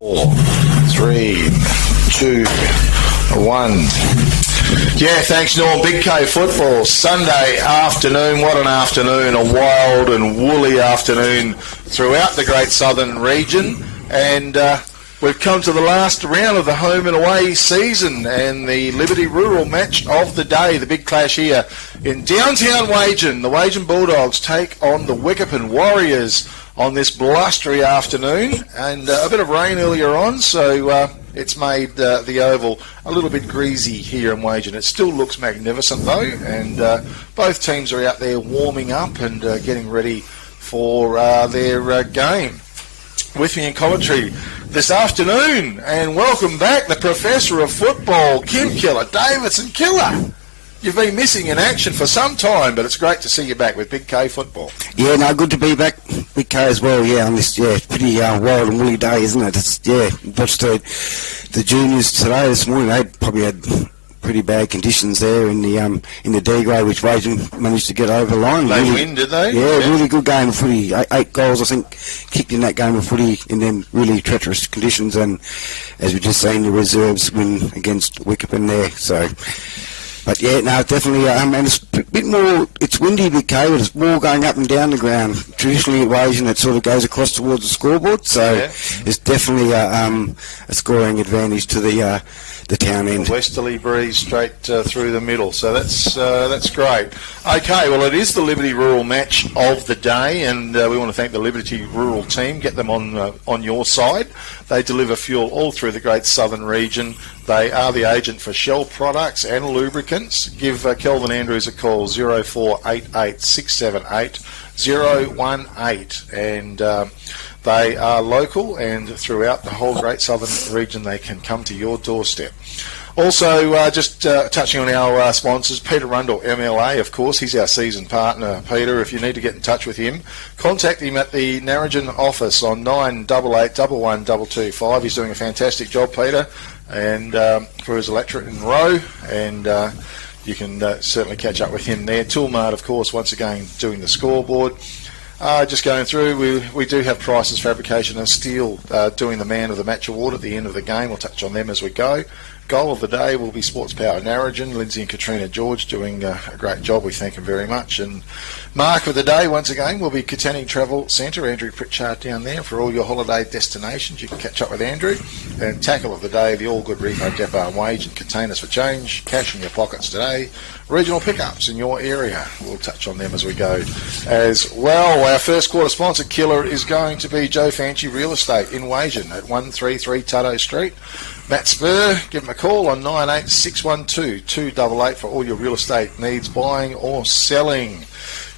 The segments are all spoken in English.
4, 3, 2, 1. Yeah, thanks, Norm. Big K football, Sunday afternoon. What an afternoon, a wild and woolly afternoon throughout the Great Southern region. And we've come to the last round of the home and away season and the Liberty Rural match of the day. The big clash here in downtown Wagin. The Wagin Bulldogs take on the Wickepin Warriors on this blustery afternoon, and a bit of rain earlier on, so it's made the oval a little bit greasy here in Wagin. It still looks magnificent though, and both teams are out there warming up and getting ready for their game. With me in commentary this afternoon, and welcome back, the Professor of Football, Kim Killer Davidson. Killer, you've been missing in action for some time, but it's great to see you back with Big K football. Yeah, no, good to be back, Big K as well. Yeah, on this pretty wild and woolly day, isn't it? It's, watched the juniors today, this morning. They probably had pretty bad conditions there in the D grade, which Wagin managed to get over the line. They really, win, did they? Yeah, really good game of footy. 8 goals, I think, kicked in that game of footy in them really treacherous conditions, and as we just seen, the reserves win against Wickepin there. So. But yeah, no, definitely, and it's a bit more, it's windy, Big K, but it's more going up and down the ground. Traditionally at Wagin, it sort of goes across towards the scoreboard, so it's definitely a scoring advantage to the town end. A westerly breeze straight through the middle, so that's great. Okay, well, it is the Liberty Rural match of the day, and we want to thank the Liberty Rural team. Get them on your side. They deliver fuel all through the Great Southern region. They are the agent for Shell products and lubricants. Give Kelvin Andrews a call, 0488 678 018, and they are local, and throughout the whole Great Southern region they can come to your doorstep. Also, just touching on our sponsors, Peter Rundle, MLA, of course. He's our season partner, Peter. If you need to get in touch with him, contact him at the Narrogin office on 988 11225. He's doing a fantastic job, Peter, and for his electorate in Rowe, and you can certainly catch up with him there. Toolmart, of course, once again doing the scoreboard. Just going through, we do have Prices Fabrication and Steel doing the Man of the Match award at the end of the game. We'll touch on them as we go. Goal of the day will be Sports Power Narrogin. Lindsay and Katrina George doing a great job. We thank them very much. And Mark of the day, once again, will be Katanning Travel Centre. Andrew Pritchard down there for all your holiday destinations. You can catch up with Andrew. And Tackle of the day, the All Good Repo Depot and Wage and Containers for Change. Cash in your pockets today. Regional pickups in your area. We'll touch on them as we go as well. Our first quarter sponsor, Killer, is going to be Joe Fanchi Real Estate in Wagin at 133 Tuddo Street. Matt Spur, give him a call on 98612-288 for all your real estate needs, buying or selling.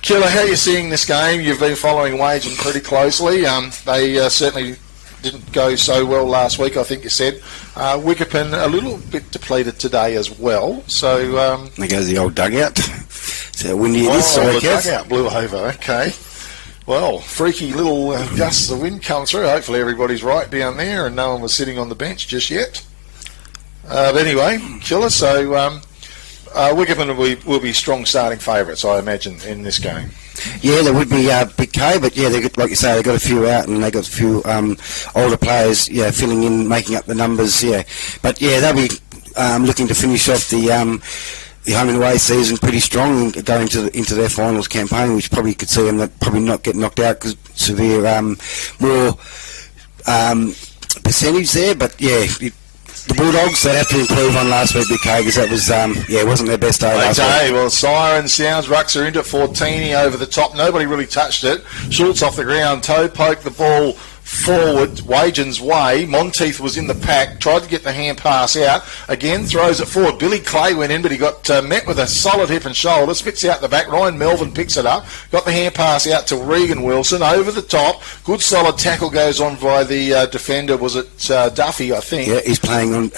Killer, how are you seeing this game? You've been following Wagin pretty closely. They certainly didn't go so well last week, I think you said. Wickepin a little bit depleted today as well. So there goes the old dugout. So windy it is. So the dugout blew over. Okay. Well, freaky little gusts of wind come through. Hopefully everybody's right down there and no one was sitting on the bench just yet. But anyway, Killer, so Wickepin will be strong starting favourites, I imagine, in this game. Yeah, there would be Big K, but yeah, like you say, they got a few out and they got a few older players, filling in, making up the numbers. Yeah, but yeah, they'll be looking to finish off the home and away season pretty strong and go into their finals campaign, which probably could see them probably not get knocked out because severe more percentage there. But yeah. The Bulldogs, they have to improve on last week, Big K, because that was, it wasn't their best day last week. Well, siren sounds, Rucks are into Fortini over the top. Nobody really touched it. Schultz off the ground, toe poked the ball forward, Wagin's way. Monteith was in the pack, tried to get the hand pass out. Again, throws it forward. Billy Clay went in, but he got met with a solid hip and shoulder. Spits out the back. Ryan Melvin picks it up. Got the hand pass out to Regan Wilson. Over the top. Good solid tackle goes on by the defender. Was it Duffy, I think? Yeah, he's playing on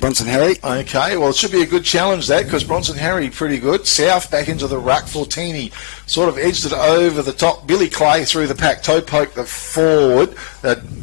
Bronson Harry. Okay, well, it should be a good challenge, that, because Bronson Harry pretty good. South back into the ruck. Fortini sort of edged it over the top. Billy Clay through the pack, toe poked the forward.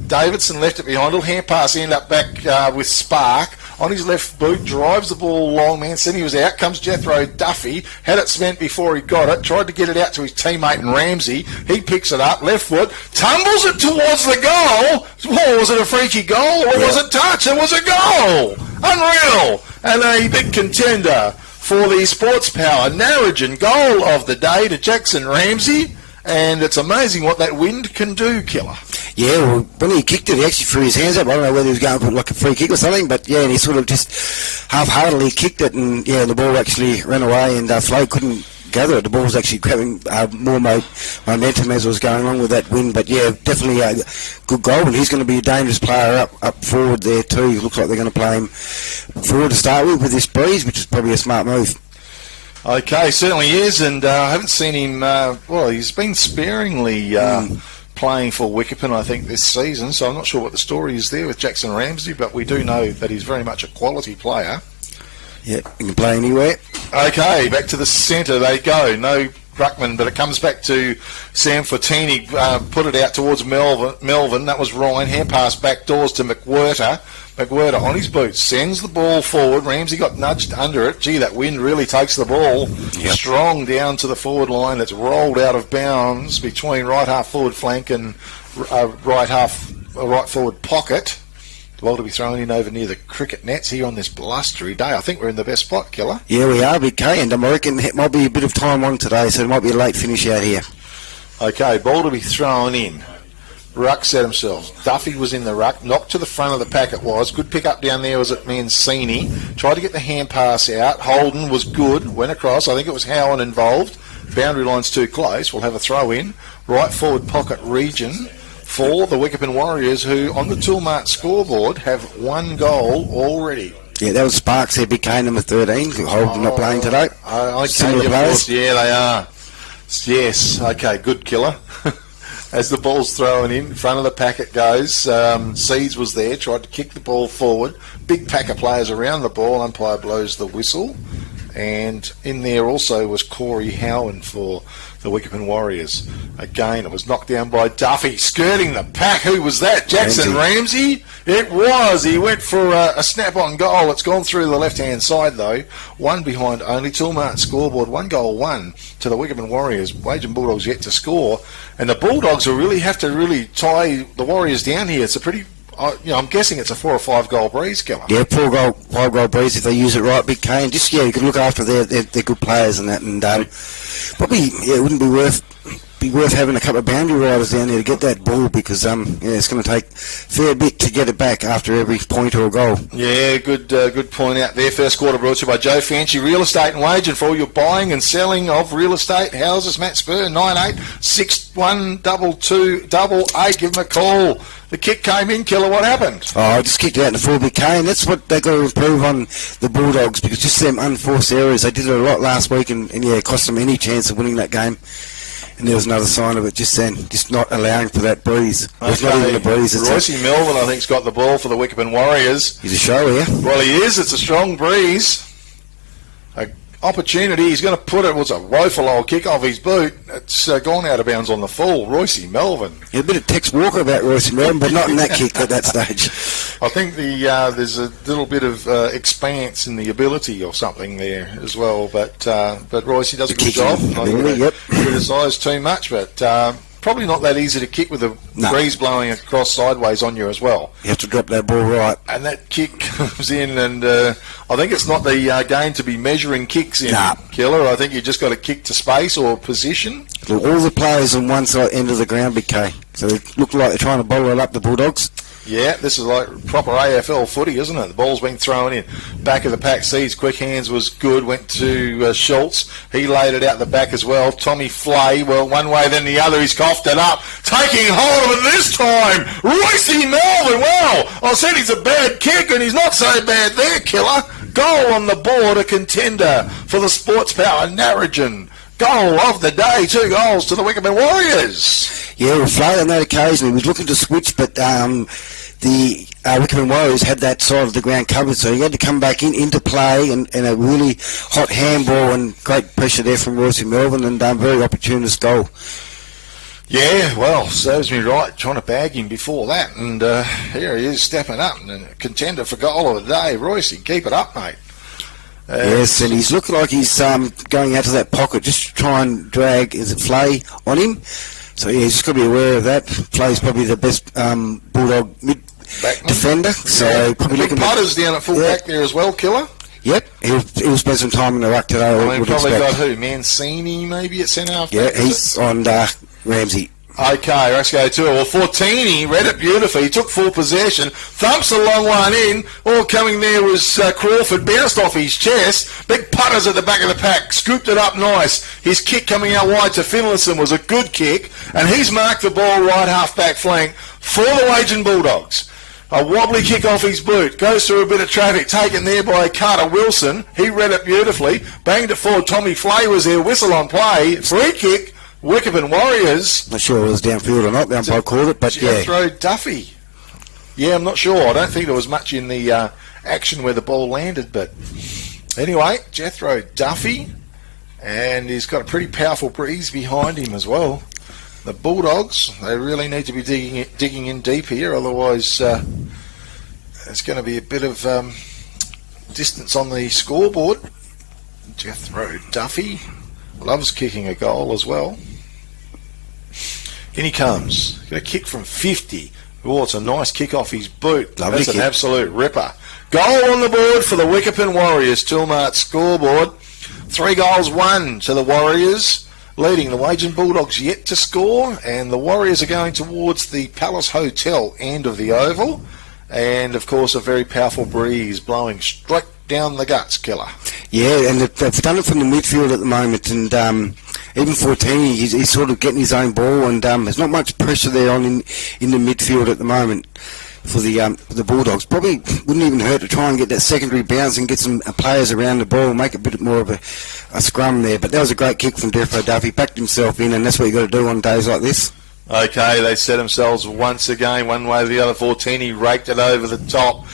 Davidson left it behind. Little hand pass, end up back with Spark. On his left boot, drives the ball long, man. Said he was out. Comes Jethro Duffy. Had it spent before he got it. Tried to get it out to his teammate and Ramsey. He picks it up, left foot, tumbles it towards the goal. Well, was it a freaky goal or was it touch? It was a goal. Unreal. And a big contender for the Sports Power Narrogin goal of the day to Jackson Ramsey. And it's amazing what that wind can do, Killer. Yeah, well, when he kicked it, he actually threw his hands up. I don't know whether he was going for like a free kick or something, but yeah, and he sort of just half-heartedly kicked it, and yeah, the ball actually ran away, and Flo couldn't gather it. The ball was actually grabbing more momentum as it was going along with that wind, but yeah, definitely a good goal, and he's going to be a dangerous player up forward there too. It looks like they're going to play him forward to start with this breeze, which is probably a smart move. Okay, certainly is, and I haven't seen him, well, he's been sparingly playing for Wickepin, I think, this season, so I'm not sure what the story is there with Jackson Ramsey, but we do know that he's very much a quality player. Yeah, he can play anywhere. Okay, back to the centre they go. No Ruckman, but it comes back to Sam Fortini, put it out towards Melvin. That was Ryan. Hand pass back doors to McWhirter. McWhirter on his boots sends the ball forward. Ramsey got nudged under it. Gee, that wind really takes the ball strong down to the forward line. It's rolled out of bounds between right half forward flank and right forward pocket. The ball to be thrown in over near the cricket nets here on this blustery day. I think we're in the best spot, Killer. Yeah, we are, Big K, and I reckon it might be a bit of time on today, so it might be a late finish out here. Okay, ball to be thrown in. Ruck set himself. Duffy was in the ruck. Knocked to the front of the pack it was. Good pick up down there was at Mancini. Tried to get the hand pass out. Holden was good. Went across. I think it was Howan involved. Boundary line's too close. We'll have a throw in. Right forward pocket region for the Wickepin Warriors, who on the Toolmart scoreboard have one goal already. Yeah, that was Sparks there, Big K, number 13. Holden not playing today. Similar players. Yeah, they are. Yes. Okay, good, Killer. As the ball's thrown in front of the pack it goes. Seeds was there, tried to kick the ball forward. Big pack of players around the ball. Umpire blows the whistle. And in there also was Corey Howan for the Wickepin Warriors. Again, it was knocked down by Duffy, skirting the pack. Who was that? Jackson Ramsey? It was. He went for a snap-on goal. It's gone through the left-hand side, though. One behind only. Toolmart scoreboard. 1-1 to the Wickepin Warriors. Wagin Bulldogs yet to score. And the Bulldogs will really have to tie the Warriors down here. It's a pretty... I'm guessing it's a 4 or 5 goal breeze, Killer. Yeah, 5 goal breeze if they use it right, Big K. And just, you can look after their good players and that. And probably, it wouldn't be worth having a couple of boundary riders down there to get that ball because, it's going to take a fair bit to get it back after every point or a goal. Yeah, good point out there. First quarter brought to you by Joe Fancy Real Estate and Wagin for all your buying and selling of real estate houses. Matt Spur, 98612288. Give him a call. The kick came in, Killer. What happened? I just kicked it out in the full, Big K, and that's what they've got to improve on the Bulldogs because just them unforced errors. They did it a lot last week and it cost them any chance of winning that game. And there was another sign of it just then, just not allowing for that breeze. There's not even a breeze. Royce Melvin, I think, has got the ball for the Wickepin Warriors. He's a show, yeah? Well, he is. It's a strong breeze. Opportunity. He's going to put it. Was a woeful old kick off his boot. It's gone out of bounds on the full. Royce Melvin. Yeah, a bit of Tex Walker about Royce Melvin, but not in that kick at that stage. I think there's a little bit of expanse in the ability or something there as well. But Royce, he does a good job. I don't criticise too much, but probably not that easy to kick with the breeze blowing across sideways on you as well. You have to drop that ball right. And that kick comes in, and I think it's not the game to be measuring kicks in, Killer. I think you just got to kick to space or position. Look, all the players on one side end of the ground, Big K. So they look like they're trying to bowl it up, the Bulldogs. Yeah, this is like proper AFL footy, isn't it? The ball's been thrown in. Back of the pack, Seeds, quick hands was good. Went to Schultz. He laid it out the back as well. Tommy Flay, well, one way then the other. He's coughed it up. Taking hold of it this time. Royce Melvin, wow. I said he's a bad kick, and he's not so bad there, Killer. Goal on the board, a contender for the Sports Power Narrogin. Goal of the day, 2 goals to the Wickepin Warriors. Yeah, well, Flay on that occasion, he was looking to switch, but the Wickepin Warriors had that side of the ground covered, so he had to come back into play, and a really hot handball and great pressure there from Royce in Melbourne, and very opportunist goal. Yeah, well, serves me right, trying to bag him before that, and here he is stepping up, and a contender for goal of the day. Royce, keep it up, mate. Yes, and he's looking like he's going out to that pocket just to try and drag Flay on him. So yeah, he's just got to be aware of that. Flay's probably the best Bulldog defender. So probably looking Putter's down at full back there as well, Killer. Yep, he'll spend some time in the ruck today. I mean, probably got who? Mancini maybe at centre half. Yeah, he's on Ramsey. Okay, let's go to it. Well, Fortini read it beautifully. He took full possession, thumps a long one in. All coming there was Crawford, bounced off his chest. Big putters at the back of the pack, scooped it up nice. His kick coming out wide to Finlayson was a good kick, and he's marked the ball right half-back flank for the Wagin Bulldogs. A wobbly kick off his boot, goes through a bit of traffic, taken there by Carter Wilson. He read it beautifully, banged it forward. Tommy Flay was there, whistle on play, free kick. Wickepin Warriors. Not sure it was downfield or not. The umpire called it, but Jethro Duffy. Yeah, I'm not sure. I don't think there was much in the action where the ball landed, but anyway, Jethro Duffy, and he's got a pretty powerful breeze behind him as well. The Bulldogs, they really need to be digging in deep here, otherwise there's going to be a bit of distance on the scoreboard. Jethro Duffy loves kicking a goal as well. In he comes. Got a kick from 50. Oh, it's a nice kick off his boot. Lovely That's kick. An absolute ripper. Goal on the board for the Wickepin Warriors. Tilmart scoreboard. 3 goals, 1 to the Warriors. Leading the Wagin Bulldogs yet to score. And the Warriors are going towards the Palace Hotel end of the oval. And, of course, a very powerful breeze blowing straight down the guts, Killer. Yeah, and they've done it from the midfield at the moment, and even Fortini, he's sort of getting his own ball, and there's not much pressure there on in the midfield at the moment for the Bulldogs. Probably wouldn't even hurt to try and get that secondary bounce and get some players around the ball, make it a bit more of a scrum there. But that was a great kick from Defo Duffy, backed himself in, and that's what you got to do on days like this. Okay, they set themselves once again, one way or the other. Fortini raked it over the top.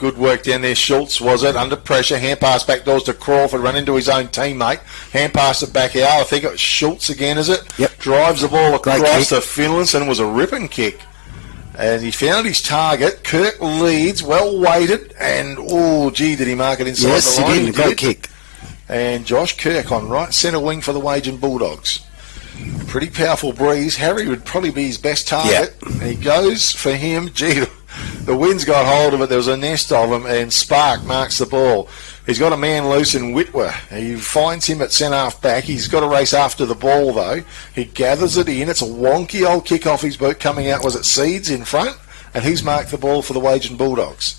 Good work down there. Schultz was it, under pressure. Hand pass back doors to Crawford, run into his own teammate. Hand pass it back out. I think it was Schultz again, is it? Yep. Drives the ball across kick to Finlayson, was a ripping kick. And he found his target. Kirk leads, well weighted, and oh, gee, did he mark it inside the line? Yes, he did. Great kick. And Josh Kirk on right centre wing for the Wagin Bulldogs. Pretty powerful breeze. Harry would probably be his best target. Yeah. And he goes for him. Gee, the wind's got hold of it. There was a nest of them, and Spark marks the ball. He's got a man loose in Whitwer. He finds him at centre half back. He's got to race after the ball, though. He gathers it in. It's a wonky old kick off his boot coming out. Was it Seeds in front? And he's marked the ball for the Wagin Bulldogs.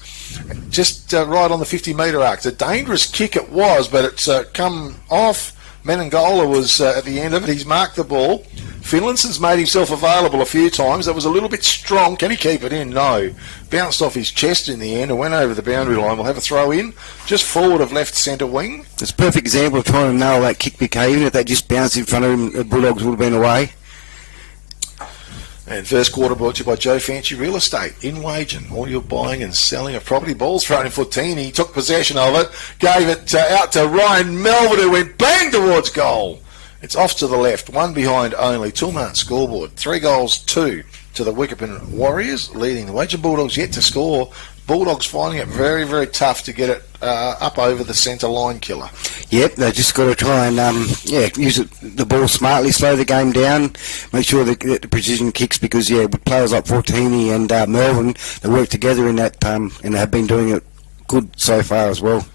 Just right on the 50-metre arc. It's a dangerous kick it was, but it's come off. Menengola was at the end of it. He's marked the ball. Finlayson's made himself available a few times. That was a little bit strong. Can he keep it in? No. Bounced off his chest in the end and went over the boundary line. We'll have a throw in just forward of left centre wing. It's a perfect example of trying to nail that kick BK. Even if they just bounced in front of him, the Bulldogs would have been away. And first quarter brought to you by Joe Fancy Real Estate in Wagin. All your buying and selling of property. Ball's thrown in Fortini. He took possession of it, gave it out to Ryan Melvin, who went bang towards goal. It's off to the left, one behind only. Tilmart scoreboard. 3 goals, 2 to the Wickepin Warriors, leading the Wagin Bulldogs yet to score. Bulldogs finding it very, very tough to get it up over the centre line, Killer. Yep, they just got to try and use the ball smartly, slow the game down, make sure they get the precision kicks, because with players like Fortini and Melvin, they work together in that and they have been doing it good so far as well.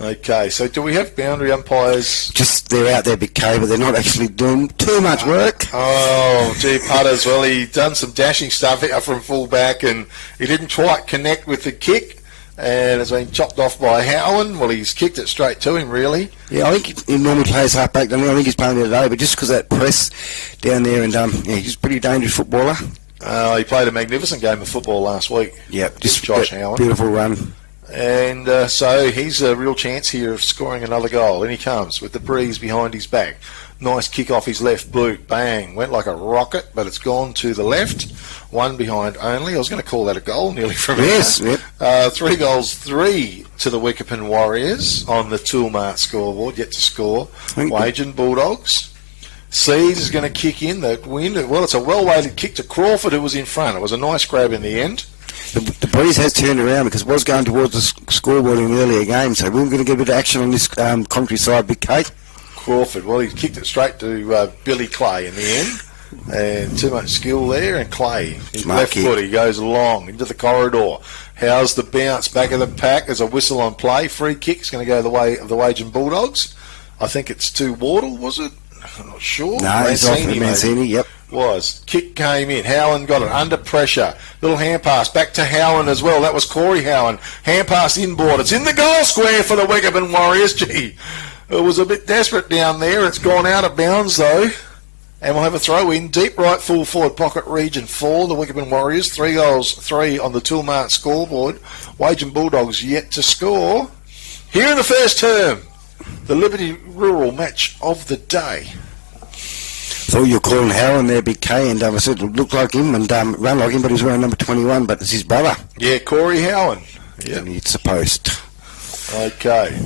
Okay, so do we have boundary umpires? Just they're out there, Big K, but they're not actually doing too much work. Oh, gee, Putters. Well, he done some dashing stuff out from full back, and he didn't quite connect with the kick, and it's been chopped off by Howen. Well, he's kicked it straight to him, really. Yeah, I think he normally plays half back. I think he's playing there today, but just because that press down there, and he's a pretty dangerous footballer. He played a magnificent game of football last week. Yep, just Josh Howen. Beautiful run. And so he's a real chance here of scoring another goal. And he comes with the breeze behind his back. Nice kick off his left boot. Bang. Went like a rocket, but it's gone to the left. One behind only. I was going to call that a goal nearly from Yes, here. yep. 3 goals, 3 to the Wickepin Warriors on the Toolmart scoreboard. Yet to score. Wagin Bulldogs. Seeds is going to kick in the wind. Well, it's a well-weighted kick to Crawford, who was in front. It was a nice grab in the end. The breeze has turned around because it was going towards the scoreboard in an earlier game, so we're going to get a bit of action on this countryside, Big Kate. Crawford, well, he kicked it straight to Billy Clay in the end. And too much skill there, and Clay, his left foot, he goes long into the corridor. How's the bounce back of the pack? There's a whistle on play. Free kick is going to go the way of the Wagin Bulldogs. I think it's to Wardle, was it? I'm not sure. No, he's off for Mancini, yep. Was. Kick came in. Howland got it under pressure. Little hand pass back to Howland as well. That was Corey Howland. Hand pass inboard. It's in the goal square for the Wickepin Warriors. Gee, it was a bit desperate down there. It's gone out of bounds though. And we'll have a throw in. Deep right full forward pocket region for the Wickepin Warriors. 3 goals, 3 on the Toolmart scoreboard. Wagin Bulldogs yet to score. Here in the first term, the Liberty Rural match of the day. Thought you were calling Howland there, Big K, and I said it looked like him and run like him, but he was wearing number 21, but it's his brother. Yeah, Corey Howland. Yeah, and it's a post. Okay.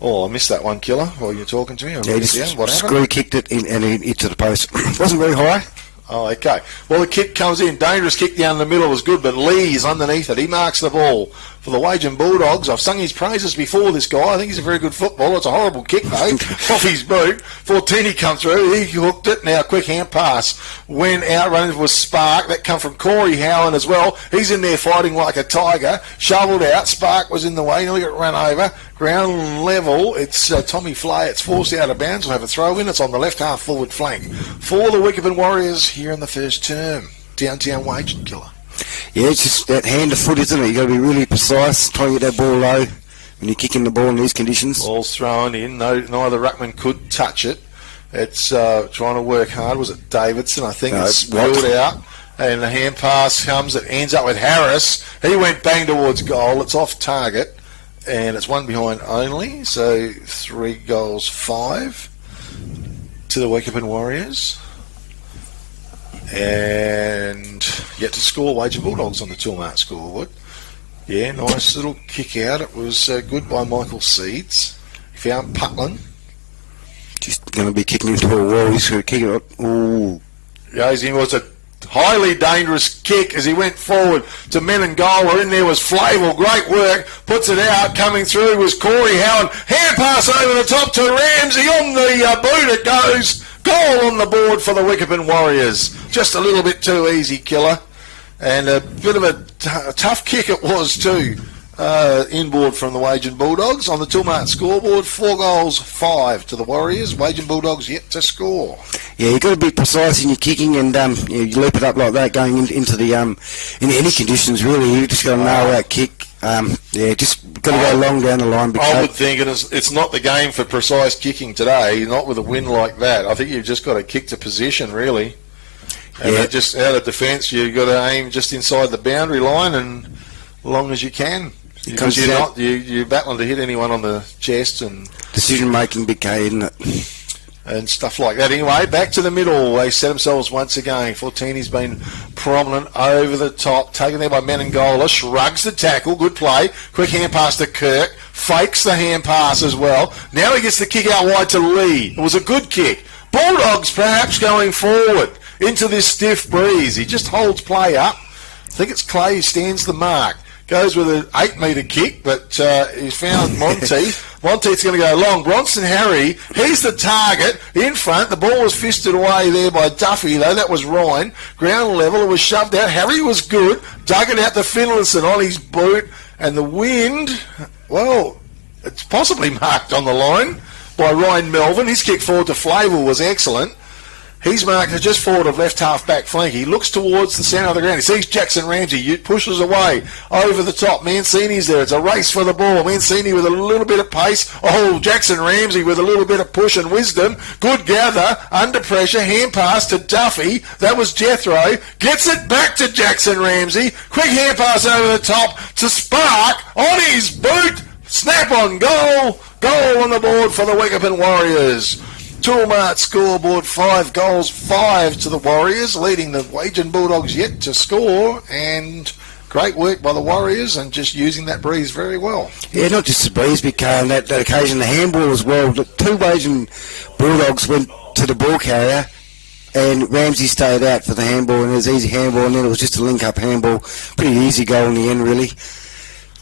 Oh, I missed that one, Killer, while you were talking to me. Yeah, he just screw kicked it in, and it to the post. Wasn't very high. Oh, okay. Well, the kick comes in. Dangerous kick down the middle was good, but Lee's underneath it. He marks the ball for the Wagin Bulldogs. I've sung his praises before, this guy. I think he's a very good footballer. It's a horrible kick, though, off his boot. Fortini come through. He hooked it. Now, quick hand pass. Went out, running was Spark. That come from Corey Howland as well. He's in there fighting like a tiger. Shoveled out. Spark was in the way. Nearly got run over. Ground level. It's Tommy Flay. It's forced out of bounds. We'll have a throw in. It's on the left half forward flank for the Wickepin Warriors here in the first term. Downtown Wagin, Killer. Yeah, it's just that hand to foot, isn't it? You've got to be really precise, try and get that ball low when you're kicking the ball in these conditions. Ball's thrown in. No, neither ruckman could touch it. It's trying to work hard. Was it Davidson? I think it's spilled out. And the hand pass comes. It ends up with Harris. He went bang towards goal. It's off target. And it's one behind only. So 3 goals, 5 to the Wickepin Warriors. And yet to score, Wagin Bulldogs on the Toolmart scoreboard. Yeah, nice little kick out. It was good by Michael Seeds. He found Putland. Just going to be kicking into a wall. He's going to kick it up. Ooh. Goes in. Was a highly dangerous kick as he went forward to Menengola. In there was Flavel. Great work. Puts it out. Coming through was Corey Howland. Hand pass over the top to Ramsey. On the boot it goes. Goal on the board for the Wickepin Warriors. Just a little bit too easy, Killer. And a bit of a tough kick it was too. Inboard from the Wagin Bulldogs on the Toolmart scoreboard. 4 goals, 5 to the Warriors. Wagin Bulldogs yet to score. Yeah, you've got to be precise in your kicking, and you loop it up like that going into the in any conditions really. You just got to nail that kick. Just got to go long down the line. I would think it's not the game for precise kicking today. Not with a win like that. I think you've just got to kick to position really. And just out of defence, you've got to aim just inside the boundary line and as long as you can. Because you're battling to hit anyone on the chest and decision making, Big K, isn't it? And stuff like that. Anyway, back to the middle. They set themselves once again. Fortini's been prominent over the top. Taken there by Menengola. Shrugs the tackle. Good play. Quick hand pass to Kirk. Fakes the hand pass as well. Now he gets the kick out wide to Lee. It was a good kick. Bulldogs perhaps going forward into this stiff breeze. He just holds play up. I think it's Clay who stands the mark. Goes with an 8-metre kick, but he's found Monteith. Monteith's going to go long. Bronson Harry, he's the target in front. The ball was fisted away there by Duffy, though. That was Ryan. Ground level, it was shoved out. Harry was good. Dug it out to Finlayson on his boot. And the wind, well, it's possibly marked on the line by Ryan Melvin. His kick forward to Flavel was excellent. He's marked just forward of left half back flank. He looks towards the centre of the ground. He sees Jackson Ramsey. He pushes away over the top. Mancini's there. It's a race for the ball. Mancini with a little bit of pace. Oh, Jackson Ramsey with a little bit of push and wisdom. Good gather. Under pressure. Hand pass to Duffy. That was Jethro. Gets it back to Jackson Ramsey. Quick hand pass over the top to Spark. On his boot. Snap on goal. Goal on the board for the Wickepin Warriors. Toolmart scoreboard, 5 goals, 5 to the Warriors, leading the Wagin Bulldogs yet to score, and great work by the Warriors and just using that breeze very well. Yeah, not just the breeze, BK, on that occasion, the handball as well. The 2 Wagin Bulldogs went to the ball carrier, and Ramsey stayed out for the handball, and it was easy handball, and then it was just a link-up handball. Pretty easy goal in the end, really.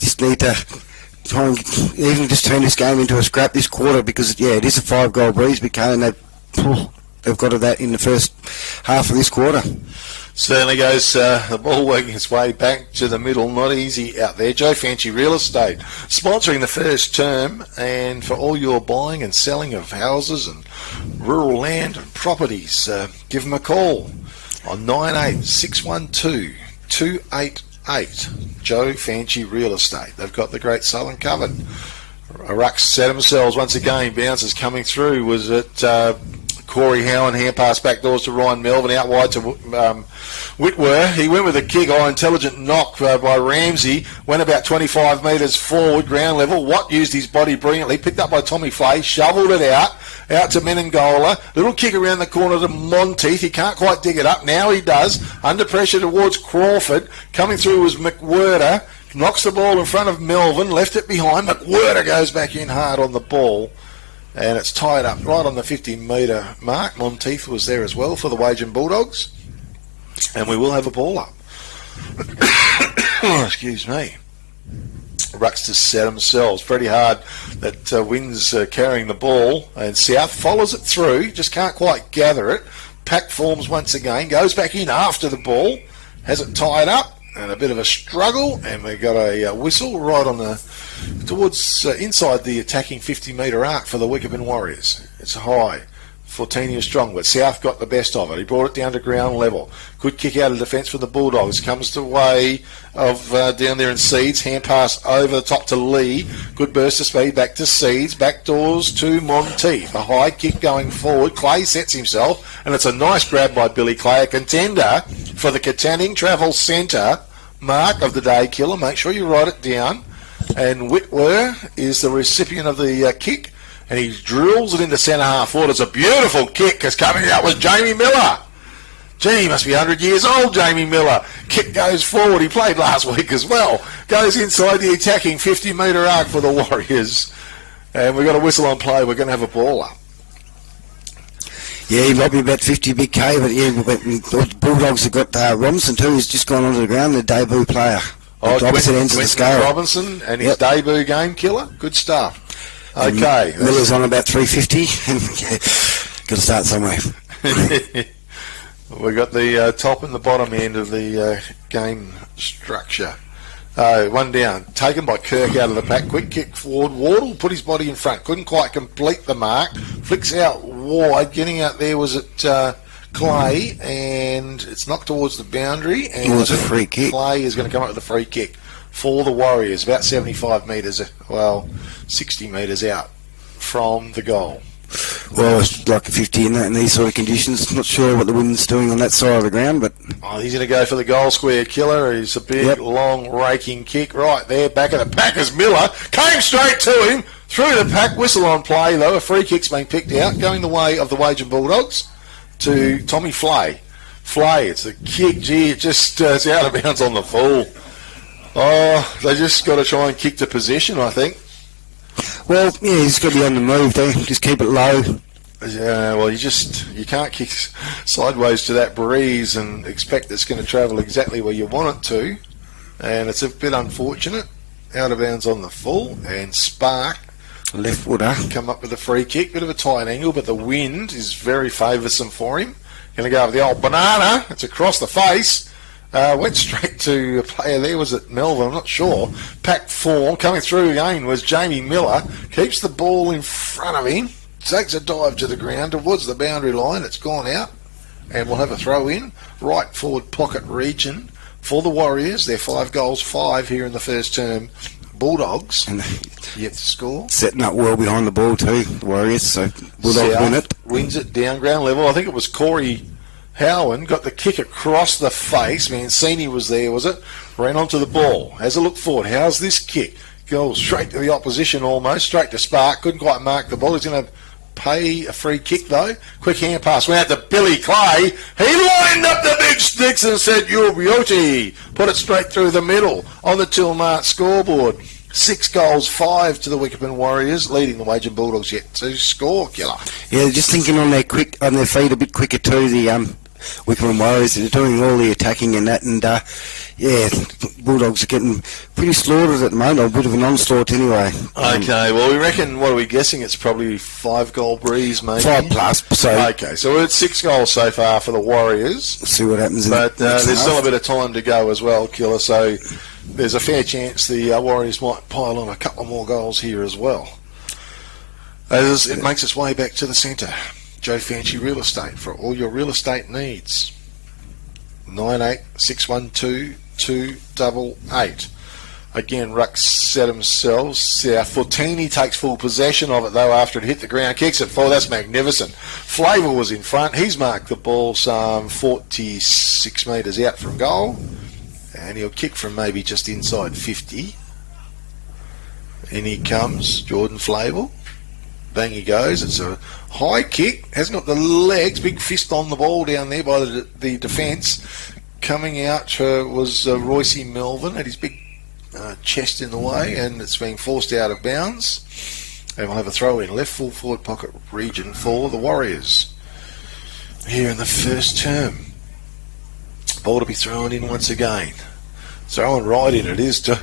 Just need to try and even just turn this game into a scrap this quarter, because, yeah, it is a 5-goal breeze, BK, and they've got that in the first half of this quarter. Certainly goes the ball working its way back to the middle. Not easy out there. Joe Fancy Real Estate sponsoring the first term, and for all your buying and selling of houses and rural land and properties, give them a call on 98612-288. Joe Fancy Real Estate. They've got the Great Southern covered. Rucks set themselves once again. Bounces coming through. Was it Corey Howan, hand pass back doors to Ryan Melvin, out wide to Whitwer. He went with a kick, intelligent knock by Ramsey, went about 25 metres forward, ground level. Watt used his body brilliantly, picked up by Tommy Flay, shoveled it out to Menengola. Little kick around the corner to Monteith. He can't quite dig it up. Now he does. Under pressure towards Crawford. Coming through was McWhirter. Knocks the ball in front of Melvin, left it behind. McWhirter goes back in hard on the ball. And it's tied up right on the 50-metre mark. Monteith was there as well for the Wagin Bulldogs. And we will have a ball up. Excuse me. Rucks to set themselves. Pretty hard that Wynn's carrying the ball. And South follows it through. Just can't quite gather it. Pack forms once again. Goes back in after the ball. Has it tied up. And a bit of a struggle. And we got a whistle right on the... towards inside the attacking 50-metre arc for the Wickepin Warriors. It's high. Fortini is strong, but South got the best of it. He brought it down to ground level. Good kick out of defence for the Bulldogs. Comes the way of down there in Seeds. Hand pass over the top to Lee. Good burst of speed back to Seeds. Back doors to Monteith. A high kick going forward. Clay sets himself, and it's a nice grab by Billy Clay. A contender for the Katanning Travel Centre mark of the day killer. Make sure you write it down. And Whitwer is the recipient of the kick, and he drills it into centre half forward. It's a beautiful kick, because coming out was Jamie Miller. Gee, he must be 100 years old, Jamie Miller. Kick goes forward. He played last week as well. Goes inside the attacking 50-metre arc for the Warriors. And we've got a whistle on play. We're going to have a ball up. Yeah, he might be about 50 big K, but yeah, the Bulldogs have got Robinson too, who's just gone onto the ground, the debut player. Opposite ends of the scale. Robinson and his debut game killer. Good stuff. Okay. Miller's on about 350. Got to start somewhere. We've got the top and the bottom end of the game structure. One down. Taken by Kirk out of the pack. Quick kick forward. Wardle put his body in front. Couldn't quite complete the mark. Flicks out wide. Getting out there was at Clay, and it's knocked towards the boundary. And it was a free kick. Clay is going to come up with a free kick for the Warriors. About 75 metres, 60 metres out from the goal. Well, it's like a 50 in these sort of conditions. Not sure what the wind's doing on that side of the ground, but... he's going to go for the goal square killer. He's a big, long, raking kick right there. Back of the pack is Miller. Came straight to him. Through the pack. Whistle on play, though. A free kick's been picked out. Going the way of the Wagin Bulldogs to Tommy Flay. Flay, it's a kick. Gee, it just it's out of bounds on the full. They just got to try and kick to possession, I think. Well, yeah, he's got to be on the move, though. Just keep it low. Yeah, well, you can't kick sideways to that breeze and expect it's going to travel exactly where you want it to. And it's a bit unfortunate. Out of bounds on the full, and Spark left footer come up with a free kick. Bit of a tight angle, but the wind is very favoursome for him. Going to go with the old banana. It's across the face. Went straight to a player there. Was it Melvin? I'm not sure. Pack form. Coming through again was Jamie Miller. Keeps the ball in front of him. Takes a dive to the ground towards the boundary line. It's gone out. And we'll have a throw in. Right forward pocket region for the Warriors. They're 5 goals, 5 here in the first term. Bulldogs yet to score. Setting up well behind the ball too, the Warriors. So Bulldogs win it. Wins it down ground level. I think it was Corey Howan got the kick across the face. Mancini was there, was it? Ran onto the ball. Has a look forward. How's this kick? Goes straight to the opposition almost. Straight to Spark. Couldn't quite mark the ball. He's going to pay a free kick, though. Quick hand pass went out to Billy Clay. He lined up the big sticks and said, "Your beauty." Put it straight through the middle on the Tilmart scoreboard. 6 goals, 5 to the Wickepin Warriors, leading the Wagin Bulldogs yet to score, Killer. Yeah, just thinking on their feet a bit quicker too, the Wickepin Warriors. They're doing all the attacking and that, and Bulldogs are getting pretty slaughtered at the moment, or a bit of an onslaught anyway. Okay, well, we reckon, what are we guessing? It's probably 5-goal breeze, maybe? 5 plus, so... Okay, so we're at 6 goals so far for the Warriors. See what happens but there's still a bit of time to go as well, Killer, so there's a fair chance the Warriors might pile on a couple more goals here as well. As it makes its way back to the centre. Joe Fancy Real Estate for all your real estate needs. 98612288. Again, Ruck set themselves. Fortini takes full possession of it, though, after it hit the ground. Kicks it forward. That's magnificent. Flavor was in front. He's marked the ball some 46 metres out from goal. And he'll kick from maybe just inside 50. In he comes, Jordan Flavel. Bang he goes. It's a high kick. Hasn't got the legs. Big fist on the ball down there by the defence. Coming out was Royce Melvin. Had his big chest in the way, and it's being forced out of bounds. And we'll have a throw in left full forward pocket region for the Warriors. Here in the first term. Ball to be thrown in once again. Throwing right in it is too.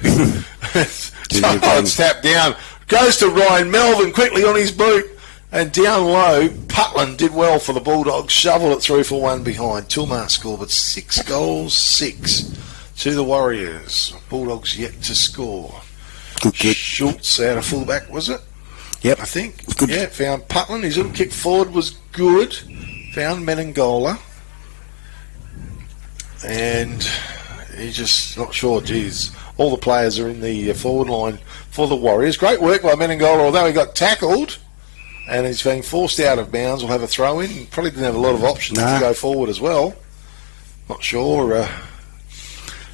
Someone's tapped down. Goes to Ryan Melvin quickly on his boot. And down low, Putland did well for the Bulldogs. Shoveled it through for one behind. Tilmar scored, but 6 goals, 6 to the Warriors. Bulldogs yet to score. Good kick. Schultz out of fullback, was it? Yep. I think. Good. Yeah, found Putland. His little kick forward was good. Found Menengola. And he's just not sure. Geez, all the players are in the forward line for the Warriors. Great work by Menengola, although he got tackled and he's being forced out of bounds. We'll have a throw in. Probably didn't have a lot of options to go forward as well. Not sure.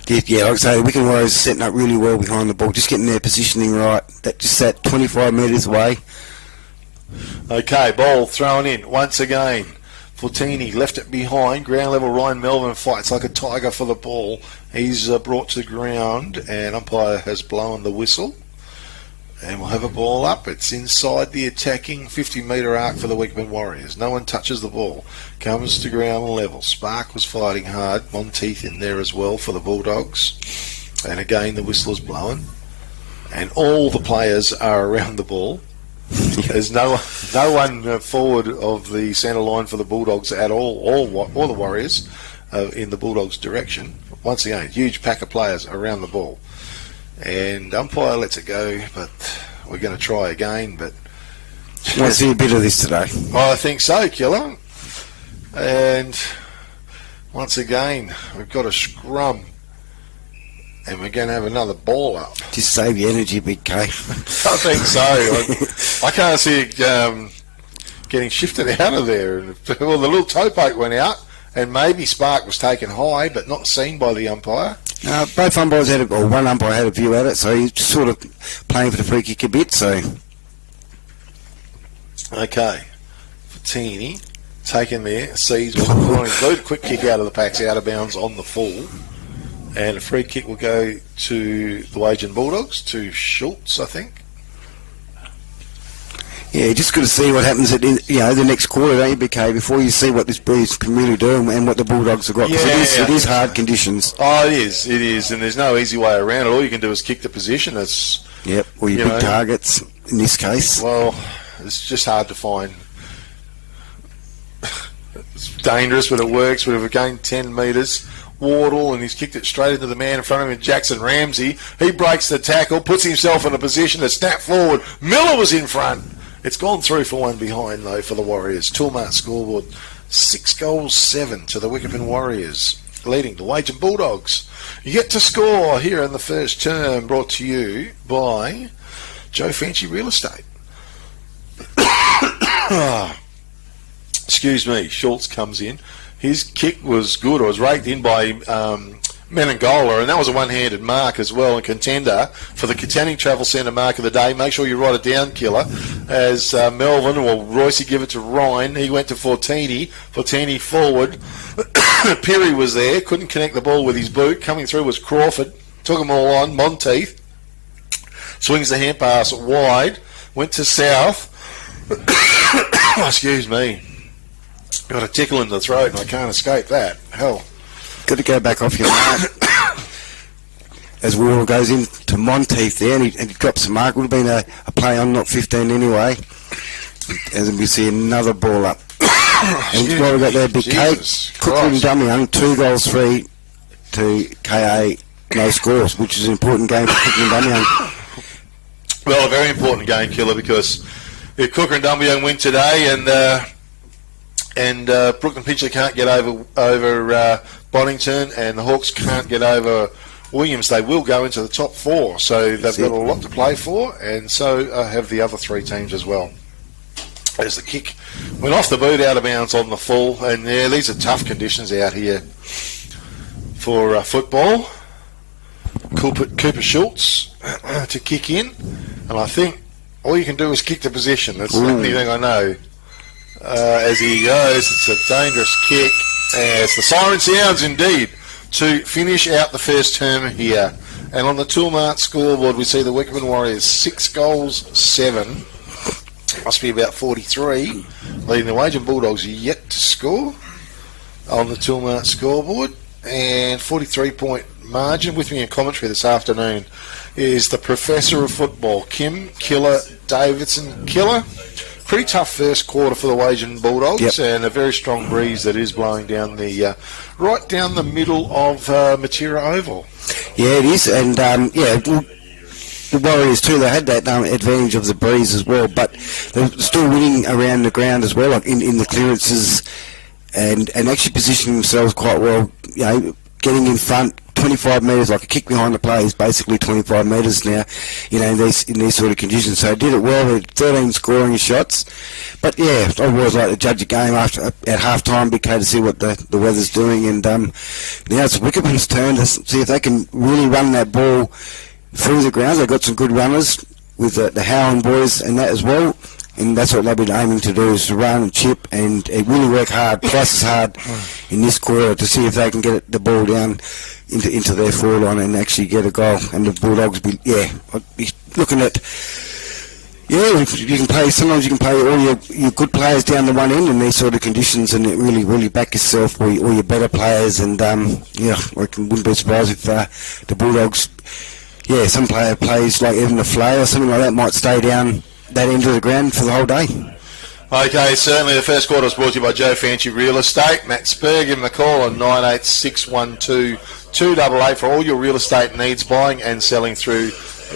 Yeah, like I say, the Wicked Warriors are setting up really well behind the ball, just getting their positioning right. That just sat 25 metres away. Okay, ball thrown in once again. Fortini left it behind. Ground level, Ryan Melvin fights like a tiger for the ball. He's brought to the ground, and umpire has blown the whistle. And we'll have a ball up. It's inside the attacking 50-metre arc for the Wickepin Warriors. No one touches the ball. Comes to ground level. Spark was fighting hard. Monteith in there as well for the Bulldogs. And again, the whistle is blown. And all the players are around the ball. There's no one forward of the centre line for the Bulldogs at all the Warriors in the Bulldogs' direction. Once again, huge pack of players around the ball. And umpire lets it go, but we're going to try again. But want to see a bit of this today. I think so, Killer. And once again, we've got a scrum, and we're going to have another ball up. Just save your energy, Big K. I think so. I can't see it getting shifted out of there. Well, the little toe poke went out, and maybe Spark was taken high, but not seen by the umpire. Both umpires one umpire had a view at it, so he's sort of playing for the free kick a bit. So, okay, Fortini taken there, sees what's on his boot, quick kick out of the packs, out of bounds on the full, and a free kick will go to the Wagin Bulldogs, to Schultz, I think. Yeah, just got to see what happens at the next quarter, don't you, BK, before you see what this breeze can really do and what the Bulldogs have got. Yeah, it is hard conditions. Oh, it is, and there's no easy way around it. All you can do is kick the position. Yep, or your big targets in this case. Well, it's just hard to find. It's dangerous, but it works. We've gained 10 metres. Wardle, and he's kicked it straight into the man in front of him, Jackson Ramsey. He breaks the tackle, puts himself in a position to snap forward. Miller was in front. It's gone through for one behind, though, for the Warriors. Tilmart scoreboard, 6 goals, 7 to the Wickepin Warriors, leading the Wagin Bulldogs. Yet to score here in the first term, brought to you by Joe Fancy Real Estate. Excuse me, Schultz comes in. His kick was good. It was raked in by Menangola, and that was a one-handed mark as well, and contender for the Katanning Travel Centre mark of the day. Make sure you write it down, Killer, as Melvin, or Royce, give it to Ryan. He went to Fortini. Fortini forward. Perry was there, couldn't connect the ball with his boot. Coming through was Crawford. Took them all on. Monteith swings the hand pass wide. Went to South. Excuse me. Got a tickle in the throat and I can't escape that. Hell. Got to go back off your mark. As Warren goes into Monteith there, and he drops the mark. Would have been a play on, not 15 anyway. As we see another ball up. And while we got there, Big Kate, Cooker and Dummy, 2 goals, 3 to KA, no scores, which is an important game for Cooker and Dummy. Well, a very important game, Killer, because if Cooker and Dumby win today, and Brooklyn Pitcher can't get over Bonington, and the Hawks can't get over Williams, they will go into the top 4. So they've got a lot to play for, and so have the other 3 teams as well. As the kick went off the boot, out of bounds on the full, and yeah, these are tough conditions out here for football. Cooper Schultz to kick in, and I think all you can do is kick the position. That's the only thing I know. As he goes, it's a dangerous kick. As the siren sounds indeed to finish out the first term here. And on the Toolmart scoreboard, we see the Wickepin Warriors 6 goals, 7. Must be about 43. Leading the Wagin Bulldogs yet to score on the Toolmart scoreboard. And 43-point margin. With me in commentary this afternoon is the Professor of Football, Kim Killer Davidson. Killer, pretty tough first quarter for the Wagin Bulldogs, and a very strong breeze that is blowing down the right down the middle of Matera Oval. Yeah, it is, and the Warriors too, they had that advantage of the breeze as well, but they're still winning around the ground as well, like in the clearances, and actually positioning themselves quite well, getting in front. 25 metres, like a kick behind the play is basically 25 metres now, in these sort of conditions. So they did it well with 13 scoring shots. But yeah, I always like to judge a game at half time, Big K, to see what the weather's doing. And now it's Wickepin's turn to see if they can really run that ball through the ground. They've got some good runners with the Howland boys and that as well. And that's what they've been aiming to do, is to run and chip and really work hard, twice as hard in this quarter, to see if they can get the ball down into their forward line and actually get a goal. And the Bulldogs I'd be looking at, you can play, sometimes you can play all your good players down the one end in these sort of conditions, and it really back yourself or your better players. And I wouldn't be surprised if the Bulldogs, some player plays like Evan the Flay or something like that, might stay down that end of the ground for the whole day. Okay, certainly the first quarter was brought to you by Joe Fancy Real Estate. Matt Spur, give him a call on 98612-288 for all your real estate needs, buying and selling through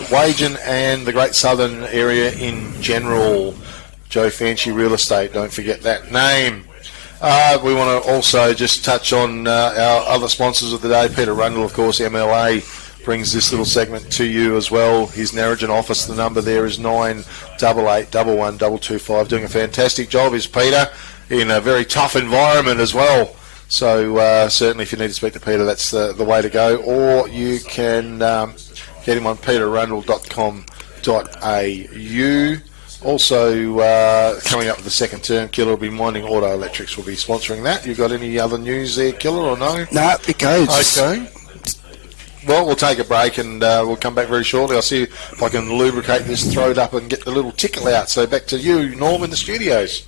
Wagin and the Great Southern area in general. Joe Fancy Real Estate, don't forget that name. We want to also just touch on our other sponsors of the day. Peter Rundle, of course, MLA, brings this little segment to you as well. His Narrogin office, the number there is 988-11225. Doing a fantastic job is Peter, in a very tough environment as well. So certainly if you need to speak to Peter, that's the way to go. Or you can get him on peterrundle.com.au. Also, coming up with the second term, Killer will be Minding Auto Electrics will be sponsoring that. You got any other news there, Killer, or no? No, it goes. Okay. Well, we'll take a break and we'll come back very shortly. I'll see if I can lubricate this throat up and get the little tickle out. So back to you, Norm, in the studios.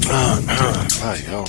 There you go.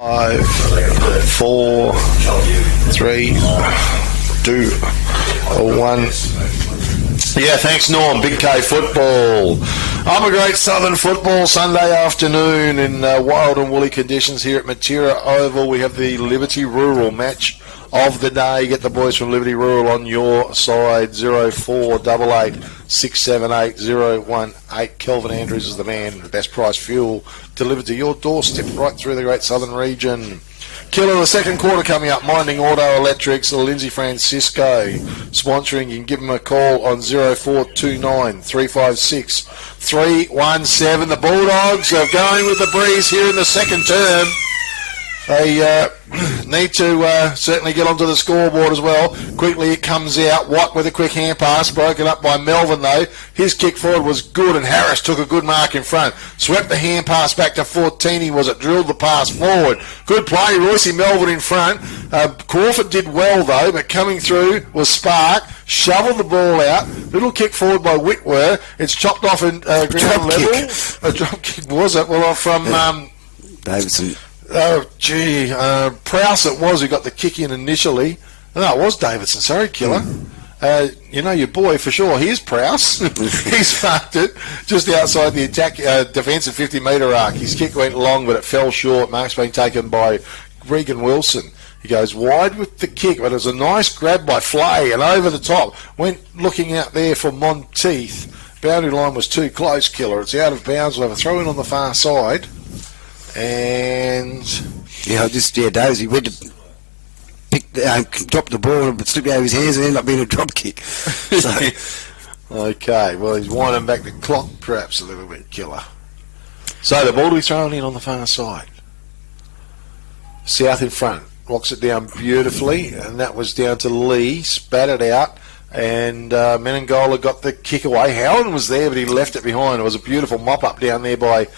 5, 4, 3, 2, 1. Yeah, thanks, Norm. Big K football. I'm a great Southern football Sunday afternoon in wild and woolly conditions here at Matera Oval. We have the Liberty Rural match of the day. Get the boys from Liberty Rural on your side. 0488 678 018. Kelvin Andrews is the man. The best price fuel delivered to your doorstep right through the great Southern region. Killer, the second quarter coming up. Minding Auto Electrics, Lindsay Francisco sponsoring. You can give them a call on 0429 356 317. The Bulldogs are going with the breeze here in the second term. They need to certainly get onto the scoreboard as well. Quickly it comes out. Watt with a quick hand pass. Broken up by Melvin though. His kick forward was good and Harris took a good mark in front. Swept the hand pass back to Fortini. Was it drilled the pass forward? Good play. Royce Melvin in front. Crawford did well though, but coming through was Spark. Shoveled the ball out. Little kick forward by Whitwer. It's chopped off in ground level. A drop kick was it? Well, from Davidson. Oh, gee. Prowse it was who got the kick in initially. No, it was Davidson. Sorry, Killer. You know your boy for sure. Here's Prowse. He's marked it just outside the attack defensive 50-metre arc. His kick went long, but it fell short. Mark's been taken by Regan Wilson. He goes wide with the kick, but it was a nice grab by Flay and over the top. Went looking out there for Monteith. Boundary line was too close, Killer. It's out of bounds. We'll have a throw in on the far side. And Daisy went to drop the ball and slip out of his hands and ended up being a drop kick. So. Okay, well he's winding back the clock perhaps a little bit, Killer. So the ball to be thrown in on the far side. South in front, locks it down beautifully, and that was down to Lee, spat it out, and Menengola got the kick away. Howland was there, but he left it behind. It was a beautiful mop-up down there by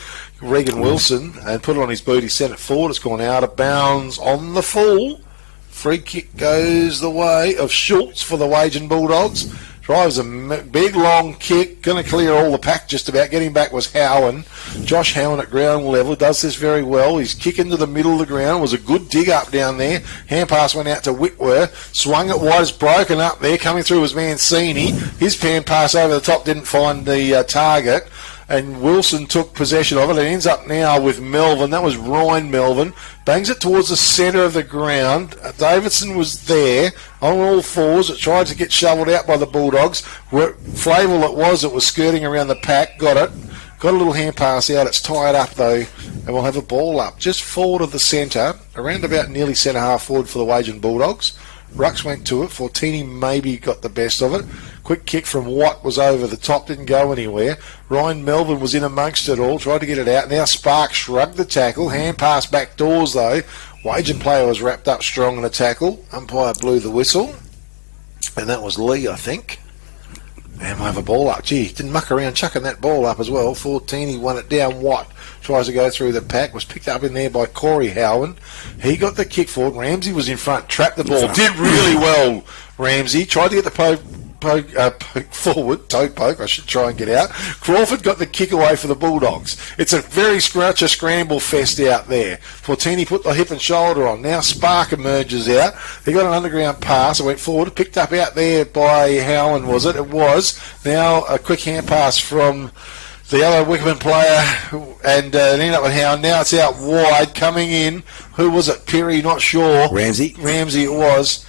Regan Wilson and put it on his boot. He sent it forward. It's gone out of bounds on the full. Free kick goes the way of Schultz for the Wagin Bulldogs. Drives a big long kick. Going to clear all the pack just about. Getting back was Howen. Josh Howen at ground level. Does this very well. He's kicking to the middle of the ground. It was a good dig up down there. Hand pass went out to Whitwer. Swung it wide. It's broken up there. Coming through was Mancini. His hand pass over the top didn't find the target. And Wilson took possession of it. It ends up now with Melvin. That was Ryan Melvin. Bangs it towards the centre of the ground. Davidson was there on all fours. It tried to get shoveled out by the Bulldogs. Flavel it was skirting around the pack. Got it. Got a little hand pass out. It's tied up though. And we'll have a ball up just forward of the centre. Around about nearly centre half forward for the Wagin Bulldogs. Rux went to it. Fortini maybe got the best of it. Quick kick from Watt was over the top, didn't go anywhere. Ryan Melvin was in amongst it all, tried to get it out. Now Spark shrugged the tackle. Hand pass back doors though. Wagin player was wrapped up strong in the tackle. Umpire blew the whistle. And that was Lee, I think. And we'll have a ball up. Gee, didn't muck around chucking that ball up as well. Fortini won it down. Watt tries to go through the pack. Was picked up in there by Corey Howen. He got the kick forward. Ramsey was in front. Trapped the ball. Did really well, Ramsey. Tried to get the poke forward, toe poke, I should try and get out. Crawford got the kick away for the Bulldogs. It's a very scramble fest out there. Fortini put the hip and shoulder on. Now Spark emerges out. He got an underground pass. It went forward, picked up out there by Howen, was it? It was. Now a quick hand pass from the other Wickepin player and it ended up with Howen. Now it's out wide, coming in. Who was it? Perry, not sure. Ramsey it was.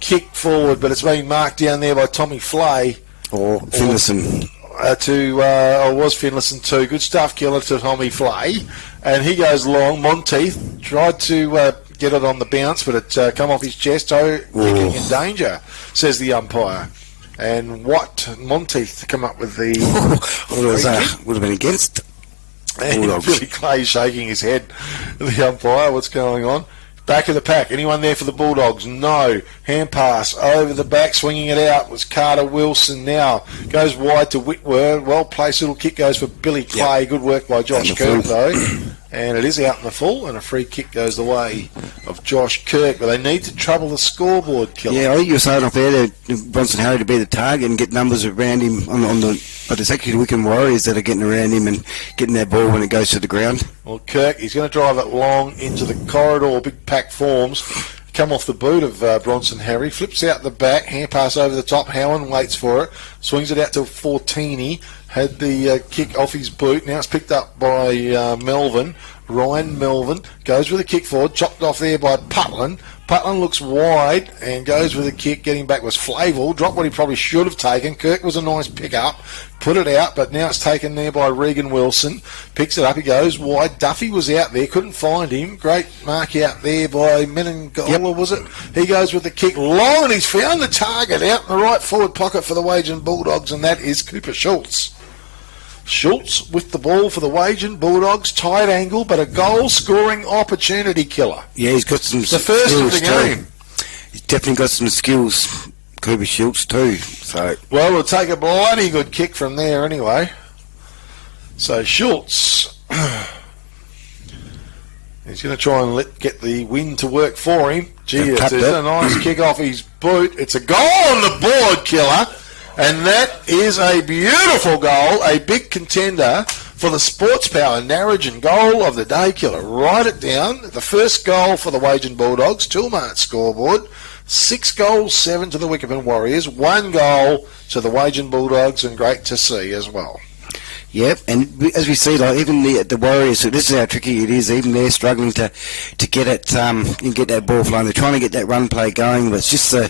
Kick forward, but it's being marked down there by Tommy Flay. Or Finlayson. Was Finlayson too. Good stuff, Killer, to Tommy Flay. And he goes long. Monteith tried to get it on the bounce, but it come off his chest. Kicking in danger, says the umpire. And Monteith to come up with the... would have been against. And Billy Clay shaking his head at the umpire. What's going on? Back of the pack. Anyone there for the Bulldogs? No. Hand pass over the back. Swinging it out was Carter Wilson now. Goes wide to Whitwer. Well placed little kick goes for Billy Clay. Yep. Good work by Josh Kirk though. And it is out in the full, and a free kick goes the way of Josh Kirk. But they need to trouble the scoreboard, Killer. Yeah, I think you were saying off there that Bronson Harry to be the target and get numbers around him on the. But it's actually the Wickepin Warriors that are getting around him and getting that ball when it goes to the ground. Well, Kirk, he's going to drive it long into the corridor. Big pack forms. Come off the boot of Bronson Harry. Flips out the back. Hand pass over the top. Howen waits for it. Swings it out to Fortini. Had the kick off his boot. Now it's picked up by Melvin. Ryan Melvin goes with a kick forward. Chopped off there by Putland. Putland looks wide and goes with a kick. Getting back was Flavel. Dropped what he probably should have taken. Kirk was a nice pick-up. Put it out, but now it's taken there by Regan Wilson. Picks it up. He goes wide. Duffy was out there. Couldn't find him. Great mark out there by Menengola, was it? He goes with the kick long, and he's found the target out in the right forward pocket for the Wagin Bulldogs, and that is Cooper Schultz. Schultz with the ball for the Wagin Bulldogs, tight angle, but a goal-scoring opportunity, Killer. Yeah, he's got some the first of the game. Too. He's definitely got some skills, Cooper Schultz too. So well, we'll take a bloody good kick from there anyway. So Schultz, he's going to try and get the wind to work for him. Gee, it's a nice kick off his boot. It's a goal on the board, Killer. And that is a beautiful goal, a big contender for the Sports Power Narrogin goal of the day, Killer. Write it down. The first goal for the Wagin Bulldogs, Toolmart scoreboard. 6 goals, 7 to the Wickepin Warriors. 1 goal to the Wagin Bulldogs, and great to see as well. Yep, and as we see, like even the Warriors, this is how tricky it is. Even they're struggling to get it and get that ball flowing. They're trying to get that run play going, but it's just the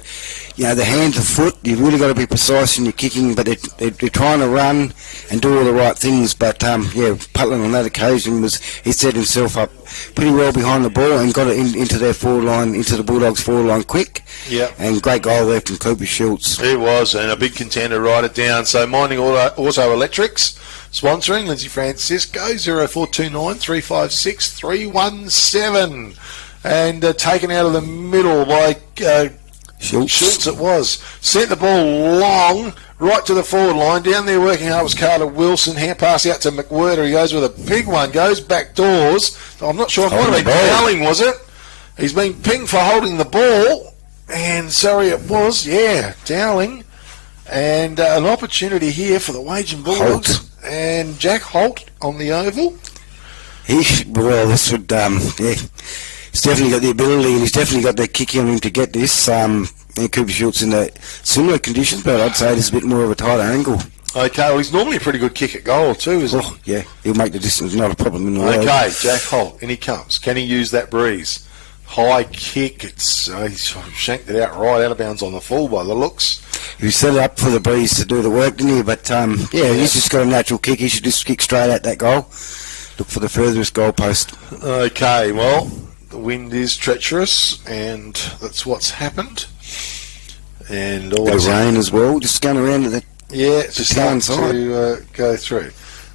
hand, the foot. You've really got to be precise in your kicking, but they're trying to run and do all the right things. But Putland on that occasion he set himself up pretty well behind the ball and got it into their forward line, into the Bulldogs forward line quick. Yeah, and great goal there from Cooper Schultz. It was, and a big contender. Write it down. So Mining Auto Electrics. Sponsoring Lindsay Francisco, 0429 356 317. And taken out of the middle by Schultz it was. Sent the ball long, right to the forward line. Down there working hard was Carter Wilson. Hand pass out to McWhirter. He goes with a big one. Goes back doors. I'm not sure. It might have been Dowling, was it? He's been pinged for holding the ball. And sorry, it was. Yeah, Dowling. And an opportunity here for the Wagin Bulldogs. Holt. And Jack Holt on the oval. He's definitely got the ability, and he's definitely got the kick in him to get this. Cooper Schultz in a similar conditions, but I'd say it's a bit more of a tighter angle. Okay, well, he's normally a pretty good kick at goal too, isn't he? Yeah, he'll make the distance, not a problem in the world. Okay, Jack Holt, in he comes. Can he use that breeze? High kick, he's shanked it out right out of bounds on the full by the looks. He set it up for the breeze to do the work, didn't he? But he's just got a natural kick. He should just kick straight at that goal. Look for the furthest goal post. Okay, well, the wind is treacherous, and that's what's happened. And all the rain as well, just going around to the it's starting to go through.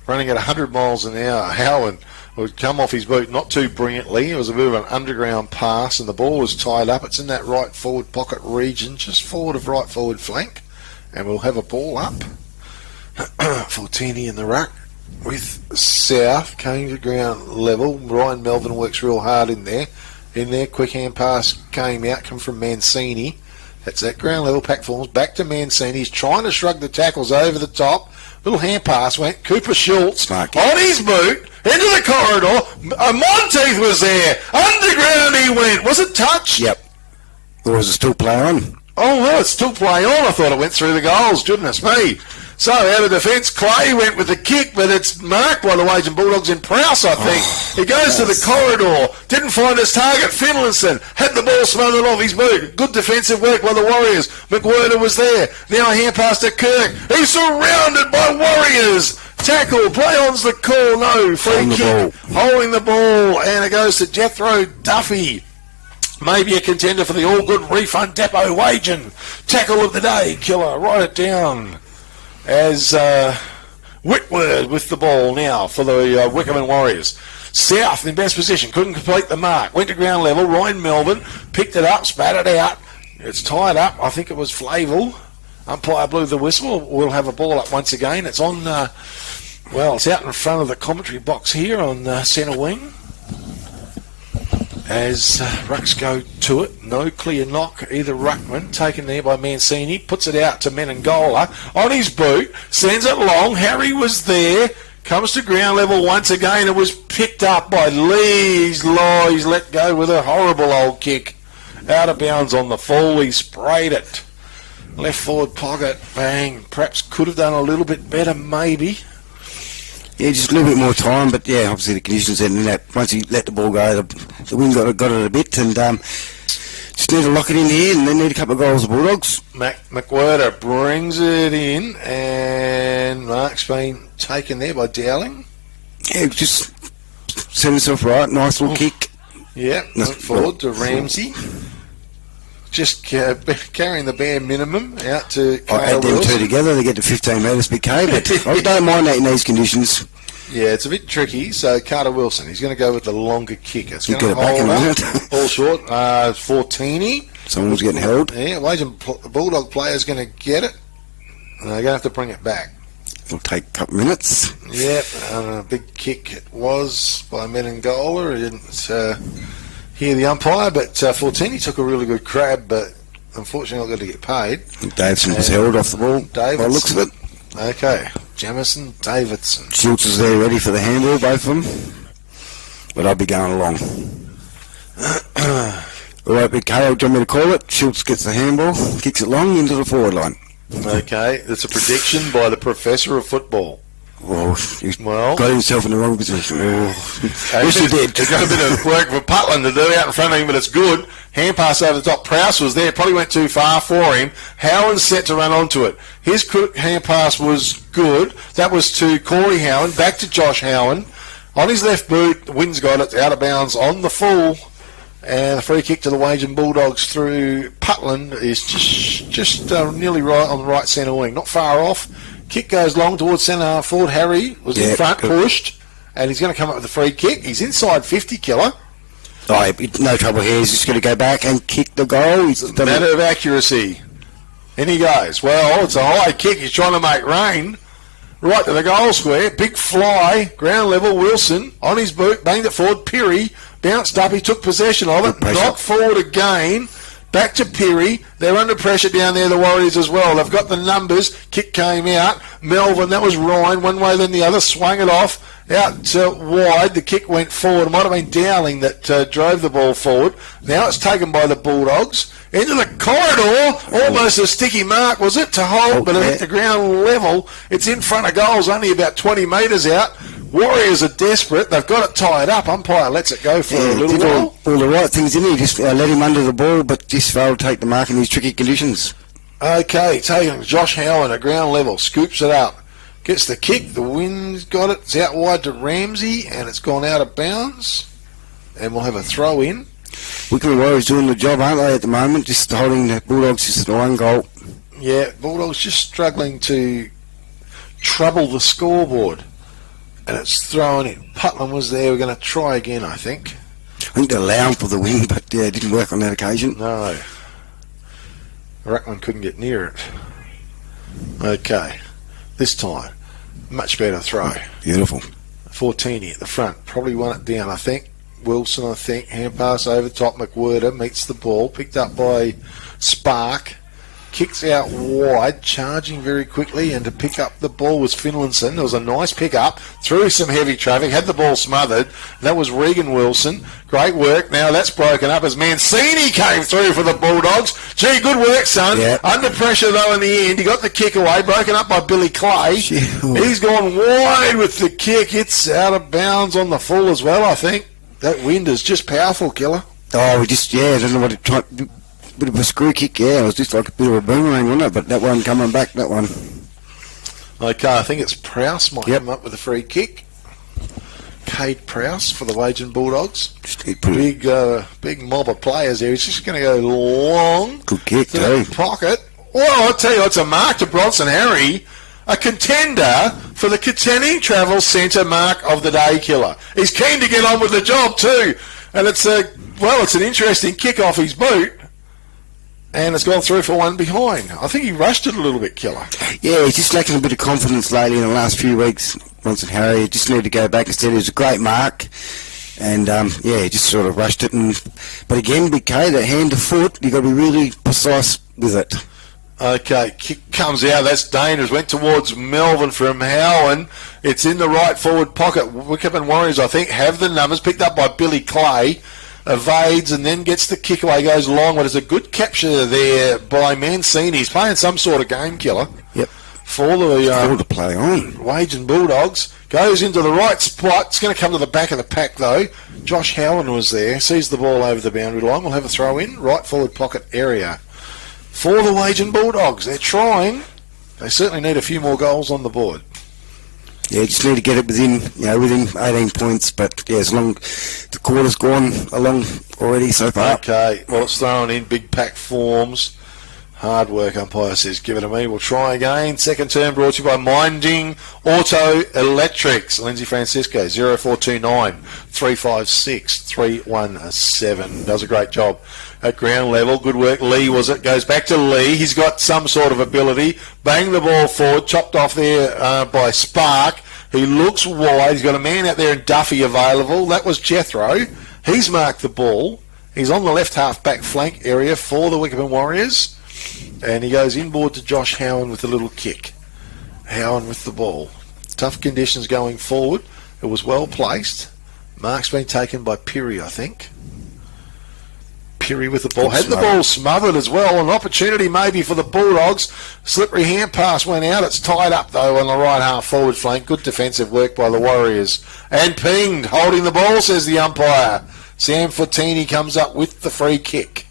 Running at 100 miles an hour. Howen would come off his boot not too brilliantly. It was a bit of an underground pass, and the ball was tied up. It's in that right forward pocket region, just forward of right forward flank, and we'll have a ball up. Fortini in the ruck with South coming to ground level. Ryan Melvin works real hard in there. Quick hand pass came out, come from Mancini. That's that ground level. Pack forms back to Mancini. He's trying to shrug the tackles over the top. Little hand pass went. Cooper Schultz on his boot into the corridor. Monteith was there. Underground he went. Was it touch? Yep. Or was it still play on? Oh, well, it's still play on. I thought it went through the goals. Goodness me. So, out of defence, Clay went with the kick, but it's marked by the Wagin Bulldogs in Prowse, I think. He goes to the corridor, didn't find his target. Finlayson had the ball smothered off his boot. Good defensive work by the Warriors. McWhirter was there. Now a hand pass to Kirk. He's surrounded by Warriors. Tackle, play on's the call. No, free kick. Holding the ball, and it goes to Jethro Duffy. Maybe a contender for the all-good refund depot Wagin. Tackle of the day, Killer. Write it down. As Whitworth with the ball now for the Wickepin Warriors. South in best position, couldn't complete the mark. Went to ground level. Ryan Melvin picked it up, spat it out. It's tied up. I think it was Flavel. Umpire blew the whistle. We'll have a ball up once again. It's on Well, it's out in front of the commentary box here on centre wing. As rucks go to it, no clear knock, either ruckman, taken there by Mancini, puts it out to Menengola, on his boot, sends it long, Harry was there, comes to ground level once again, it was picked up by Lee's Law, he's let go with a horrible old kick, out of bounds on the full, he sprayed it, left forward pocket, bang, perhaps could have done a little bit better maybe. Yeah, just a little bit more time, but yeah, obviously the conditions ended that once he let the ball go, the wind got it a bit, and just need to lock it in here, and then need a couple of goals, the Bulldogs. McWhirter brings it in, and Mark's been taken there by Dowling. Yeah, just set himself right, nice little kick. Yeah, went forward to Ramsey. Just carrying the bare minimum out to I add them two together, they get to 15 metres PK, but I don't mind that in these conditions. Yeah, it's a bit tricky. So Carter Wilson, he's going to go with the longer kicker. It's You going get to it back in a hold minute. up. All short. Fortini. Someone's getting held. Yeah, Wagin Bulldog player's going to get it. They're going to have to bring it back. It'll take a couple of minutes. Yep, a big kick it was by Menengola. He didn't hear the umpire, but Fortini took a really good crab, but unfortunately not going to get paid. Davidson was held off the ball by the looks of it. Okay, Jamison, Davidson. Schultz is there ready for the handball, both of them. But I'll be going along. All right, big KO, do you want me to call it? Schultz gets the handball, kicks it long into the forward line. Okay, that's a prediction by the professor of football. Oh, he's Well, got himself in the wrong position. Oh. Wish he did. He's got a bit of work for Putland to do out in front of him, but it's good. Hand pass over the top. Prowse was there, probably went too far for him. Howen's set to run onto it. His hand pass was good. That was to Corey Howen, back to Josh Howen. On his left boot, the wind's got it, out of bounds on the full. And the free kick to the Wagin Bulldogs through Putland is just nearly right on the right centre wing. Not far off. Kick goes long towards centre half forward. Harry was in front, pushed, and he's going to come up with a free kick. He's inside 50, Killer. Oh, no trouble here. He's just going to go back and kick the goal. It's a matter of accuracy. In he goes. Well, it's a high kick. He's trying to make rain. Right to the goal square. Big fly. Ground level. Wilson on his boot. Banged it forward. Pirri bounced up. He took possession of it. Knocked forward again. Back to Pirri. They're under pressure down there, the Warriors as well. They've got the numbers. Kick came out. Melvin, that was Ryan. One way, then the other. Swung it off. Out wide. The kick went forward. It might have been Dowling that drove the ball forward. Now it's taken by the Bulldogs. Into the corridor. Almost a sticky mark, was it, to hold, but it hit the ground level. It's in front of goals, only about 20 metres out. Warriors are desperate. They've got it tied up. Umpire lets it go for a little while. All the right things in he just let him under the ball, but just failed to take the mark in these tricky conditions. Okay, taking Josh Howen at ground level. Scoops it up. Gets the kick. The wind's got it. It's out wide to Ramsey, and it's gone out of bounds. And we'll have a throw in. Wickepin Warriors doing the job, aren't they, at the moment? Just holding the Bulldogs just at one goal. Yeah, Bulldogs just struggling to trouble the scoreboard. And it's thrown in. Putland was there. We're going to try again, I think. I think they're allowing for the win, but yeah, it didn't work on that occasion. No. Ruckman couldn't get near it. Okay. This time, much better throw. Beautiful. Fortini at the front. Probably won it down, I think. Wilson, I think. Hand pass over the top. McWhirter meets the ball. Picked up by Spark. Kicks out wide, charging very quickly, and to pick up the ball was Finlayson. There was a nice pick up, through some heavy traffic, had the ball smothered. That was Regan Wilson. Great work. Now that's broken up as Mancini came through for the Bulldogs. Gee, good work, son. Yep. Under pressure, though, in the end. He got the kick away, broken up by Billy Clay. He's gone wide with the kick. It's out of bounds on the full as well, I think. That wind is just powerful, Killer. Oh, I don't know what it tried. Bit of a screw kick, yeah. It was just like a bit of a boomerang, wasn't it? But that one coming back, that one. Okay, I think it's Prowse might come up with a free kick. Cade Prowse for the Wagin Bulldogs. Big mob of players there. He's just going to go long. Good kick, to the pocket. Well, I'll tell you, it's a mark to Bronson Harry. A contender for the contending travel centre mark of the day, Killer. He's keen to get on with the job too. And it's an interesting kick off his boot. And it's gone through for one behind. I think he rushed it a little bit, Killer. Yeah, he's just lacking a bit of confidence lately in the last few weeks. Bronson Harry. Just needed to go back instead. It was a great mark. And, he just sort of rushed it. But again, Big K, that hand to foot, you've got to be really precise with it. Okay, kick comes out. That's dangerous. Went towards Melbourne from Howen. It's in the right forward pocket. Wickepin Warriors, I think, have the numbers. Picked up by Billy Clay. Evades and then gets the kick away. Goes long, but it's a good capture there by Mancini. He's playing some sort of game killer. Yep. For the to play on. Wagin Bulldogs. Goes into the right spot. It's going to come to the back of the pack, though. Josh Howen was there. Sees the ball over the boundary line. We'll have a throw in. Right forward pocket area. For the Wagin Bulldogs, they're trying. They certainly need a few more goals on the board. Yeah, just need to get it within 18 points. But yeah, as long the quarter's gone along already so far. Okay, well it's thrown in big pack forms. Hard work, umpire says. Give it to me. We'll try again. Second term brought to you by Minding Auto Electrics. Lindsay Francisco, 0429 356 317. Does a great job at ground level. Good work. Lee was it. Goes back to Lee. He's got some sort of ability. Bang the ball forward. Chopped off there by Spark. He looks wide. He's got a man out there in Duffy available. That was Jethro. He's marked the ball. He's on the left half back flank area for the Wickepin Warriors. And he goes inboard to Josh Howen with a little kick. Howen with the ball. Tough conditions going forward. It was well placed. Mark's been taken by Pirri, I think. Pirri with the ball. Had the ball smothered as well. An opportunity maybe for the Bulldogs. Slippery hand pass went out. It's tied up, though, on the right half forward flank. Good defensive work by the Warriors. And pinged. Holding the ball, says the umpire. Sam Fortini comes up with the free kick.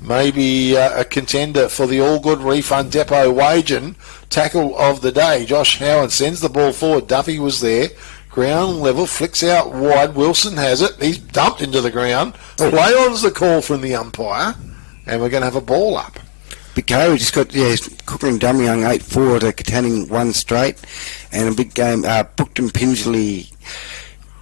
Maybe a contender for the all-good refund depot Wagin tackle of the day. Josh Howen sends the ball forward. Duffy was there. Ground level, flicks out wide. Wilson has it. He's dumped into the ground. Play on's the call from the umpire. And we're going to have a ball up. Big K, just got Cooker and Dumryung 8-4 to Katanning 1 straight. And a big game, Brookton Pingelly...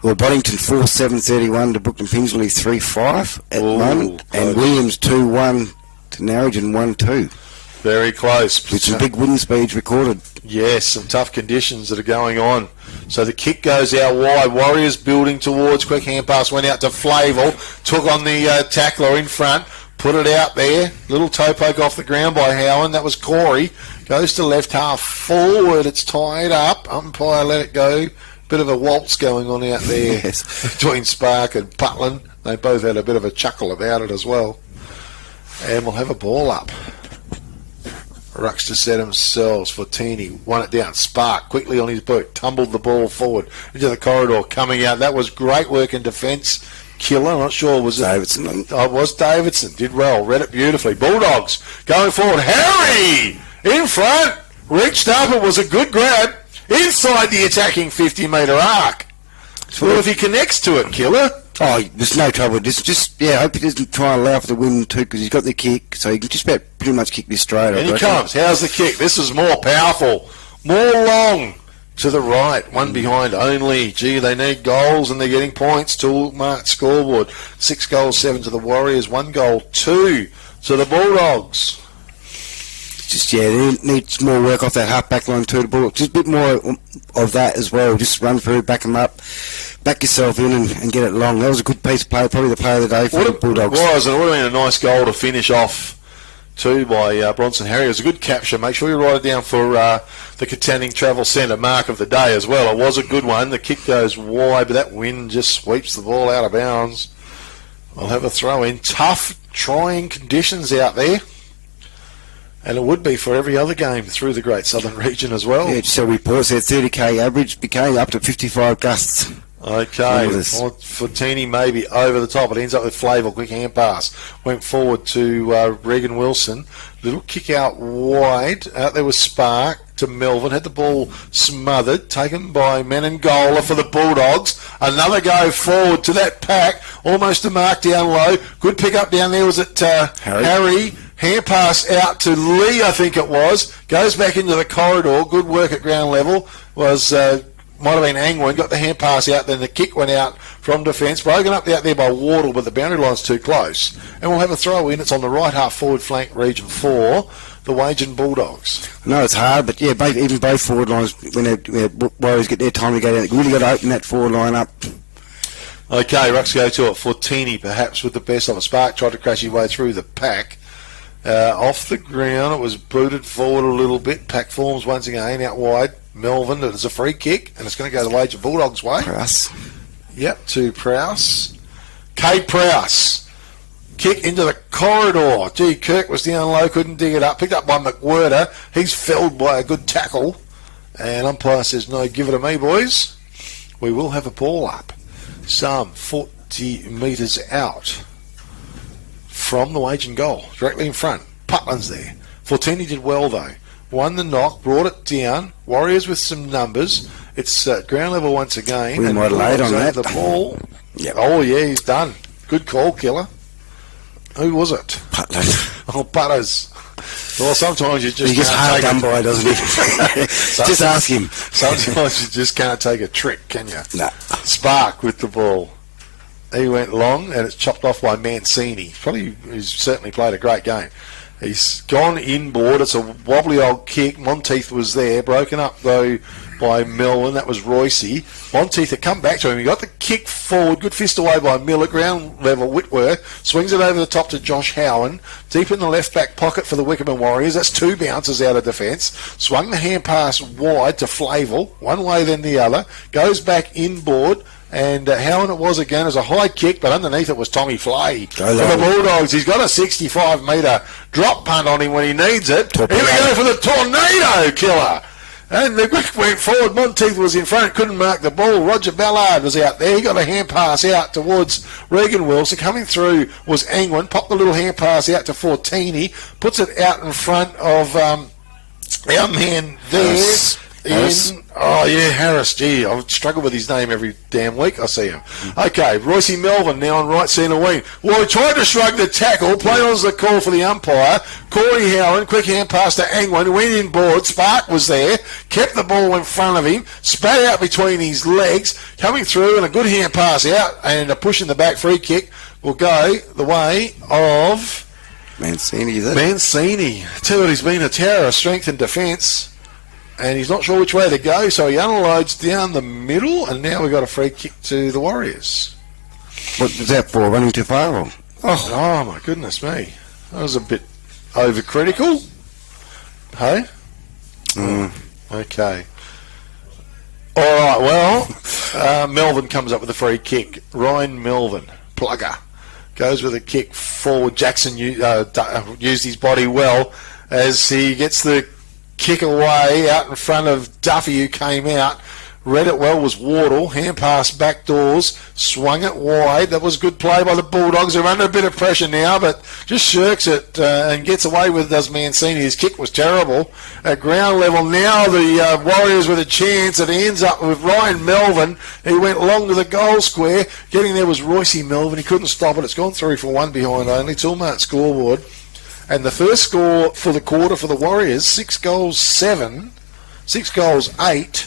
Well, Boddington 4-7-31 to Brookton Pingelly 3-5 at the moment. Close. And Williams 2-1 to Narrogin 1-2. Very close. With some big wind speeds recorded. Yes, some tough conditions that are going on. So the kick goes out wide. Warriors building towards. Quick hand pass went out to Flavel. Took on the tackler in front. Put it out there. Little toe poke off the ground by Howen. That was Corey. Goes to left half forward. It's tied up. Umpire let it go. Bit of a waltz going on out there between Spark and Putland. They both had a bit of a chuckle about it as well. And we'll have a ball up. Rucks to set themselves. Fortini won it down. Spark quickly on his boot. Tumbled the ball forward into the corridor. Coming out. That was great work in defence. Killer. I'm not sure. Was it Davidson? Oh, it was Davidson. Did well. Read it beautifully. Bulldogs going forward. Harry in front. Reached up. It was a good grab. Inside the attacking 50-metre arc. Well, if he connects to it, Killer. Oh, there's no trouble. I hope he doesn't try and allow for the wind too, because he's got the kick, so he can just about pretty much kick this straight. And he comes. How's the kick? This is more powerful. More long. To the right. One behind only. Gee, they need goals, and they're getting points to mark scoreboard. 6 goals, 7 to the Warriors. 1 goal, 2 to the Bulldogs. There needs more work off that half-back line too. Just a bit more of that as well. Just run through, back them up, back yourself in and get it long. That was a good piece of play, probably the player of the day for the Bulldogs. It was, and it would have been a nice goal to finish off too by Bronson Harry. It was a good capture. Make sure you write it down for the Katanning Travel Centre mark of the day as well. It was a good one. The kick goes wide, but that wind just sweeps the ball out of bounds. I'll have a throw in. Tough, trying conditions out there. And it would be for every other game through the Great Southern region as well. Yeah, just a report said 30k average became up to 55 gusts. Okay, Fortini maybe over the top. It ends up with Flavel, quick hand pass. Went forward to Regan Wilson. Little kick out wide. Out there was Spark to Melbourne. Had the ball smothered. Taken by Menangola for the Bulldogs. Another go forward to that pack. Almost a mark down low. Good pick up down there. Was it Harry? Hand pass out to Lee, I think it was. Goes back into the corridor. Good work at ground level. Was might have been Angwin, got the hand pass out, then the kick went out from defence, broken up out there by Wardle, but the boundary line's too close. And we'll have a throw in. It's on the right half forward flank, region 4, the Wagin Bulldogs. No, it's hard, but yeah, both forward lines, when Warriors get their time to go down, they really got to open that forward line up. Okay, Rucks go to it. Fortini perhaps with the best of it. Spark tried to crash his way through the pack. Off the ground, it was booted forward a little bit. Pack forms once again out wide. Melvin, it's a free kick, and it's going to go the Wagin Bulldogs' way. Prowse. Yep, to Prowse. Kate Prowse. Kick into the corridor. Gee, Kirk was down low, couldn't dig it up. Picked up by McWhirter. He's felled by a good tackle. And umpire says, no, give it to me, boys. We will have a ball up. Some 40 metres out from the Wagin goal. Directly in front. Putland's there. Fortini did well, though. Won the knock, brought it down. Warriors with some numbers. It's ground level once again. We might have laid on that. The ball. Yep. Oh, yeah, he's done. Good call, Killer. Who was it? Putland. Oh, Butters. Well, sometimes you just He gets can't hard take done it. by, doesn't he? Just ask him. Sometimes you just can't take a trick, can you? No. Spark with the ball. He went long, and it's chopped off by Mancini. He's certainly played a great game. He's gone inboard. It's a wobbly old kick. Monteith was there, broken up though by Melvin. That was Royce. Monteith had come back to him. He got the kick forward. Good fist away by Miller. Ground level. Whitworth swings it over the top to Josh Howen. Deep in the left back pocket for the Wickepin Warriors. That's 2 bounces out of defence. Swung the hand pass wide to Flavel. One way then the other. Goes back inboard. And Howen it was again as a high kick, but underneath it was Tommy Flay for the Bulldogs. He's got a 65-metre drop punt on him when he needs it. Here we go for the tornado killer. And the quick went forward. Monteith was in front, couldn't mark the ball. Roger Ballard was out there. He got a hand pass out towards Regan Wilson. Coming through was Angwin. Popped the little hand pass out to Fortini. Puts it out in front of our man there. Harris. Gee, I've struggled with his name every damn week I see him. Okay, Royce Melvin now on right centre wing. Well, he tried to shrug the tackle. Play on's the call for the umpire. Corey Howen, quick hand pass to Angwin, went inboard. Spark was there, kept the ball in front of him, spat out between his legs, coming through, and a good hand pass out, and a push in the back free kick will go the way of Mancini, is it? Mancini. Tell you, he's been a terror of strength and defence. And he's not sure which way to go, so he unloads down the middle, and now we've got a free kick to the Warriors. What was that for? Running too far? Or? Oh, my goodness me. That was a bit overcritical. Hey? Okay. All right, well, Melvin comes up with a free kick. Ryan Melvin, plugger, goes with a kick forward. Jackson used his body well as he gets the kick away out in front of Duffy, who came out. Read it well was Wardle. Hand pass back doors. Swung it wide. That was good play by the Bulldogs. They're under a bit of pressure now, but just shirks it and gets away with it, does Mancini. His kick was terrible. At ground level now, the Warriors with a chance. It ends up with Ryan Melvin. He went long to the goal square. Getting there was Royce Melvin. He couldn't stop it. It's gone through for 1 behind only. Toolmart scoreboard. And the first score for the quarter for the Warriors, 6 goals 7, 6 goals 8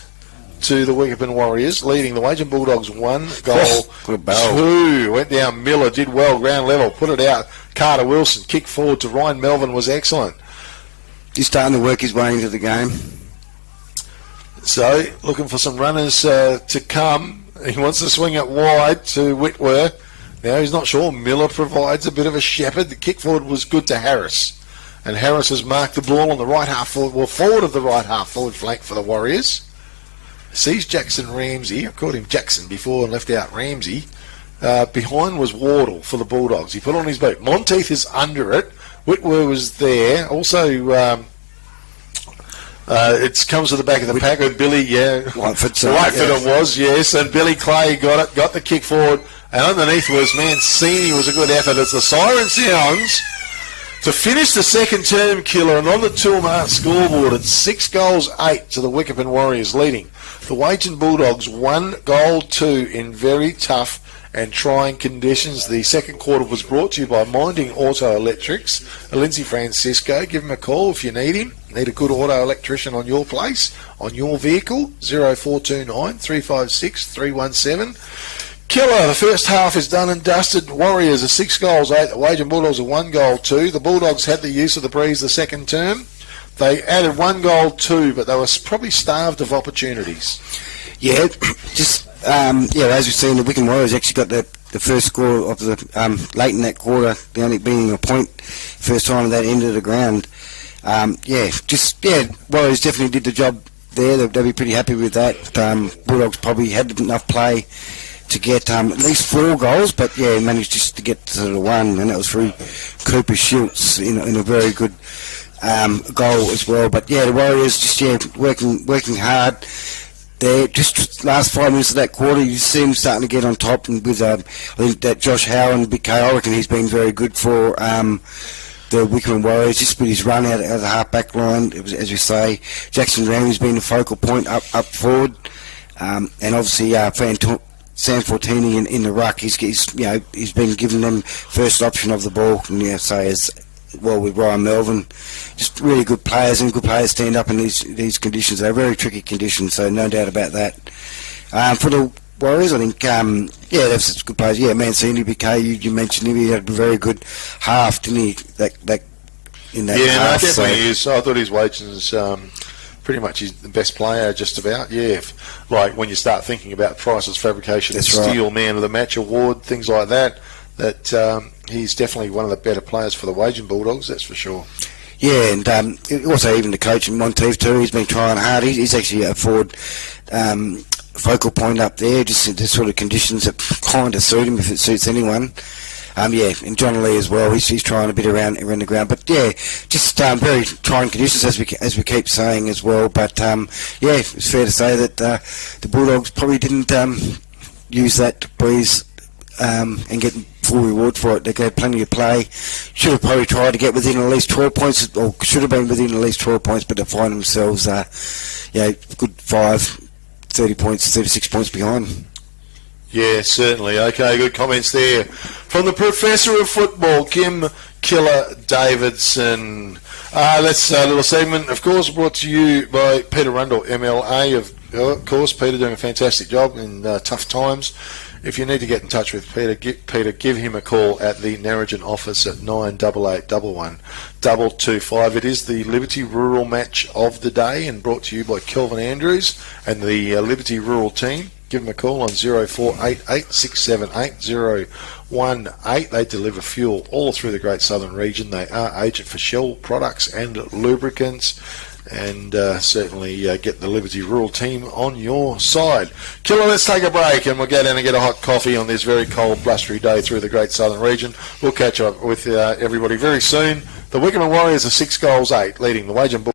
to the Wickepin Warriors, leading the Wagin Bulldogs 1 goal 2. Went down Miller, did well, ground level, put it out. Carter Wilson, kick forward to Ryan Melvin was excellent. He's starting to work his way into the game. So, looking for some runners to come. He wants to swing it wide to Whitworth. Now he's not sure. Miller provides a bit of a shepherd. The kick forward was good to Harris. And Harris has marked the ball on the right half forward, well, forward of the right half forward flank for the Warriors. Sees Jackson Ramsey. I called him Jackson before and left out Ramsey. Behind was Wardle for the Bulldogs. He put on his boot. Monteith is under it. Whitworth was there. Also, it comes to the back of the pack with Billy, Whiteford it was, yes. And Billy Clay got it, got the kick forward. And underneath was Mancini, was a good effort as the siren sounds to finish the second term killer. And on the Toolmart scoreboard, it's 6 goals 8 to the Wickepin Warriors, leading the Wagin Bulldogs 1 goal 2 in very tough and trying conditions. The second quarter was brought to you by Minding Auto Electrics. Lindsay Francisco, give him a call if you need him. Need a good auto electrician on your place, on your vehicle? 0429 356 317. Killer, the first half is done and dusted. Warriors are 6 goals 8. The Wagin Bulldogs are 1 goal 2. The Bulldogs had the use of the breeze the second term. They added 1 goal 2, but they were probably starved of opportunities. Yeah, just as we've seen, the Wickepin Warriors actually got the first score of the late in that quarter, the only being a point, first time at that end of the ground. Warriors definitely did the job there. They'll be pretty happy with that. Bulldogs probably had enough play to get at least 4 goals, but managed just to get to the 1, and that was through Cooper Schultz in a very good goal as well. But the Warriors just working hard. There, just last 5 minutes of that quarter, you see him starting to get on top, and with I think that Josh Howe and Big K, I reckon he's been very good for the Wickepin Warriors, just with his run out of the half-back line. It was, as we say, Jackson Ramsey's been the focal point up forward, and obviously Sam Fortini in the ruck. He's been given them first option of the ball, and as well with Ryan Melvin. Just really good players, and good players stand up in these conditions. They're very tricky conditions, so no doubt about that. For the Warriors, I think, that's good players. Yeah, Mancini, BK, you mentioned him. He had a very good half, didn't he? That in that half. Yeah, definitely is. I thought his Wages pretty much he's the best player, just about. Yeah, like when you start thinking about Price's Fabrication and Steel Man of the Match award, things like that. That he's definitely one of the better players for the Wagin Bulldogs. That's for sure. Yeah, and also even the coach in Monteith too. He's been trying hard. He's actually a forward focal point up there, just the sort of conditions that kind of suit him if it suits anyone. And John Lee as well. He's trying a bit around the ground, but just very trying conditions as we keep saying as well. But it's fair to say that the Bulldogs probably didn't use that breeze and get full reward for it. They had plenty of play. Should have probably tried to get within at least 12 points, or should have been within at least 12 points, but they find themselves, good 30 points, 36 points behind. Yeah, certainly. Okay, good comments there. From the Professor of Football, Kim Killer Davidson. That's a little segment, of course, brought to you by Peter Rundle, MLA. Of course, Peter doing a fantastic job in tough times. If you need to get in touch with Peter, give him a call at the Narrogin office at 98811 225. It is the Liberty Rural match of the day and brought to you by Kelvin Andrews and the Liberty Rural team. Give them a call on 0488 678 018. They deliver fuel all through the Great Southern region. They are agent for Shell products and lubricants. And certainly get the Liberty Rural team on your side. Killer, let's take a break and we'll go down and get a hot coffee on this very cold, blustery day through the Great Southern region. We'll catch up with everybody very soon. The Wickepin Warriors are 6 goals 8, leading the Wagin Bulldogs.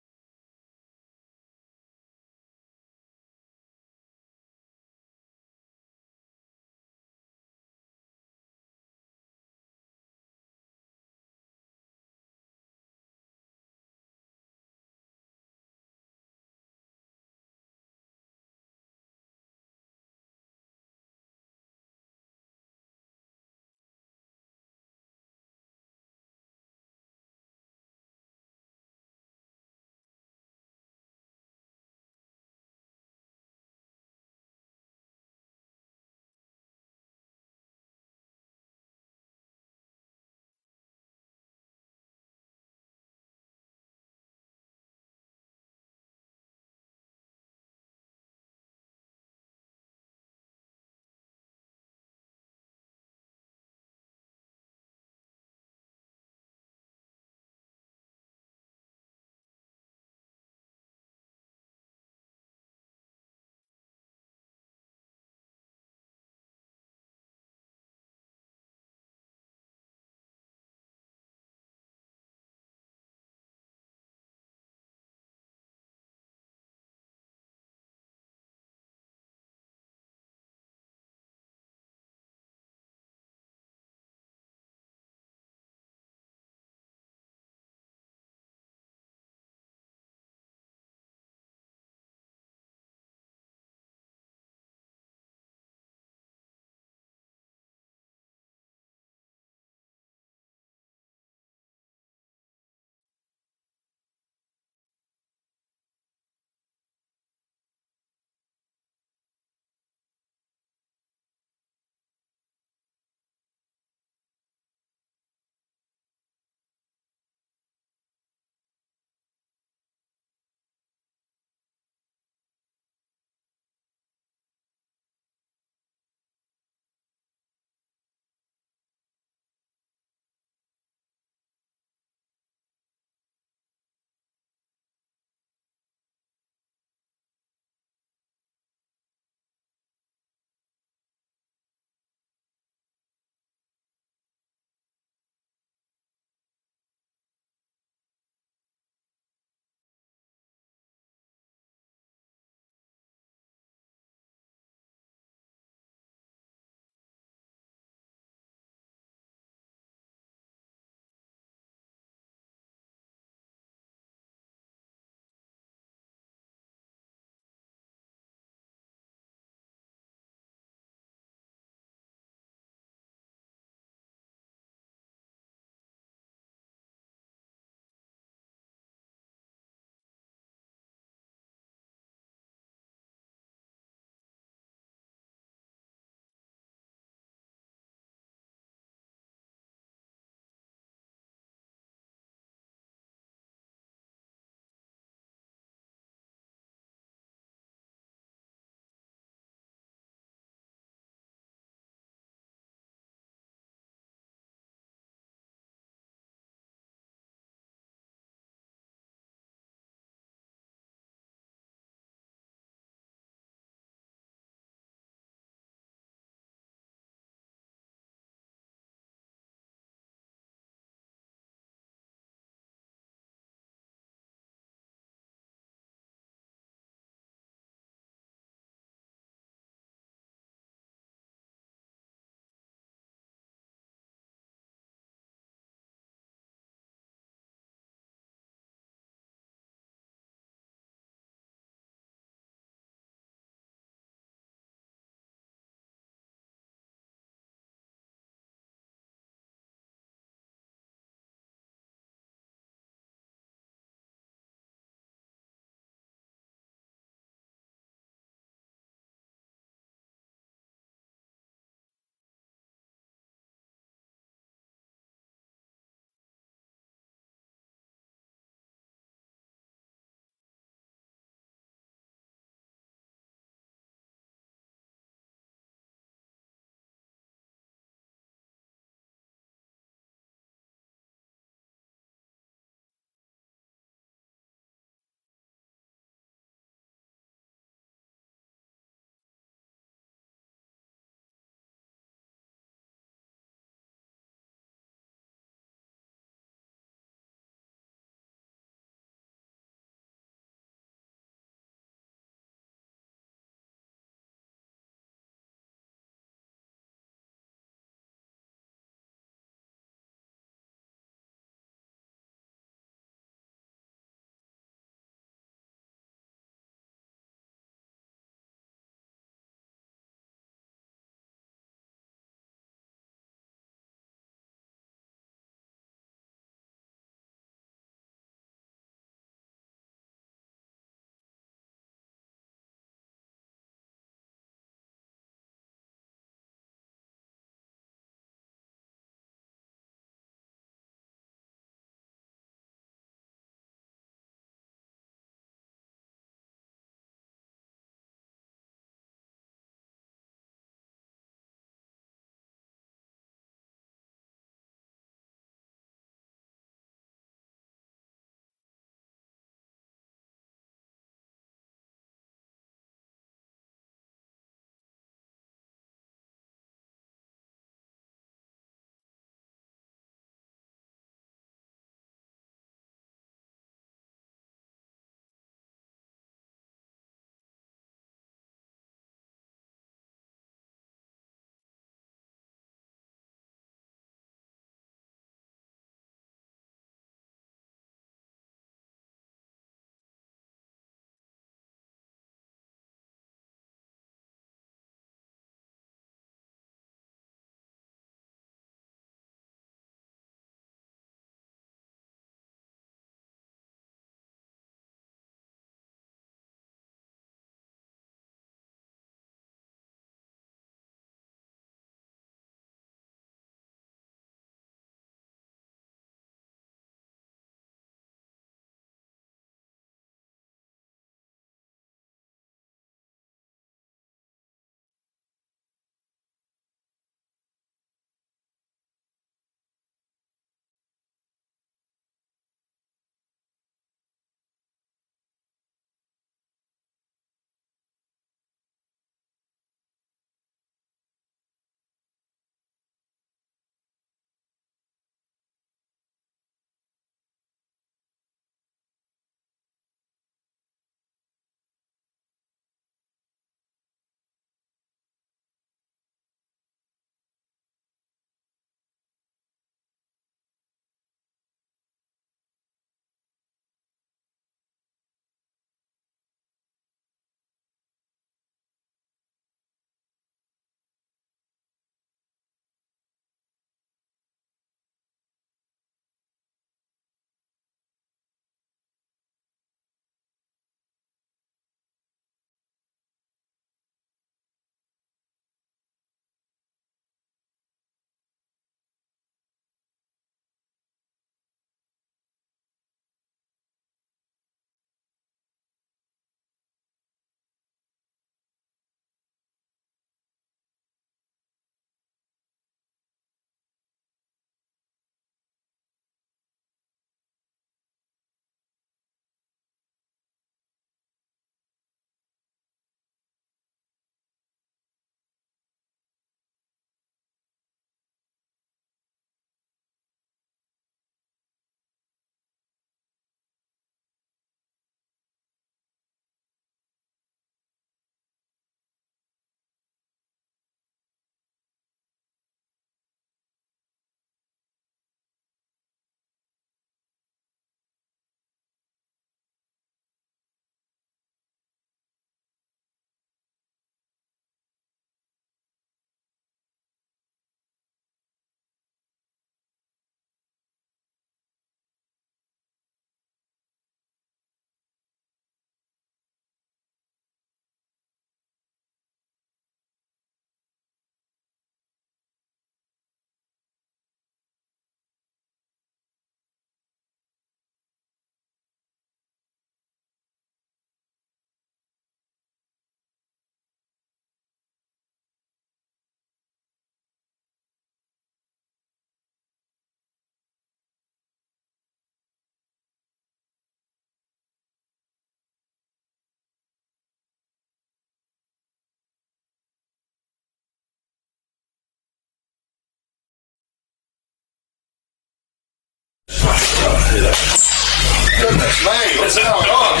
Goodness me, what's going on?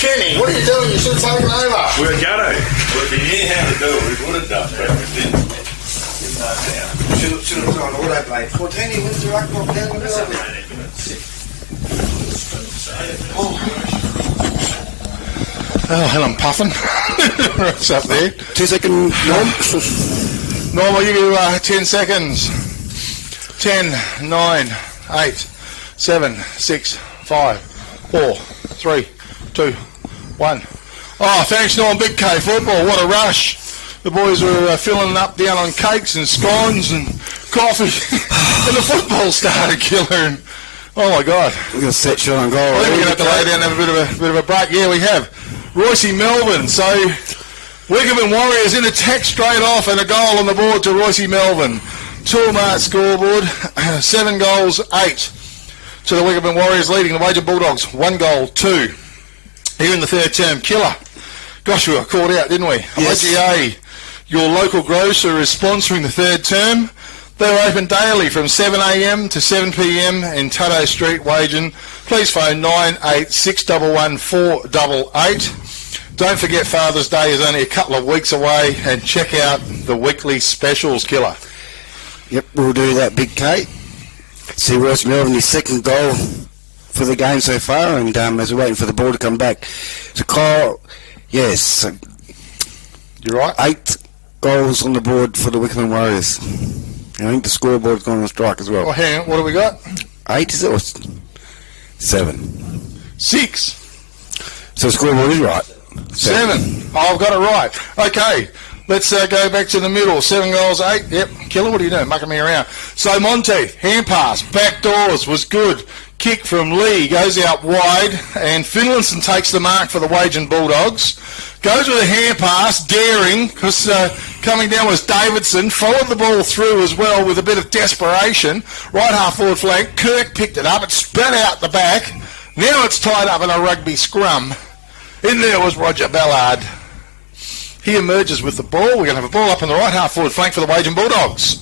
Kenny, what are you doing? You should have taken over. We're gutto. If we knew how to do it, we would have done, but we didn't. Should have gone autoplay. 14, wins the ruckman down the middle. Oh, hell, I'm puffing. What's up there? 2 second Norm. Norm, I'll give you 10 seconds. 10, 9, 8, 7, 6, 5, 4, 3, 2, 1. Oh, thanks, Norm. Big K football. What a rush. The boys were filling up down on cakes and scones and coffee. And the football started killing. Oh, my God. We've got a set shot on goal. I think we're going to have to lay down and have a bit of a break. Yeah, we have. Royce Melbourne. So, Wickepin Warriors in attack straight off and a goal on the board to Royce Melbourne. Toolmart scoreboard. 7 goals, 8 to the Wickepin Warriors, leading the Wagin Bulldogs. 1 goal, 2. Here in the third term. Killer. Gosh, we were caught out, didn't we? Yes. IGA, your local grocer, is sponsoring the third term. They're open daily from 7 a.m. to 7 p.m. in Tuddo Street, Wagin. Please phone 98611 Don't forget Father's Day is only a couple of weeks away, and check out the weekly specials, Killer. Yep, we'll do that, Big K. See Royce Melbourne, his second goal for the game so far, and as we're waiting for the ball to come back. So Kyle, yes, You right? 8 goals on the board for the Wickepin Warriors. I think the scoreboard's gone on strike as well. Oh, hang on, what do we got? 8 is it, or 7? 6. So the scoreboard is right. 7. Oh, I've got it right. Okay, let's go back to the middle. 7 goals, 8. Yep, Killer, what are you doing? Mucking me around. So Monteith, hand pass, back doors, was good. Kick from Lee, goes out wide, and Finlayson takes the mark for the Wagin Bulldogs. Goes with a hand pass, daring, because coming down was Davidson, followed the ball through as well with a bit of desperation. Right half forward flank, Kirk picked it up, it spread out the back. Now it's tied up in a rugby scrum. In there was Roger Ballard. He emerges with the ball. We're going to have a ball up on the right half forward flank for the Wagin Bulldogs.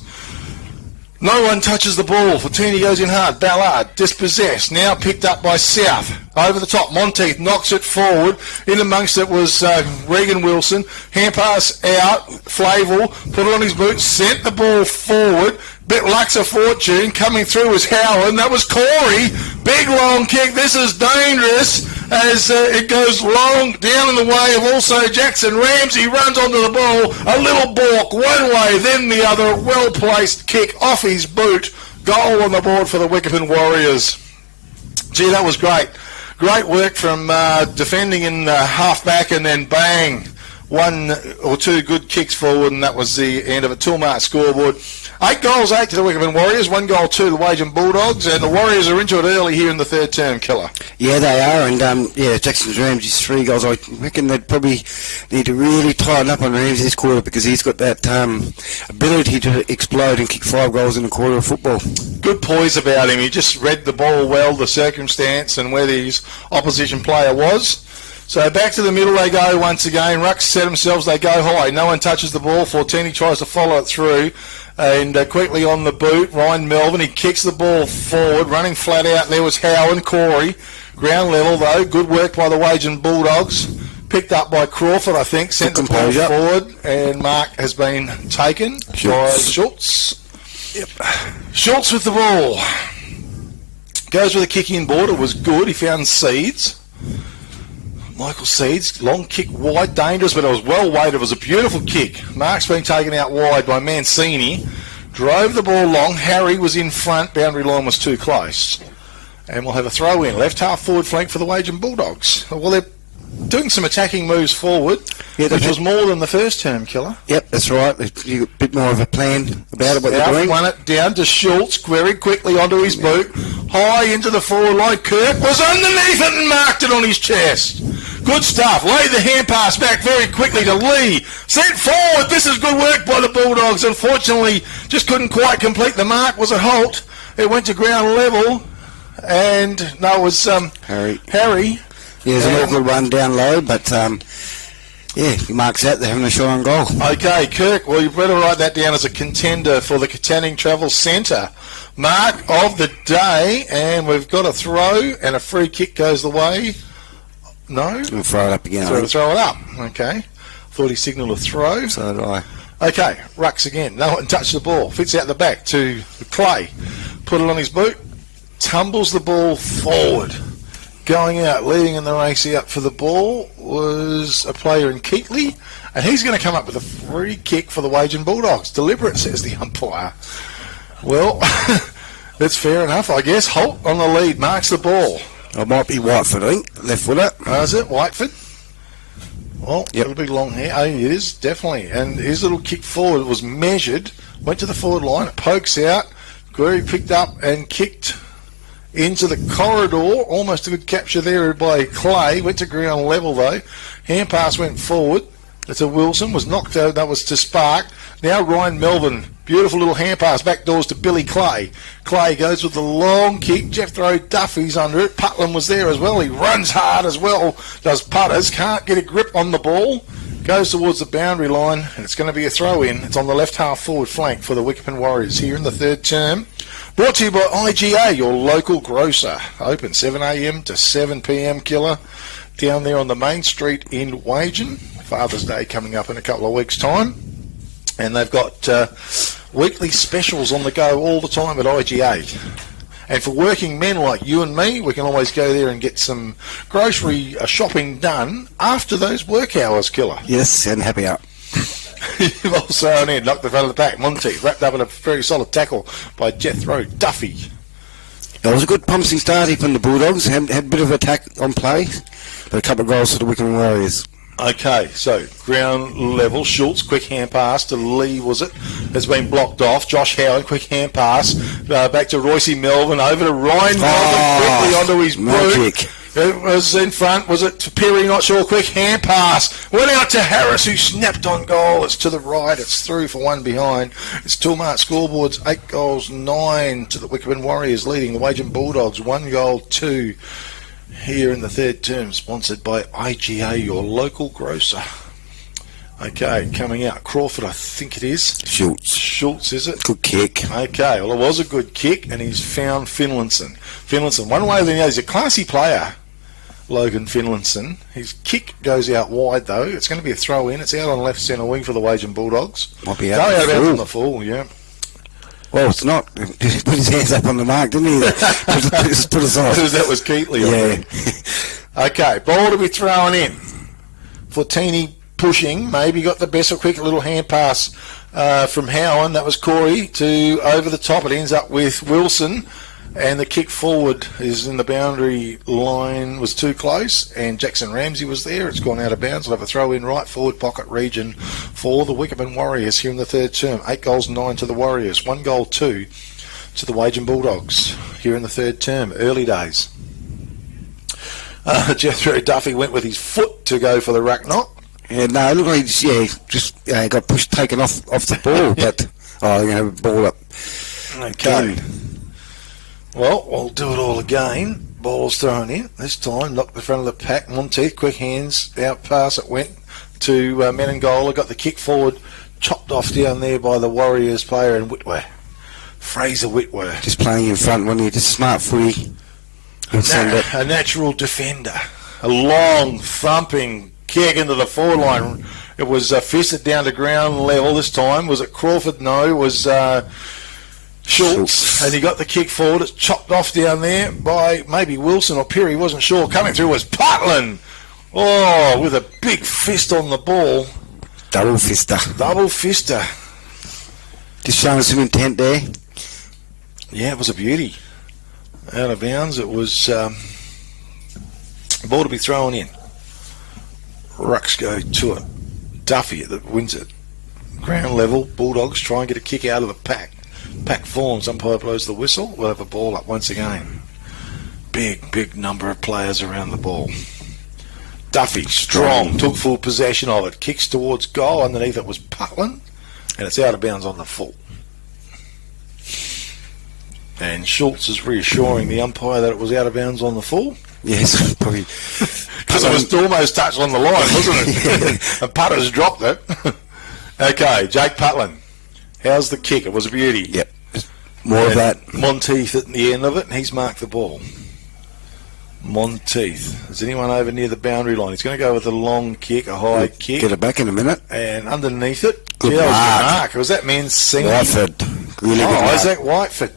No one touches the ball. Fortini goes in hard. Ballard dispossessed. Now picked up by South. Over the top. Monteith knocks it forward. In amongst it was Regan Wilson. Hand pass out. Flavel put it on his boot. Sent the ball forward. Bit Lux of fortune. Coming through was Howard. That was Corey. Big long kick. This is dangerous as it goes long down in the way of also Jackson Ramsey. Runs onto the ball. A little balk one way, then the other. Well-placed kick off his boot. Goal on the board for the Wickepin Warriors. Gee, that was great. Great work from defending in half-back, and then bang, 1 or 2 good kicks forward, and that was the end of it. Toolmart scoreboard. 8 goals, 8 to the Wickepin Warriors, 1 goal, 2 to the Wagin Bulldogs, and the Warriors are into it early here in the third term, Killer. Yeah, they are, and Jackson Ramsey's 3 goals. I reckon they'd probably need to really tighten up on Ramsey this quarter, because he's got that ability to explode and kick 5 goals in a quarter of football. Good poise about him. He just read the ball well, the circumstance, and where his opposition player was. So back to the middle they go once again. Rucks set themselves, they go high. No one touches the ball. Fortini tries to follow it through. And quickly on the boot, Ryan Melbourne, he kicks the ball forward, running flat out. There was Howe and Corey. Ground level, though. Good work by the Wagin Bulldogs. Picked up by Crawford, I think. Sent the ball forward. And mark has been taken by Schultz. Yep. Schultz with the ball. Goes with a kick in board. It was good. He found Seeds. Michael Seeds, long kick wide, dangerous, but it was well weighted. It was a beautiful kick. Mark's been taken out wide by Mancini. Drove the ball long. Harry was in front. Boundary line was too close. And we'll have a throw in. Left half forward flank for the Wagin Bulldogs. Well, they're doing some attacking moves forward, which was more than the first term, Killer. Yep, that's right. You got a bit more of a plan about it, what they're doing. Won it down to Schultz, very quickly onto his boot. High into the forward line. Kirk was underneath it and marked it on his chest. Good stuff. Laid the hand pass back very quickly to Lee. Sent forward. This is good work by the Bulldogs. Unfortunately, just couldn't quite complete the mark. Was a halt. It went to ground level. And no, it was Harry. Yeah, it was an awkward run down low, but Yeah, he marks out. They're having a shot on goal. Okay, Kirk, well, you better write that down as a contender for the Katanning Travel Centre. Mark of the day, and we've got a throw, and a free kick goes the way. No? We'll throw it up again. Throw it up. Okay. Thought he signalled a throw. So did I. Okay, Rucks again. No one touched the ball. Fits out the back to Clay. Put it on his boot. Tumbles the ball forward. Going out, leading in the race out for the ball was a player in Keatley, and he's going to come up with a free kick for the Wagin Bulldogs. Deliberate, says the umpire. Well, that's fair enough, I guess. Holt on the lead, marks the ball. It might be Whitefoot, I think. Left footer. Is it Whitefoot? Well, Yep. it'll be long hair. Oh, it is, definitely. And his little kick forward was measured, went to the forward line, it pokes out. Guerry picked up and kicked into the corridor. Almost a good capture there by Clay. Went to ground level, though. Hand pass went forward. It's a Wilson, was knocked out. That was to Spark. Now Ryan Melvin. Beautiful little hand pass back doors to Billy Clay. Clay goes with the long kick. Jethro Duffy's under it. Putland was there as well. He runs hard as well. Does Putters. Can't get a grip on the ball. Goes towards the boundary line, and it's going to be a throw in. It's on the left half forward flank for the Wickepin Warriors here in the third term. Brought to you by IGA, your local grocer. Open 7 a.m. to 7 p.m. killer. Down there on the main street in Wagin. Father's Day coming up in a couple of weeks' time. And they've got weekly specials on the go all the time at IGA. And for working men like you and me, we can always go there and get some grocery shopping done after those work hours, killer. Yes, and happy out. You've also on in, knocked the front of the pack. Monty wrapped up in a very solid tackle by Jethro Duffy. It was a good promising start here from the Bulldogs. Had a bit of attack on play, but a couple of goals for the Wickepin Warriors. Okay, so ground level. Schultz, quick hand pass to Lee, was it? Has been blocked off. Josh Howard, quick hand pass. Back to Royce Melvin, over to Ryan Melvin, quickly onto his magic. boot. It was in front, was it to Perry? Not sure. Quick hand pass. Went out to Harris, who snapped on goal. It's to the right. It's through for one behind. It's Toolmart scoreboards. 8 goals, 9 to the Wickepin Warriors, leading the Wagin Bulldogs. 1 goal, 2 here in the third term, sponsored by IGA, your local grocer. Okay, coming out. Crawford, I think it is. Schultz, is it? Good kick. Okay, well, it was a good kick, and he's found Finlinson. One way or the other, he's a classy player, Logan Finlinson. His kick goes out wide, though. It's going to be a throw in. It's out on left centre wing for the Wagin Bulldogs. Might be out of bounds on the full, yeah. Well, it's not. He put his hands up on the mark, didn't he? Put us off. That was Keatley. Yeah. Okay, ball to be thrown in. Fortini pushing, maybe got the best. A quick little hand pass from Howan. That was Corey to over the top. It ends up with Wilson. And the kick forward is in the boundary line, was too close, and Jackson Ramsey was there. It's gone out of bounds. We'll have a throw in right forward pocket region for the Wickepin Warriors here in the third term. 8 goals, 9 to the Warriors. 1 goal, 2 to the Wagin Bulldogs here in the third term. Early days. Jethro Duffy went with his foot to go for the ruck knock. Yeah, no, it looked like he just got taken off the ball, but ball up. Okay. Well, we'll do it all again. Ball's thrown in. This time, knocked the front of the pack. Monteith, quick hands, out pass. It went to Menangola. Got the kick forward, chopped off down there by the Warriors player in Whitwer. Fraser Whitwer. Just playing in front, wasn't he? Just smart footy. A natural defender. A long, thumping kick into the forward line. It was fisted down to ground level this time. Was it Crawford? No, it was Schultz. And he got the kick forward. It's chopped off down there by maybe Wilson or Perry, wasn't sure. Coming through was Putland. Oh, with a big fist on the ball. Double fister. Just showing some intent there. Yeah, it was a beauty. Out of bounds. It was ball to be thrown in. Rucks go to it. Duffy that wins it. Ground level. Bulldogs try and get a kick out of the pack. Pack forms. Umpire blows the whistle. We'll have a ball up once again. Big number of players around the ball. Duffy, strong, took full possession of it. Kicks towards goal. Underneath it was Putland. And it's out of bounds on the full. And Schultz is reassuring the umpire that it was out of bounds on the full. Yes, probably. Because it was almost touched on the line, wasn't it? And Putter's dropped it. Okay, Jake Putland. How's the kick? It was a beauty. Yep. More of that. Monteith at the end of it, and he's marked the ball. Monteith. Is anyone over near the boundary line? He's going to go with a long kick, a high kick. Get it back in a minute. And underneath it, Good that was mark. good mark. Was that Mancini? Whiteford. Really good mark. Isaac Whiteford.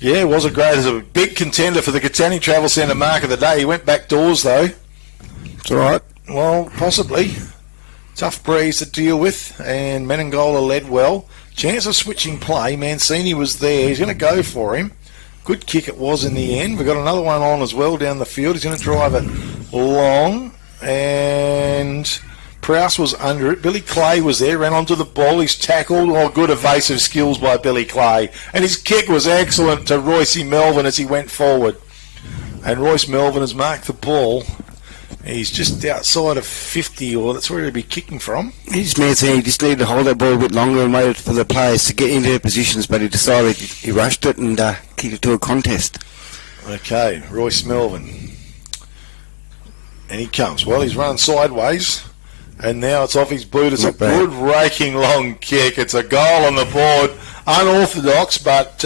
Yeah, it was a great. It was a big contender for the Catani Travel Centre mark of the day. He went back doors, though. It's all right. Well, possibly. Tough breeze to deal with, and Menengola led well. Chance of switching play. Mancini was there. He's going to go for him. Good kick it was in the end. We've got another one on as well down the field. He's going to drive it long, and Prowse was under it. Billy Clay was there, ran onto the ball. He's tackled. Oh, good evasive skills by Billy Clay. And his kick was excellent to Royce Melvin as he went forward. And Royce Melvin has marked the ball. He's just outside of 50, or that's where he'd be kicking from. He's Mancini. He just needed to hold that ball a bit longer and waited for the players to get into their positions, but he decided he rushed it and kicked it to a contest. Okay, Royce Melvin. And he comes. Well, he's running sideways, and now it's off his boot. It's Not a bad. good raking long kick. It's a goal on the board. Unorthodox, but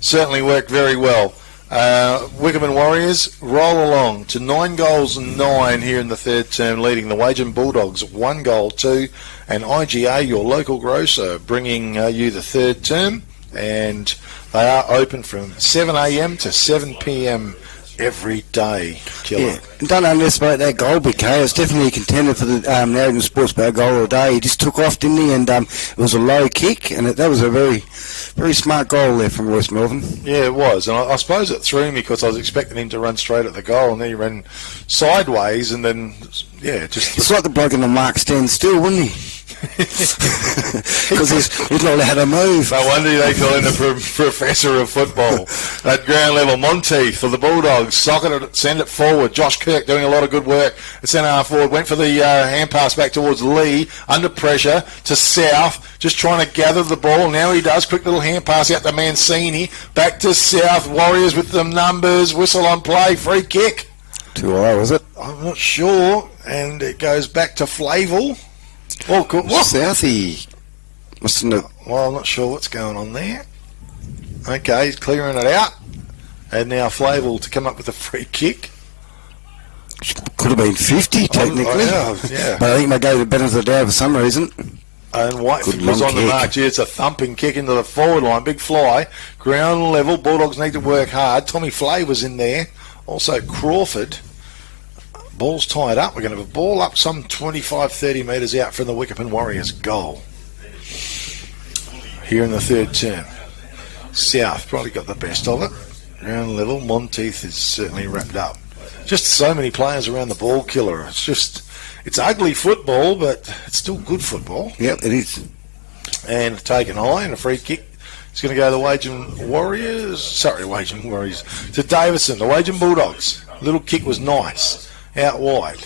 certainly worked very well. Wickepin Warriors roll along to 9 goals and 9 here in the third term, leading the Wagin Bulldogs 1 goal 2, and IGA, your local grocer, bringing you the third term, and they are open from 7 a.m. to 7 p.m. every day. Killer. Yeah, and don't underestimate that goal, BK. It's definitely a contender for the Narrabeen Sports Bar goal of the day. He just took off, didn't he? And it was a low kick, and that was a very, very smart goal there from Royce Melvin. Yeah, it was. And I suppose it threw me because I was expecting him to run straight at the goal, and then he ran sideways, and then, yeah, just... It's like the bloke in the mark stand still, wouldn't he? Because he's not allowed to move. No wonder they call him the professor of football. At ground level, Monteith for the Bulldogs, socket it, send it forward. Josh Kirk doing a lot of good work at centre half forward. Went for the hand pass back towards Lee, under pressure to South, just trying to gather the ball. Now he does. Quick little hand pass out to Mancini. Back to South. Warriors with the numbers. Whistle on play. Free kick. Too high, was it? I'm not sure. And it goes back to Flavel. Oh, cool. Southie. Mustn't have... Well, I'm not sure what's going on there. Okay, he's clearing it out. And now Flavel to come up with a free kick. Could have been 50, technically. Yeah. But I think they gave the benefit of the doubt for some reason. And Whiteford Good was long on the kick. mark. Gee, it's a thumping kick into the forward line. Big fly. Ground level. Bulldogs need to work hard. Tommy Flay was in there. Also Crawford. Ball's tied up. We're going to have a ball up some 25, 30 metres out from the Wickepin Warriors goal. Here in the third term. South probably got the best of it. Ground level. Monteith is certainly wrapped up. Just so many players around the ball, Killer. It's ugly football, but it's still good football. Yep, it is. And taken high and a free kick. It's going to go to the Wagin Warriors. Sorry, Wagin Warriors. To Davison, the Wagin Bulldogs. Little kick was nice. Out wide.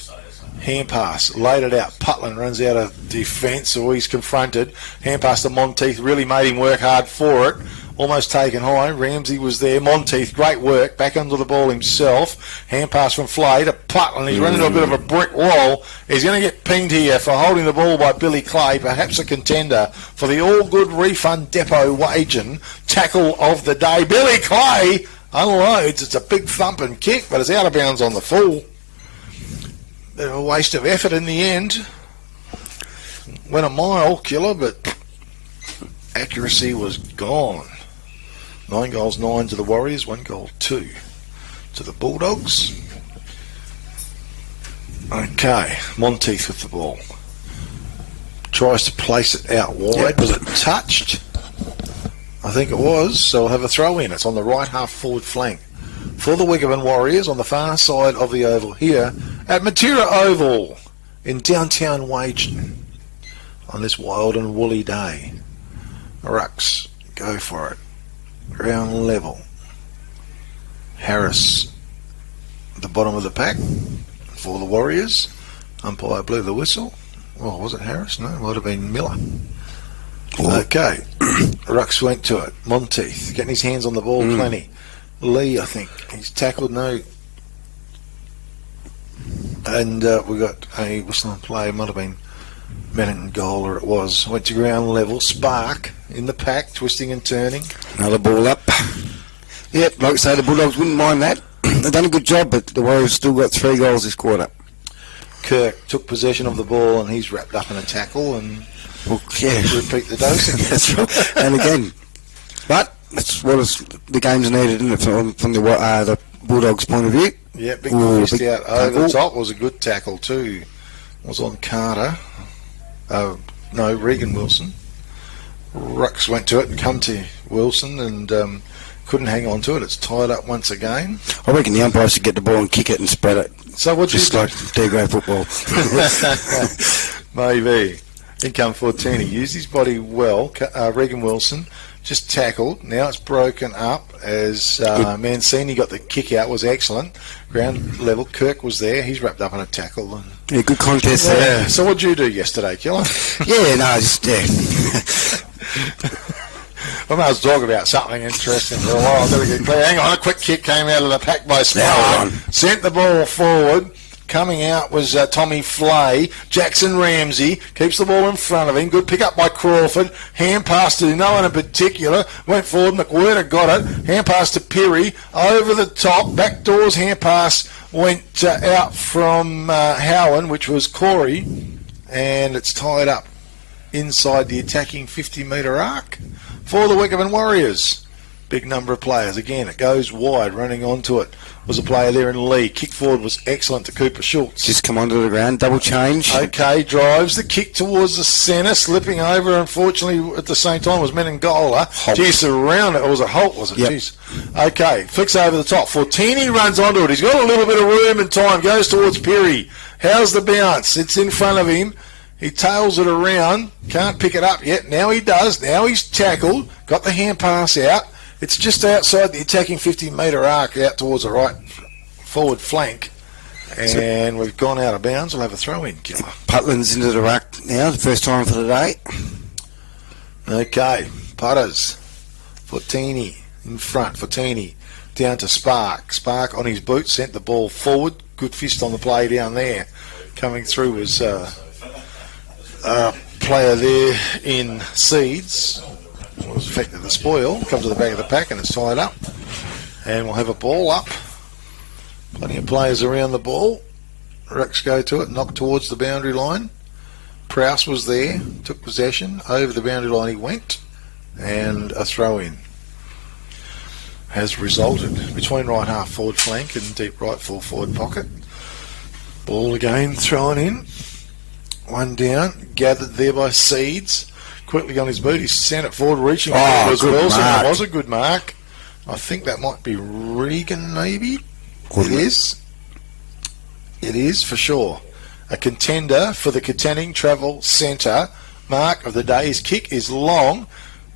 Hand pass. Laid it out. Putland runs out of defence, or he's confronted. Hand pass to Monteith. Really made him work hard for it. Almost taken high. Ramsey was there. Monteith, great work. Back under the ball himself. Hand pass from Flay to Putland. He's running into a bit of a brick wall. He's going to get pinged here for holding the ball by Billy Clay, perhaps a contender for the All Good Refund Depot Wagin tackle of the day. Billy Clay unloads. It's a big thumping kick, but it's out of bounds on the full. Bit of a waste of effort in the end. Went a mile, Killer, but accuracy was gone. 9 goals, 9 to the Warriors, 1 goal, 2 to the Bulldogs. Okay, Monteith with the ball. Tries to place it out wide. Yep. Was it touched? I think it was, so we'll have a throw in. It's on the right half forward flank for the Wickepin Warriors on the far side of the oval here at Matera Oval in downtown Wagin on this wild and woolly day. Rucks, go for it. Ground level. Harris at the bottom of the pack for the Warriors. Umpire blew the whistle. Oh, was it Harris? No, it might have been Miller. Okay. Rucks went to it. Monteith getting his hands on the ball plenty. Lee, I think. He's tackled. No. And we got a whistling play, might have been Menangola it was. Went to ground level, Spark in the pack, twisting and turning. Another ball up. Yep, like I say, the Bulldogs wouldn't mind that. They've done a good job, but the Warriors still got 3 goals this quarter. Kirk took possession of the ball and he's wrapped up in a tackle and repeat the dose again. That's right. And again, but that's what the game's needed, isn't it, from the Bulldogs' point of view. Yeah, big fist out over the top. Was a good tackle too. Was on Carter. No, Regan Wilson. Rux went to it and come to Wilson and couldn't hang on to it. It's tied up once again. I reckon the umpires should get the ball and kick it and spread it. So what just like D-grade football. Maybe. In come Fortini. Used his body well. Regan Wilson just tackled. Now it's broken up as Mancini got the kick out. Was excellent. Ground level. Kirk was there. He's wrapped up in a tackle. And yeah, good contest there. So what did you do yesterday, Killer? I was talking about something interesting for a while. Better get clear. Hang on, a quick kick came out of the pack by Spark. Sent the ball forward. Coming out was Tommy Flay. Jackson Ramsey keeps the ball in front of him. Good pick up by Crawford. Hand pass to no one in particular. Went forward. McWhirter got it. Hand pass to Perry. Over the top. Back doors. Hand pass went out from Howan, which was Corey. And it's tied up inside the attacking 50-metre arc for the Wickepin Warriors. Big number of players. Again, it goes wide. Running onto it was a player there in Lee. Kick forward was excellent to Cooper Schultz. Just come onto the ground. Double change. Okay, drives the kick towards the centre. Slipping over, unfortunately, at the same time was Menangola. Jeez, around it. It was a halt, was it? Yep. Jeez. Okay, flicks over the top. Fortini runs onto it. He's got a little bit of room and time. Goes towards Perry. How's the bounce? It's in front of him. He tails it around. Can't pick it up yet. Now he does. Now he's tackled. Got the hand pass out. It's just outside the attacking 50-metre arc out towards the right forward flank. And we've gone out of bounds. We'll have a throw-in, Killer. Putland's into the ruck now, the first time for the day. Okay, putters. Fortini in front. Fortini down to Spark. Spark on his boot sent the ball forward. Good fist on the play down there. Coming through was player there in Seeds. Was affected the spoil. Comes to the back of the pack and it's tied up. And we'll have a ball up. Plenty of players around the ball. Rex go to it, knocked towards the boundary line. Prowse was there, took possession. Over the boundary line he went. And a throw in has resulted between right half forward flank and deep right full forward pocket. Ball again thrown in. One down, gathered there by Seeds. Quickly on his boot, he sent it forward, reaching forward as well. So it was a good mark. I think that might be Regan, maybe. It is. It is for sure. A contender for the contending travel centre. Mark of the day. His kick is long.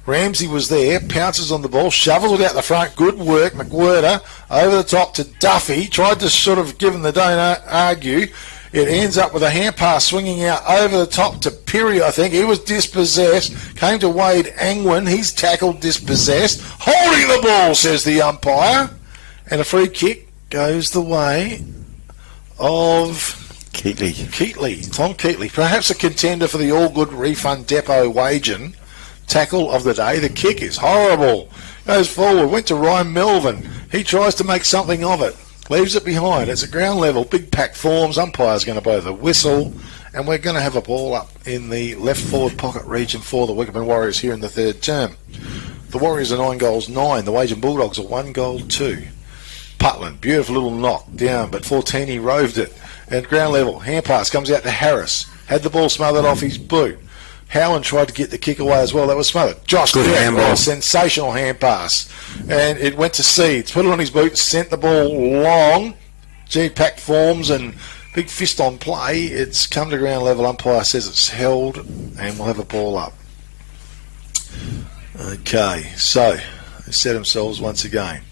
Ramsey was there, pounces on the ball, shovels it out the front. Good work. McWhirter over the top to Duffy. Tried to sort of give him the don't argue. It ends up with a hand pass swinging out over the top to Perry, I think. He was dispossessed. Came to Wade Angwin. He's tackled, dispossessed. Holding the ball, says the umpire. And a free kick goes the way of Keatley. Tom Keatley. Perhaps a contender for the all-good refund depot Wagin. Tackle of the day. The kick is horrible. Goes forward. Went to Ryan Melvin. He tries to make something of it. Leaves it behind. It's a ground level. Big pack forms. Umpire's going to blow the whistle. And we're going to have a ball up in the left forward pocket region for the Wickepin Warriors here in the third term. The Warriors are 9 goals 9. The Wagin Bulldogs are 1 goal 2. Putland, beautiful little knock down, but Fortini roved it. And ground level. Hand pass comes out to Harris. Had the ball smothered off his boot. Howan tried to get the kick away as well. That was smothered. Josh, good handball. Sensational hand pass. And it went to Seeds. Put it on his boot, sent the ball long. G-pack forms and big fist on play. It's come to ground level. Umpire says it's held and we'll have a ball up. Okay, so they set themselves once again.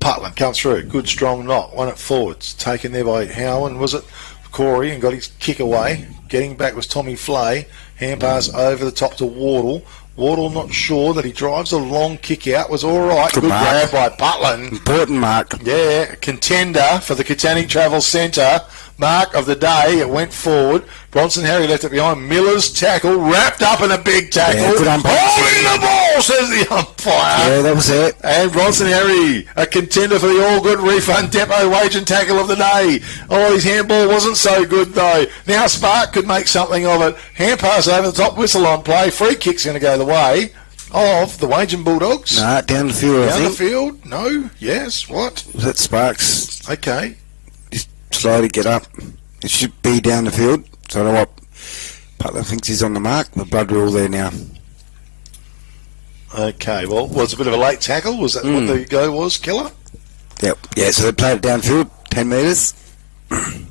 Putland comes through. Good strong knock. Won it forwards. Taken there by Howan, was it? Corey, and got his kick away. Getting back was Tommy Flay. Hand pass over the top to Wardle. Wardle not sure that he drives a long kick out. Was all right. Good grab by Butland. Important mark. Yeah, contender for the Katanning Travel Centre. Mark of the day. It went forward. Bronson Harry left it behind. Miller's tackle, wrapped up in a big tackle. Yeah, good umpire. Holding the ball, says the umpire. Yeah, that was it. And Bronson Harry, a contender for the All Good Refund Depot Wage and Tackle of the day. Oh, his handball wasn't so good, though. Now Spark could make something of it. Hand pass over the top, whistle on play. Free kick's going to go the way of the Wage and Bulldogs. Nah, down the field, I Down the think. field? No? Yes? What? Was that Sparks? Okay. Just slowly get up. It should be down the field. So I don't know what Butler thinks he's on the mark. The blood rule there now. Okay, well, was it a bit of a late tackle? Was that what the go was, Killer? Yep. Yeah, so they played it downfield, 10 metres. And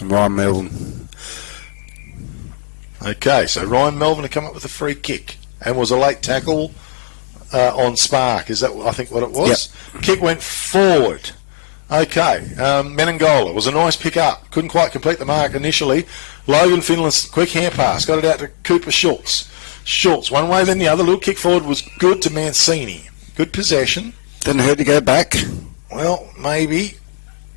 Ryan Melbourne. Okay, so Ryan Melvin to come up with a free kick. And was a late tackle on Spark. Is that, I think, what it was? Yep. Kick went forward. Okay, Menangola was a nice pick up. Couldn't quite complete the mark initially. Logan Finland's quick hand pass. Got it out to Cooper Schultz. Schultz, one way then the other. Little kick forward was good to Mancini. Good possession. Didn't hurt to go back. Well, maybe.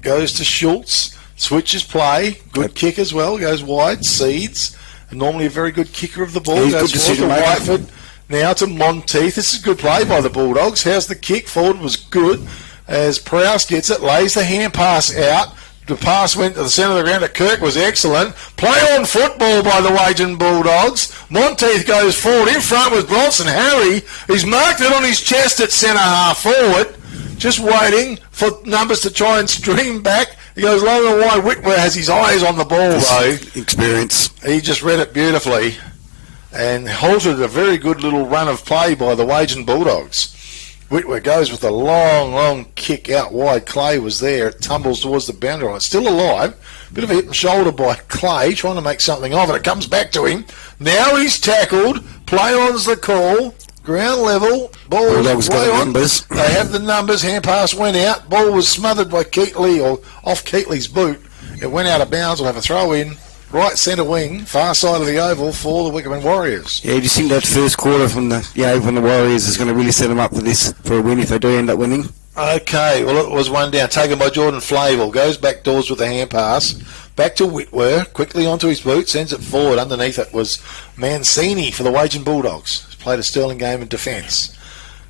Goes to Schultz. Switches play. Good kick as well. Goes wide. Seeds. And normally a very good kicker of the ball. He's Goes good forward to Whiteford. Now to Monteith. This is good play by the Bulldogs. How's the kick? Forward was good. As Prowse gets it, lays the hand pass out. The pass went to the centre of the ground. Kirk was excellent. Play on football by the Wagin Bulldogs. Monteith goes forward. In front with Bronson Harry. He's marked it on his chest at centre half forward. Just waiting for numbers to try and stream back. He goes long and wide. Whitwer has his eyes on the ball, though. Experience. He just read it beautifully and halted a very good little run of play by the Wagin Bulldogs. Whitwer goes with a long kick out wide. Clay was there. It tumbles towards the boundary line. It's still alive. Bit of a hit and shoulder by Clay, trying to make something of it. It comes back to him. Now he's tackled. Play on's the call. Ground level. Ball Bulldogs got the on. numbers. They have the numbers. Hand pass went out. Ball was smothered by Keatley, or off Keatley's boot. It went out of bounds. We'll have a throw in. Right centre wing, far side of the oval for the Wickepin Warriors. Yeah, do you think that first quarter from the Warriors is going to really set them up for a win if they do end up winning? Okay, well, it was one down, taken by Jordan Flavel. Goes back doors with the hand pass. Back to Whitwer, quickly onto his boot, sends it forward. Underneath it was Mancini for the Wagin Bulldogs. He's played a sterling game in defence.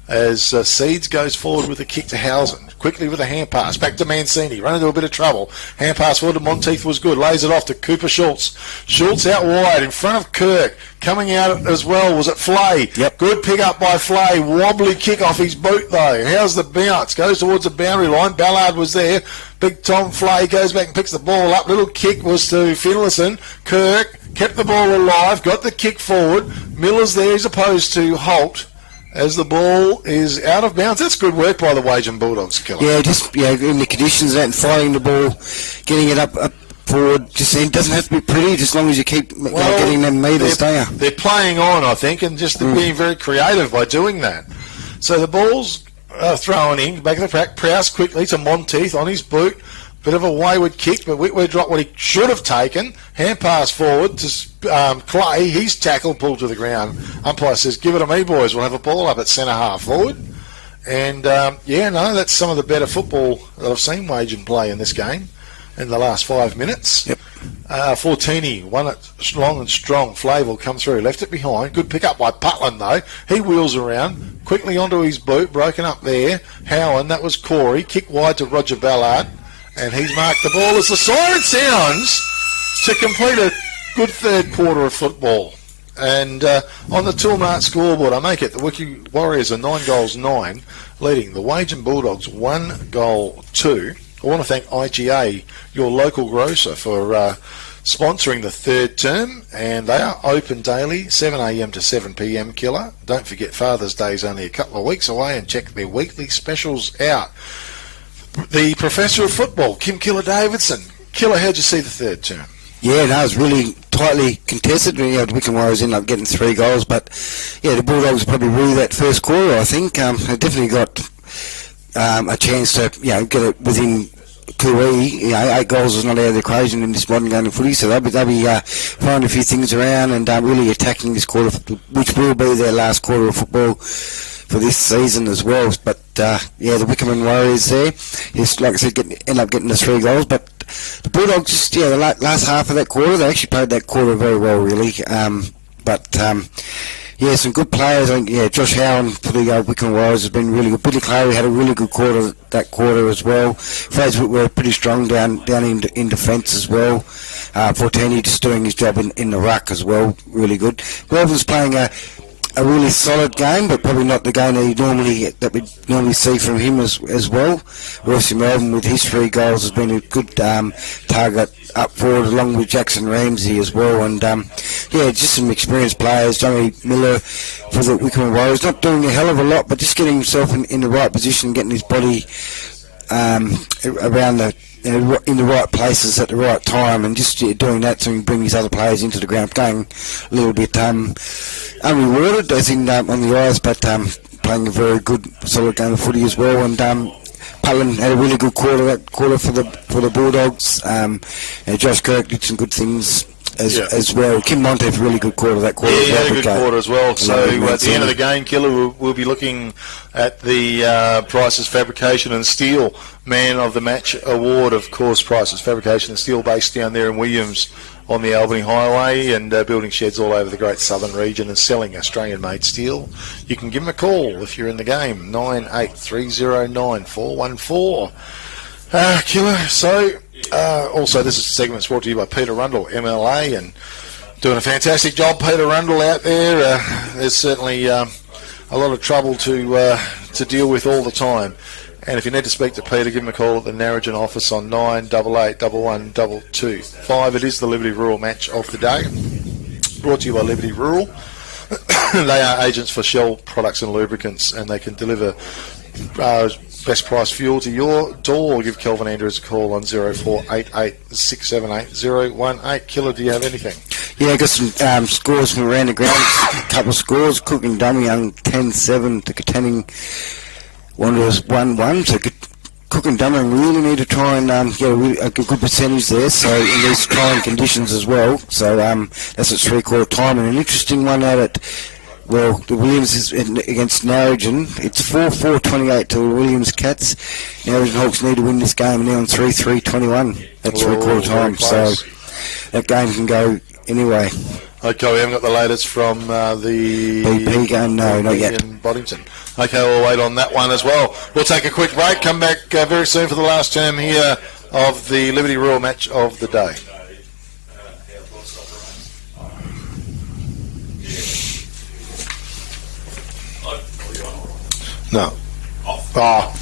As Seeds goes forward with a kick to Housen. Quickly with a hand pass. Back to Mancini. Run into a bit of trouble. Hand pass forward to Monteith was good. Lays it off to Cooper Schultz. Schultz out wide in front of Kirk. Coming out as well was it Flay. Yep. Good pick up by Flay. Wobbly kick off his boot though. How's the bounce? Goes towards the boundary line. Ballard was there. Big Tom Flay goes back and picks the ball up. Little kick was to Finlayson. Kirk kept the ball alive. Got the kick forward. Miller's there as opposed to Holt. As the ball is out of bounds. That's good work by the Wagin Bulldogs, Killer. Yeah, just in the conditions and fighting the ball, getting it up forward. Just it doesn't have to be pretty, just as long as you keep getting them metres, don't you? They're playing on, I think, and just being very creative by doing that. So the ball's thrown in, back of the track. Prowse quickly to Monteith on his boot. Bit of a wayward kick, but Whitwer dropped what he should have taken. Hand pass forward to Clay. He's tackled, pulled to the ground. Umpire says, give it to me, boys. We'll have a ball up at centre half forward. And, that's some of the better football that I've seen Wagin play in this game in the last 5 minutes. Yep. Fortini won it long and strong. Flavel come through, left it behind. Good pick up by Putland, though. He wheels around, quickly onto his boot, broken up there. Howen, that was Corey. Kick wide to Roger Ballard. And he's marked the ball as the siren sounds to complete a good third quarter of football. And on the Toolmart scoreboard, I make it the Wiki Warriors are 9-9, leading the Wagin Bulldogs 1-2. I want to thank IGA, your local grocer, for sponsoring the third term, and they are open daily, 7am to 7pm, Killer. Don't forget Father's Day is only a couple of weeks away, and check their weekly specials out. The Professor of Football, Kim Killer-Davidson. Killer, how'd you see the third term? Yeah, no, it was really tightly contested. The Wickepin Warriors ended up getting 3 goals, but the Bulldogs probably ruled that first quarter, I think. They definitely got a chance to get it within Kui, 8 goals is not out of the equation in this modern game of footy, so they'll be finding a few things around and really attacking this quarter, which will be their last quarter of football for this season as well. But the Wickepin Warriors there, yes, like I said, end up getting the 3 goals. But the Bulldogs, just the last half of that quarter, they actually played that quarter very well, really. Some good players. I think, Josh Howen for the Wickepin Warriors has been really good. Billy Clary had a really good quarter that quarter as well. Fraser were pretty strong down in defence as well. Fortini just doing his job in the ruck as well, really good. Melbourne's playing a really solid game, but probably not the game that we normally see from him as well. Royce Melbourne with his 3 goals has been a good target up forward, along with Jackson Ramsey as well. And just some experienced players. Johnny Miller for the Wickepin Warriors, not doing a hell of a lot, but just getting himself in the right position, getting his body around in the right places at the right time, and just doing that so he can bring his other players into the ground, going a little bit unrewarded, I think, on the eyes, but playing a very good, solid game of footy as well. And Putland had a really good quarter for the Bulldogs. Josh Kirk did some good things as well. Kim Monte had a really good quarter that quarter. Yeah, he had a good quarter as well. So at the end of the game, Killer, we'll be looking at the Price's Fabrication and Steel Man of the Match Award. Of course, Price's Fabrication and Steel, based down there in Williams on the Albany Highway, and building sheds all over the Great Southern region and selling Australian-made steel. You can give them a call if you're in the game, 98309414. Killer. So, also this segment's brought to you by Peter Rundle, MLA, and doing a fantastic job, Peter Rundle, out there. There's certainly a lot of trouble to deal with all the time. And if you need to speak to Peter, give him a call at the Narrogin office on 988 112225. It is the Liberty Rural match of the day. Brought to you by Liberty Rural. They are agents for Shell products and lubricants, and they can deliver best price fuel to your door. Or give Kelvin Andrews a call on 0488 678 018. Killer, do you have anything? Yeah, I got some scores from around the ground. A couple of scores. Cook and Dummy 10-7 to Katanning Wanderers 1-1. So Cook and Dummy really need to try and get a good percentage there. So in these trying conditions as well. So that's at 3/4 time. And an interesting one out at, the Williams is against Narrogin. It's 4-4-28 to the Williams Cats. Narrogin Hawks need to win this game now on 3-3-21 at 3/4 time. So that game can go anyway. Okay, we haven't got the latest from the BP game. No, not yet. In Boddington. Okay, we'll wait on that one as well. We'll take a quick break. Come back very soon for the last term here of the Liberty Rural match of the day. No. Oh.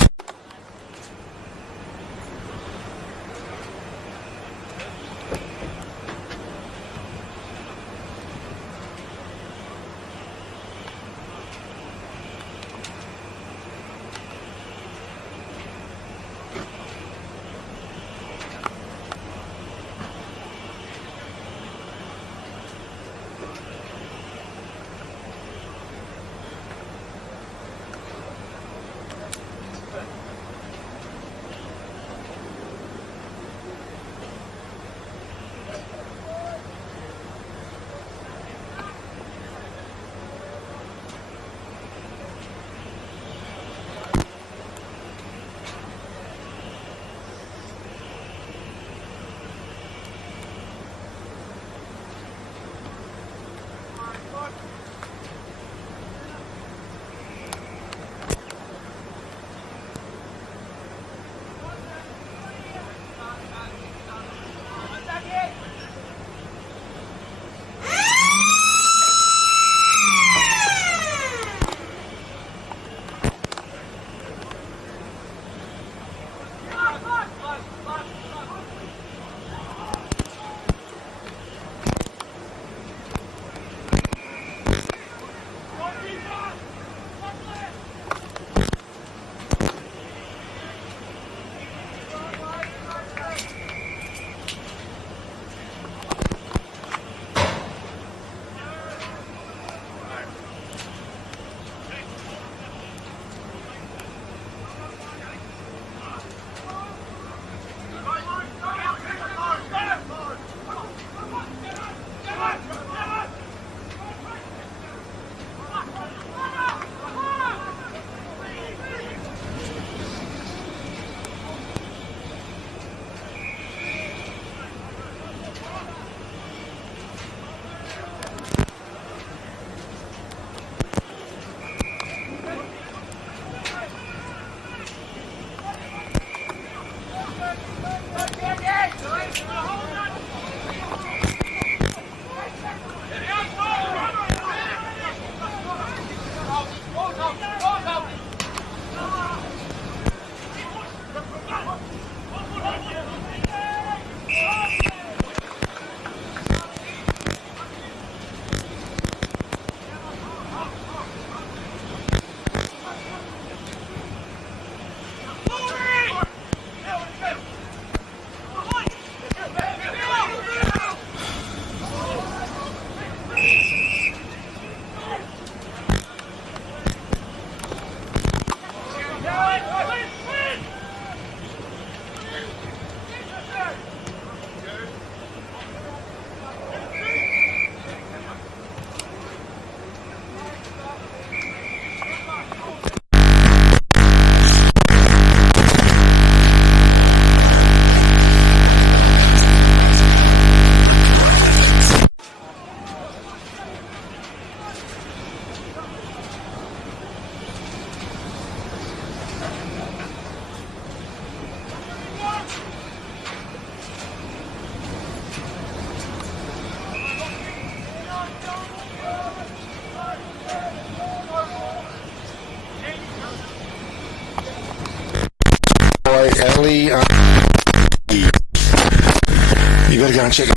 better go and check it.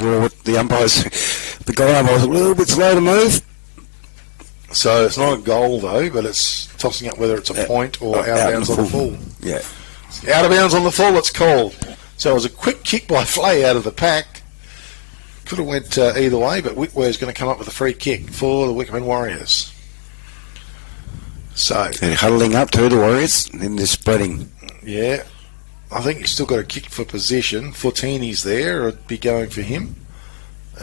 Well, the umpires, the goal umpire was a little bit slow to move. So it's not a goal though, but it's tossing up whether it's a point or out of bounds on the full. Yeah. Out of bounds on the full, it's called. So it was a quick kick by Flay out of the pack. Could have went either way, but Whitware's going to come up with a free kick for the Wickepin Warriors. So They're huddling up to the Warriors, and then they're spreading. yeah, I think he's still got a kick for position. Fortini's there, I'd be going for him.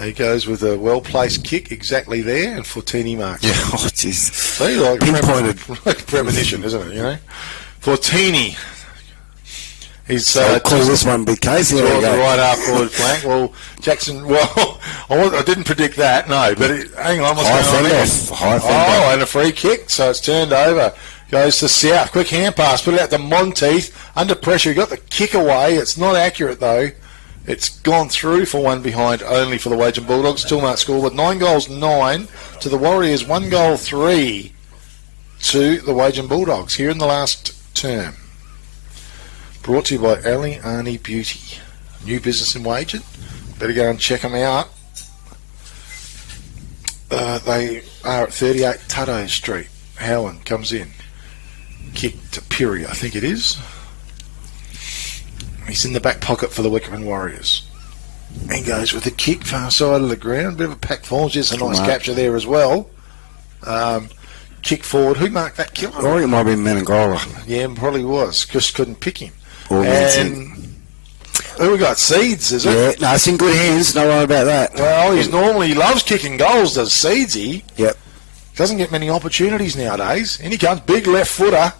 He goes with a well-placed kick exactly there, and Fortini marks. Yeah, oh, jeez. See, like Pinpointed. like premonition, isn't it, you know? Fortini. He's So call this one big case. Here we draws the go. right half forward flank. Well, Jackson, I didn't predict that, no, but hang on, what's High going on fender. there? High fender. Oh, and a free kick, so it's turned over. Goes to South. Quick hand pass. Put it out to Monteith. Under pressure. He got the kick away. It's not accurate, though. It's gone through for one behind only for the Wagin Bulldogs. Still mark score, but 9 goals 9 to the Warriors. 1 goal 3 to the Wagin Bulldogs here in the last term. Brought to you by Ali Arnie Beauty. New business in Wagin. Better go and check them out. They are at 38 Tuddo Street. Howland comes in. Kick to Piri, I think it is. He's in the back pocket for the Wickepin Warriors. And goes with the kick far side of the ground. Bit of a pack form. Just a nice capture there as well. Kick forward. Who marked that kill? I think it might be Menangola. Yeah, probably was. Just couldn't pick him. Or And who we got? Seeds, is it? Yeah, no, it's in good hands. No worry about that. Well, he loves kicking goals, does Seedsy. Yep. Doesn't get many opportunities nowadays. In he comes, big left footer,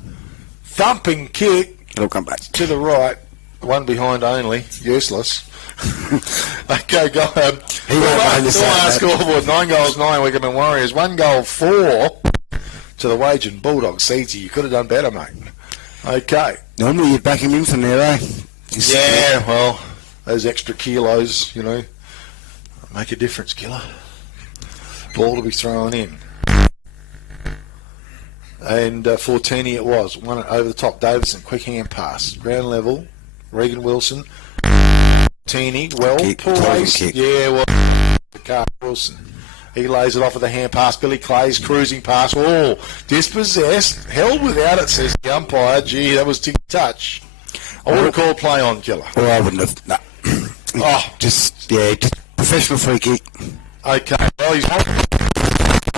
thumping kick It'll come back. to the right. One behind only, useless. Okay, go ahead. He won't understand last that. scoreboard, 9 goals 9 Wickepin Warriors, 1 goal 4 to the Wagin Bulldogs. Seedsy, you could have done better, mate. Okay. Normally you'd back him in from there, eh? Yeah, well, those extra kilos, you know, make a difference, killer. Ball to be thrown in. And Fortini it was. One over the top, Davison, quick hand pass. Ground level, Regan Wilson. Fortini, well Kick, poised. kick. Yeah, well, Carl Wilson. He lays it off with a hand pass. Billy Clay's cruising pass. Oh, dispossessed. Held without it, says the umpire. Gee, that was tick touch. I would have called play on, killer. Well, I wouldn't have. No. Oh. Just professional free kick. Okay, well, he's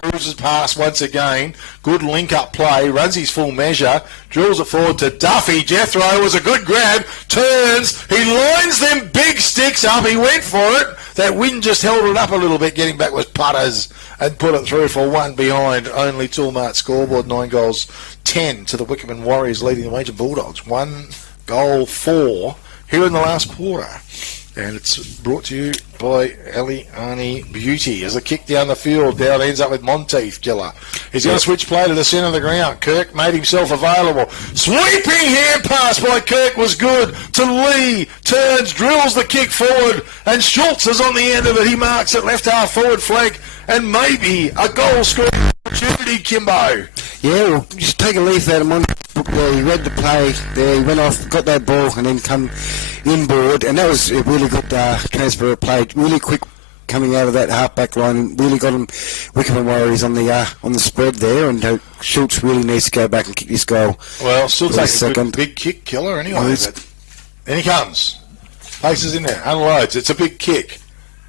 cruises past once again. Good link-up play. Runs his full measure. Drills it forward to Duffy. Jethro was a good grab. Turns. He lines them big sticks up. He went for it. That wind just held it up a little bit, getting back with putters and put it through for one behind. Only Toolmart scoreboard. 9 goals 10 to the Wickepin Warriors, leading the Wagin Bulldogs. 1 goal 4 here in the last quarter. And it's brought to you by Ali Arnie Beauty. As a kick down the field, down ends up with Monteith, killer. He's going to switch play to the centre of the ground. Kirk made himself available. Sweeping hand pass by Kirk was good to Lee. Turns, drills the kick forward, and Schultz is on the end of it. He marks it left half forward flank, and maybe a goal scoring opportunity, Kimbo. Yeah, well, just take a leaf out of Monteith's book there. He read the play there. He went off, got that ball, and then come inboard, and that was a really good transfer of play. Really quick coming out of that half-back line, and really got him, Wickepin Warriors on the spread there, and Schultz really needs to go back and kick this goal. Well, still For a taking a good second. big kick, killer, anyway. Well, But and he comes. Paces in there, unloads. It's a big kick.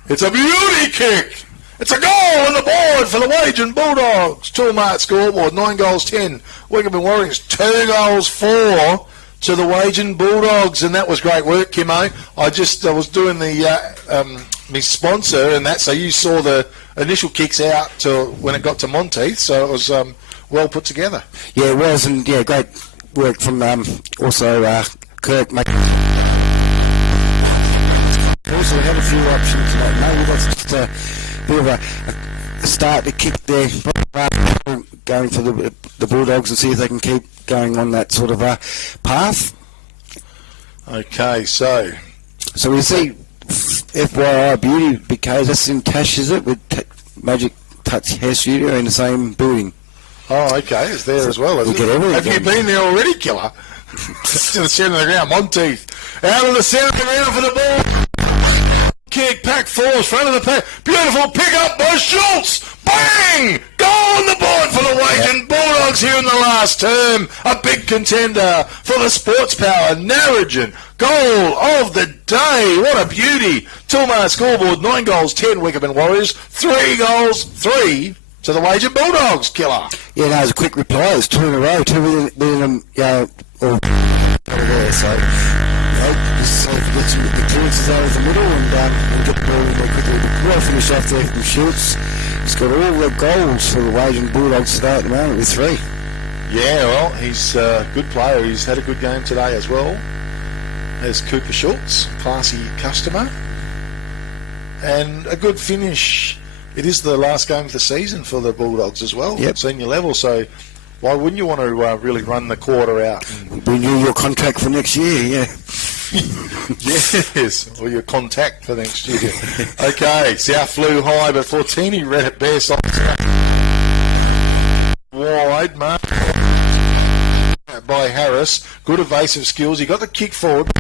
It's a beauty kick. It's a goal on the board for the Wagin Bulldogs. Toolmart scoreboard, 9 goals 10. Wickepin Warriors, 2 goals 4 to the Wagin Bulldogs, and that was great work, Kimmo. I was doing the my sponsor and that, so you saw the initial kicks out to when it got to Monteith, so it was well put together. Yeah, it was, and yeah, great work from also Kirk. Also, we had a few options tonight. Maybe that's just a bit of a start to kick there, going for the Bulldogs and see if they can keep going on that sort of path. Okay, so we see FYI Beauty because that's in Tash, is it? With Magic Touch Hair Studio in the same building. oh, okay, it's there as well. We'll get everything Have you done. been there already, Killer? To the centre of the ground, Monteith out of the centre of the ground for the ball. Kick, pack fours, front of the pack. Beautiful pick up by Schultz. Bang! Goal on the board for the Wagin Bulldogs here in the last term. A big contender for the Sports Power Narrogin. Goal of the day. What a beauty. Tilmar scoreboard, 9 goals, 10 Wickepin Warriors. 3 goals, 3 to the Wagin Bulldogs, Killer. Yeah, no, it was a quick reply. It was 2 in a row, 2 within them, all there. So, just get the clearances out of the middle and get the ball in there quickly. Well finish off there from Schultz. He's got all the goals for the Wagin Bulldogs today at the moment with 3. Yeah, well, he's a good player. He's had a good game today as well. There's Cooper Schultz, classy customer. And a good finish. It is the last game of the season for the Bulldogs as well, Yep. senior level, so why wouldn't you want to really run the quarter out? Renew your contract for next year, yeah. Yes, or your contact for next year. Okay, South flew high, but Fortini read it bare side. Wide, mark by Harris. Good evasive skills. He got the kick forward.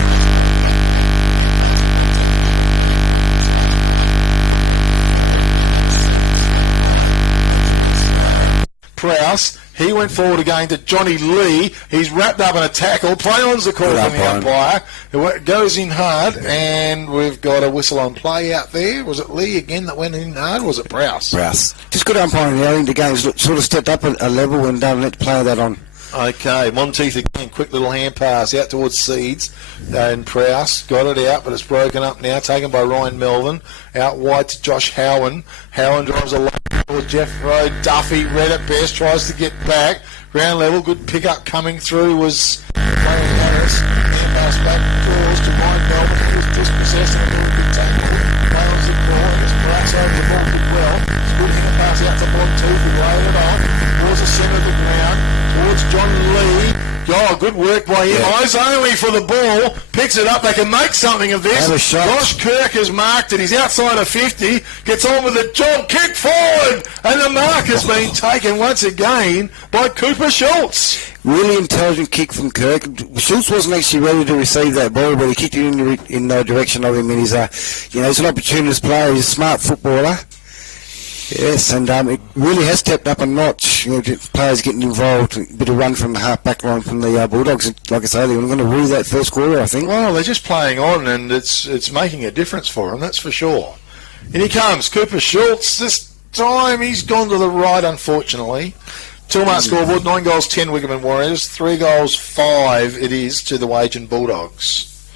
Prowse, he went forward again to Johnny Lee. He's wrapped up in a tackle. Play on's the call from the umpire. It goes in hard, and we've got a whistle on play out there. Was it Lee again that went in hard, or was it Prowse? Prowse. Just good umpiring there. I think the game's sort of stepped up a level and let the player that on. Okay, Monteith again, quick little hand pass out towards Seeds, and Prowse got it out, but it's broken up now, taken by Ryan Melvin, out wide to Josh Howen. Howen drives a line towards Jeff Rowe. Duffy read it best, tries to get back, ground level, good pick up coming through was Harris. Hand pass back, draws to Ryan Melvin, he was dispossessed and a little bit tackle. Nails the ball, and it's Prowse over the ball did well. It's good hand pass out to Monteith, who laid it on towards the centre of the ground. Towards John Lee. Oh, good work by him. Yeah. Eyes only for the ball. Picks it up. They can make something of this. Have a shot. Josh Kirk has marked it. He's outside of 50. Gets on with the job. Kick forward. And the mark has been taken once again by Cooper Schultz. Really intelligent kick from Kirk. Schultz wasn't actually ready to receive that ball, but he kicked it in the direction of him. And he's an opportunist player. He's a smart footballer. Yes, and it really has stepped up a notch. Players getting involved, a bit of run from the half-back line from the Bulldogs. Like I say, they're going to rule that first quarter, I think. Well, they're just playing on, and it's making a difference for them, that's for sure. In he comes, Cooper Schultz. This time he's gone to the right, unfortunately. Tilmar scoreboard, 9 goals, 10 Wickepin Warriors, 3 goals, 5 it is to the Wagin Bulldogs.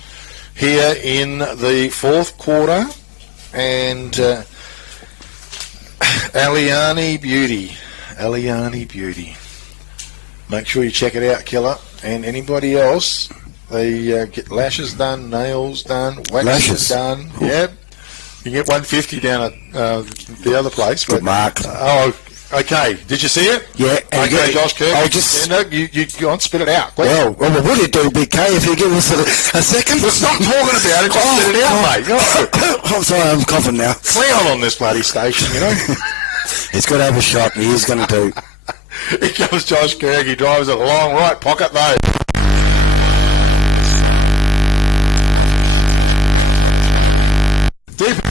Here in the fourth quarter, and Aliani Beauty. Make sure you check it out, Killer. And anybody else, they get lashes done, nails done, waxes done. Yep. You get 150 down at the other place. Good mark. Okay. Did you see it? Yeah. Okay, Josh Kirk. You go on, spit it out. Quick. Well, what would it do, BK, if you give us a second? Well, stop talking about it. Just spit it out, mate. Go. I'm sorry, I'm coughing now. Clown on this bloody station, you know. He's got to have a shot, and he is going to do. Here comes Josh Kirk. He drives it along right pocket, though. Deep.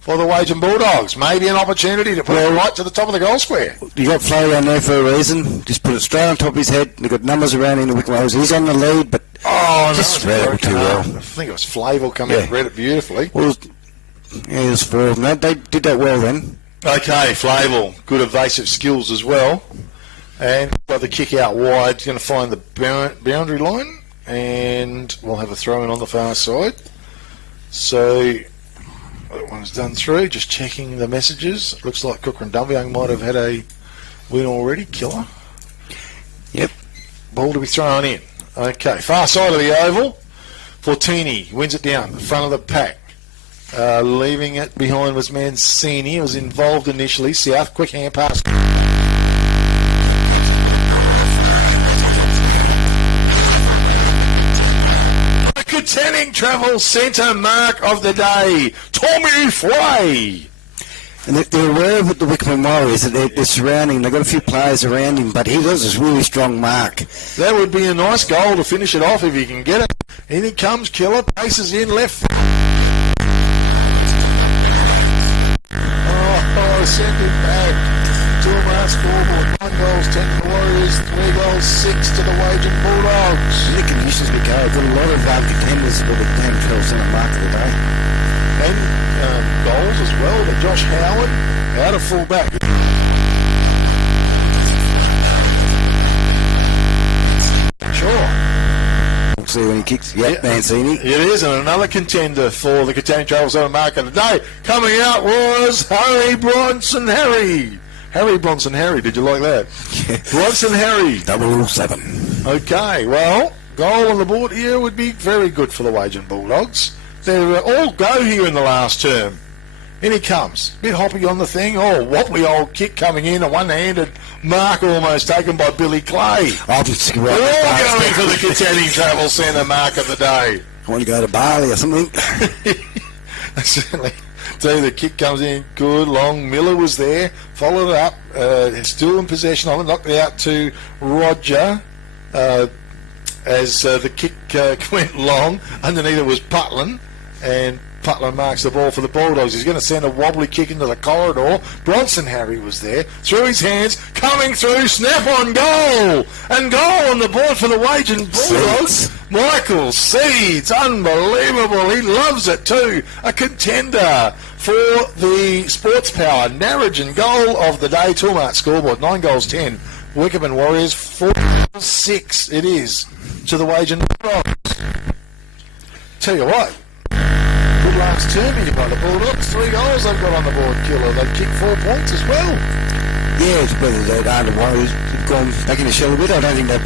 For the Wagin Bulldogs, maybe an opportunity to put it right to the top of the goal square. You got Flo down there for a reason. Just put it straight on top of his head. They've got numbers around in the Wickepin. He's on the lead, but just read it too well. I think it was Flavel come out and read it beautifully. Well, it was 4 of them. They did that well then. Okay, Flavel, good evasive skills as well. And got the kick out wide. He's going to find the boundary line, and we'll have a throw in on the far side. So that one's done through. Just checking the messages. Looks like Cooker and Dumbyung might have had a win already. Killer. Yep. ball to be thrown in. Okay, far side of the oval. Fortini wins it down the front of the pack. Leaving it behind was Mancini. He was involved initially. South, quick hand pass. Tanning travel centre mark of the day, Tommy Flay. And they're aware of the Wickepin Warriors, that they're surrounding. They've got a few players around him, but he does this really strong mark. That would be a nice goal to finish it off if he can get it. In he comes, Killer, paces in left. Oh, send him back. 2 marks scoreboard, 9 goals, 10 to the Warriors, 3 goals, 6 to the Wagin Bulldogs. In the conditions we go, we've got a lot of contenders for the Tam 12 centre mark of the day. And goals as well to Josh Howard, out of full back. Sure. We'll see when he kicks. Yep, Mancini. It is, and another contender for the Catania Travel Centre mark of the day. Coming out was Harry Bronson Harry. Harry Bronson Harry, did you like that? Yeah. Bronson Harry. 007. Okay, well, goal on the board here would be very good for the Wagin Bulldogs. They're all go here in the last term. In he comes. Bit hoppy on the thing. Oh, wobbly old kick coming in. A one-handed mark almost taken by Billy Clay. I'll just They're all going for the Catania Travel Centre mark of the day. I want to go to Bali or something. Certainly. So the kick comes in good, long. Miller was there, followed it up, still in possession of it, knocked it out to Roger as the kick went long. Underneath it was Putland, and Putland marks the ball for the Bulldogs. He's going to send a wobbly kick into the corridor. Bronson Harry was there, through his hands, coming through, snap on goal, and goal on the board for the Wagin Bulldogs. Michael Seeds, unbelievable. He loves it too. A contender for the Sports Power Narrogin goal of the day. 2 mark scoreboard, 9 goals 10. Wickepin Warriors 4-6. It is to the Wagin Bulldogs. Tell you what. Good last term here by the Bulldogs. 3 goals they've got on the board, Killer. They've kicked 4 points as well. Yeah, it's whether the Warriors have gone back in the shell a bit. I don't think they've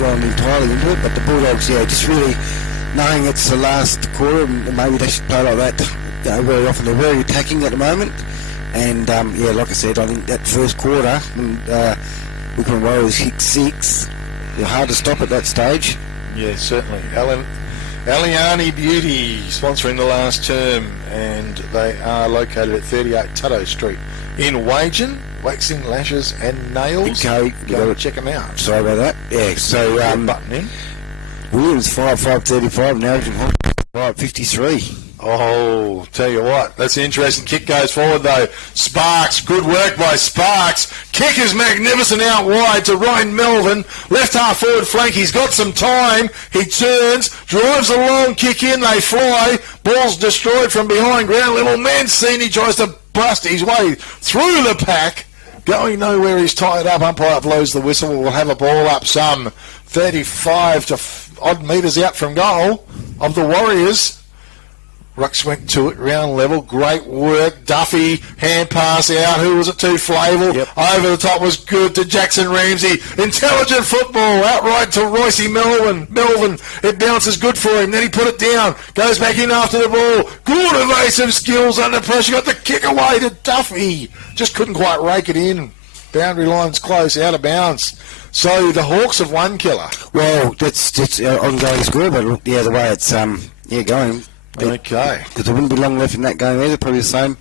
gone entirely into it, but the Bulldogs, yeah, just really knowing it's the last quarter, and maybe they should play like that. Very often they're very attacking at the moment, and yeah, like I said, I think that first quarter when Wickepin Warriors hit 6, they're hard to stop at that stage. Yeah, certainly. Aliani Beauty sponsoring the last term, and they are located at 38 Tutto Street in Wagin. Waxing, lashes and nails. Okay, go and check them out. Sorry about that. Yeah, so button in. Williams 5.35, Narrogin 5.53. Oh, tell you what, that's an interesting kick goes forward though. Sparks, good work by Sparks. Kick is magnificent out wide to Ryan Melvin. Left half forward flank, he's got some time. He turns, drives a long kick in, they fly. Ball's destroyed from behind ground level. Mancini tries to bust his way through the pack. Going nowhere, he's tied up. Umpire blows the whistle. We'll have a ball up some 35 to odd metres out from goal of the Warriors. Rux went to it, round level, great work. Duffy, hand pass out. Who was it to? Flavel. Yep. Over the top was good to Jackson Ramsey. Intelligent football, outright to Royce Melvin. It bounces good for him. Then he put it down. Goes back in after the ball. Good evasive skills under pressure. Got the kick away to Duffy. Just couldn't quite rake it in. Boundary line's close, out of bounds. So the Hawks have won, Killer. Well, that's ongoing score, but yeah, the way it's going. Okay. Because there wouldn't be long left in that game either, probably the same.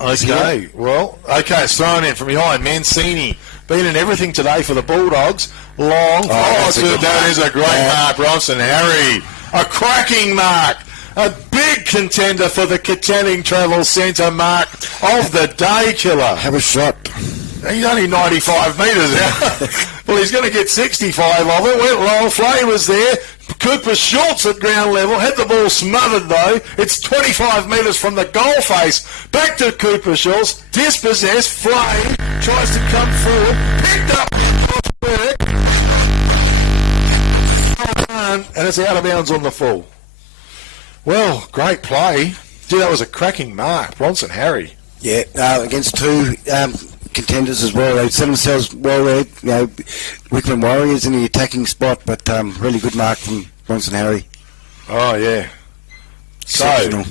Okay, well, okay, it's thrown in from behind. Mancini been in everything today for the Bulldogs. Long. That is a great mark, Bronson Harry. A cracking mark. A big contender for the Catania Travel Centre mark of the day, Killer. Have a shot. He's only 95 metres out. Well, he's going to get 65 of it. Went long. Flay was there. Cooper Schultz at ground level. Had the ball smothered, though. It's 25 metres from the goal face. Back to Cooper Schultz. Dispossessed. Flay tries to come forward. Picked up. And it's out of bounds on the full. Well, great play. Gee, that was a cracking mark. Bronson Harry. Yeah, against two contenders as well. They've set themselves well there. Wickepin Warriors in the attacking spot, but really good mark from Bronson Harry. Oh, yeah. Exceptional. So,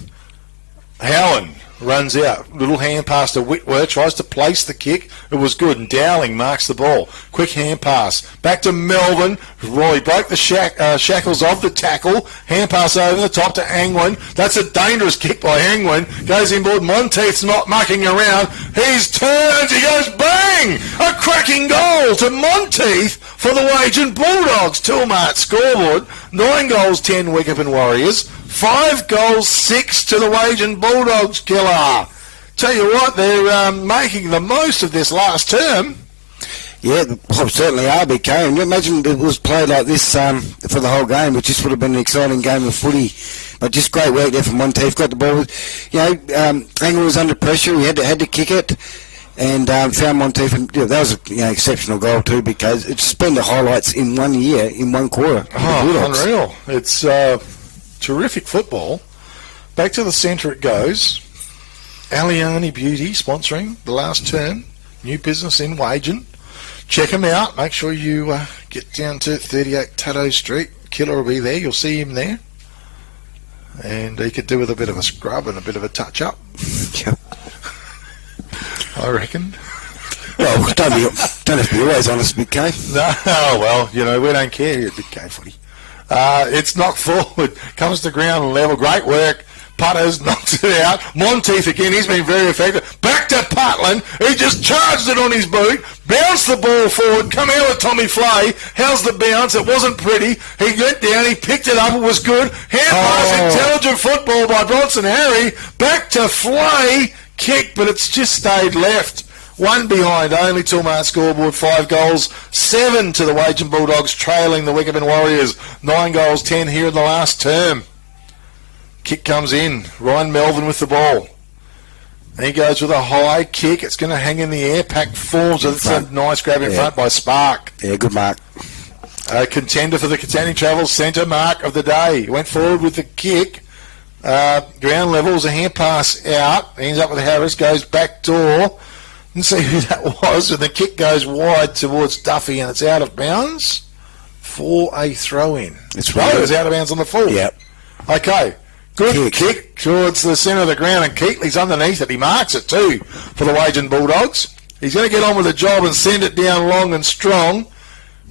Howland runs out. Little hand pass to Whitworth, tries to place the kick. It was good, and Dowling marks the ball. Quick hand pass. Back to Melvin. Roy broke the shackles of the tackle. Hand pass over the top to Angwin. That's a dangerous kick by Angwin. Goes inboard. Monteith's not mucking around. He's turned. He goes bang! A cracking goal to Monteith for the Wagin Bulldogs. Tilmart scoreboard. 9 goals, 10 Wickepin Warriors. 5 goals, 6 to the Wagin Bulldogs, Killer. Tell you what, they're making the most of this last term. Yeah, certainly are, BK. And imagine it was played like this for the whole game, which just would have been an exciting game of footy. But just great work there from Monteith. Got the ball. Angle was under pressure. He had to kick it. And found Monteith. And, that was an exceptional goal too, because it's been the highlights in 1 year, in 1 quarter. Oh, unreal. It's terrific football. Back to the centre it goes. Aliani Beauty sponsoring the last term. New business in Wagin. Check him out. Make sure you get down to 38 Tato Street. Killer will be there. You'll see him there. And he could do with a bit of a scrub and a bit of a touch-up. Yep. I reckon. Well, don't have to be always honest, Big K. No, well, we don't care here at Big K Footy. It's knocked forward, comes to ground level, great work. Putters knocks it out. Monteith again, he's been very effective. Back to Putland, he just charged it on his boot, bounced the ball forward, come out with Tommy Flay. How's the bounce? It wasn't pretty. He went down, he picked it up, it was good. Hand pass, intelligent football by Bronson Harry. Back to Flay, kick, but it's just stayed left. 1 behind, only Tilmart scoreboard, 5 goals, 7 to the Wagin Bulldogs, trailing the Wickepin Warriors. 9 goals, 10 here in the last term. Kick comes in, Ryan Melvin with the ball. And he goes with a high kick, it's going to hang in the air, Pack forms, it's a nice grab in front by Spark. Yeah, good mark. A contender for the Catani Travels centre mark of the day. Went forward with the kick. Ground level was a hand pass out, ends up with Harris, goes back door. Didn't see who that was, and the kick goes wide towards Duffy, and it's out of bounds for a throw-in. It's right. It was out of bounds on the full. Yep. Okay. Good kick towards the centre of the ground, and Keatley's underneath it. He marks it too for the Wagin Bulldogs. He's going to get on with the job and send it down long and strong.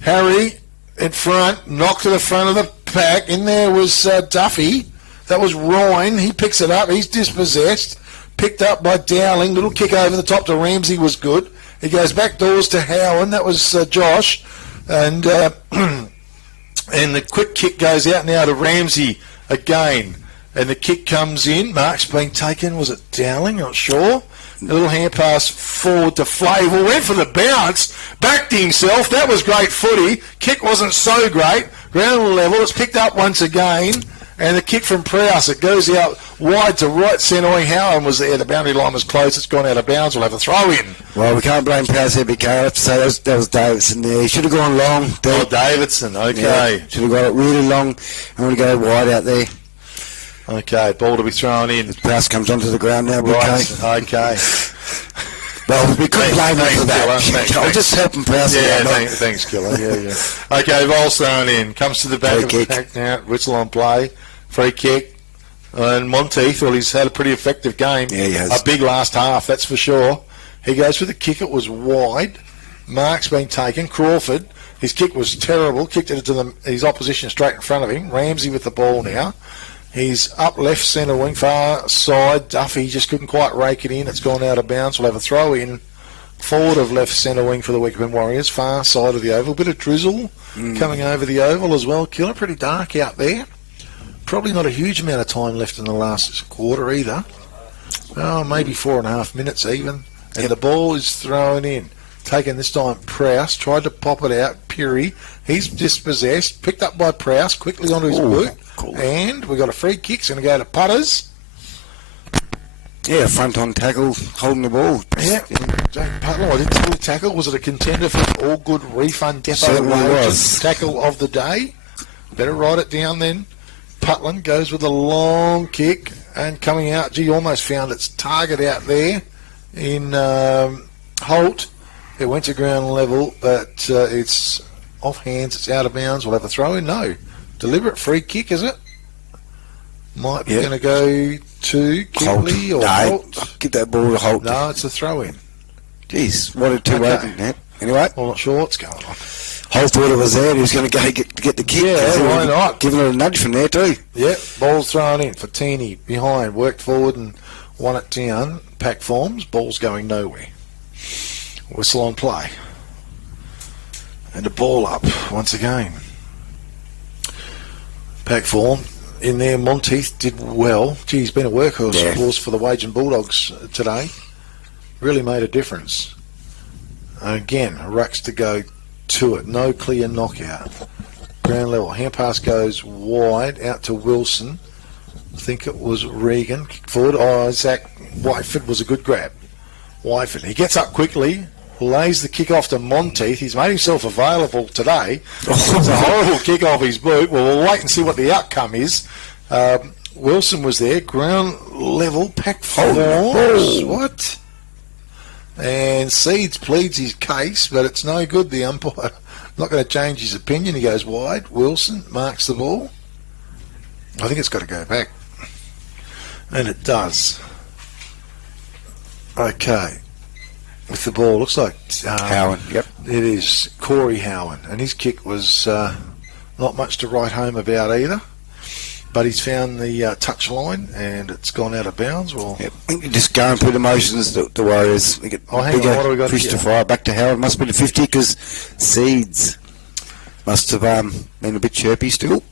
Harry in front, knocked to the front of the pack. In there was Duffy. That was Ryan. He picks it up. He's dispossessed. Picked up by Dowling. Little kick over the top to Ramsey was good. He goes back doors to Howland. That was Josh. And and the quick kick goes out now to Ramsey again. And the kick comes in. Mark's been taken. Was it Dowling? Not sure. A little hand pass forward to Flavel. Went for the bounce. Backed himself. That was great footy. Kick wasn't so great. Ground level. It's picked up once again. And the kick from Prowse, it goes out wide to right centre. Howland was there. The boundary line was close. It's gone out of bounds. We'll have a throw in. Well, we can't blame Prowse here, BK. I have to say that was Davidson there. He should have gone long. Oh, Davidson. Okay. Yeah, should have got it really long. I want to go wide out there. Okay, ball to be thrown in. Prowse comes onto the ground now, BK. Right. Okay. Well, we couldn't blame him for that. I'll just help him Prowse. Yeah, thanks, Killer. Yeah. Okay, ball's thrown in. Comes to the back of the pack now. Whistle on play. Free kick. And Monteith, well, he's had a pretty effective game. Yeah, he has. A big last half, that's for sure. He goes for the kick. It was wide. Mark's been taken. Crawford, his kick was terrible. Kicked it to his opposition straight in front of him. Ramsey with the ball now. He's up left centre wing, far side. Duffy just couldn't quite rake it in. It's gone out of bounds. We'll have a throw in forward of left centre wing for the Wickepin Warriors, far side of the oval. Bit of drizzle coming over the oval as well. Killer, pretty dark out there. Probably not a huge amount of time left in the last quarter either. Oh, maybe 4.5 minutes even. And the ball is thrown in. Taken this time, Prowse. Tried to pop it out. Peary. He's dispossessed. Picked up by Prowse. Quickly onto his boot. Cool. And we got a free kick. It's going to go to Putters. Yeah, front on tackle, holding the ball. Yeah. Jack Putler, I didn't see the tackle. Was it a contender for all good refund depot Certainly was. tackle of the day? Better write it down then. Putland goes with a long kick and coming out. Gee, almost found its target out there in Holt. It went to ground level, but it's off hands. It's out of bounds. We'll have a throw in. No. Deliberate free kick, is it? Might be going to go to Kipley or Holt. Give that ball to Holt. No, it's a throw in. Jeez, what a two-way. Yeah. Anyway. I'm not sure what's going on. Holt thought it was there and he was going to go get the kick. Yeah, why not? Giving it a nudge from there too. Yep, ball's thrown in. Fatini behind, worked forward and won it down. Pack forms, ball's going nowhere. Whistle on play. And a ball up once again. Pack form in there. Monteith did well. Gee, he's been a workhorse horse for the Wagin Bulldogs today. Really made a difference. Again, rucks to go to it. No clear knockout. Ground level. Hand pass goes wide out to Wilson. I think it was Regan. Kick forward. Oh, Zach Whiteford was a good grab. Whiteford. He gets up quickly. Lays the kick off to Monteith. He's made himself available today. It's a horrible kick off his boot. Well, we'll wait and see what the outcome is. Wilson was there. Ground level. Pack forwards. What? And Seeds pleads his case, but it's no good. The umpire not going to change his opinion. He goes wide. Wilson marks the ball. I think it's got to go back. And it does. Okay. With the ball, looks like Howan, yep. It is Corey Howan, and his kick was not much to write home about either. But he's found the touch line, and it's gone out of bounds. Well, yep. Just going through the motions, the Warriors. They get hang on, what do we got push here? to fire back to Howard. Must be the 50 because Seeds must have been a bit chirpy still.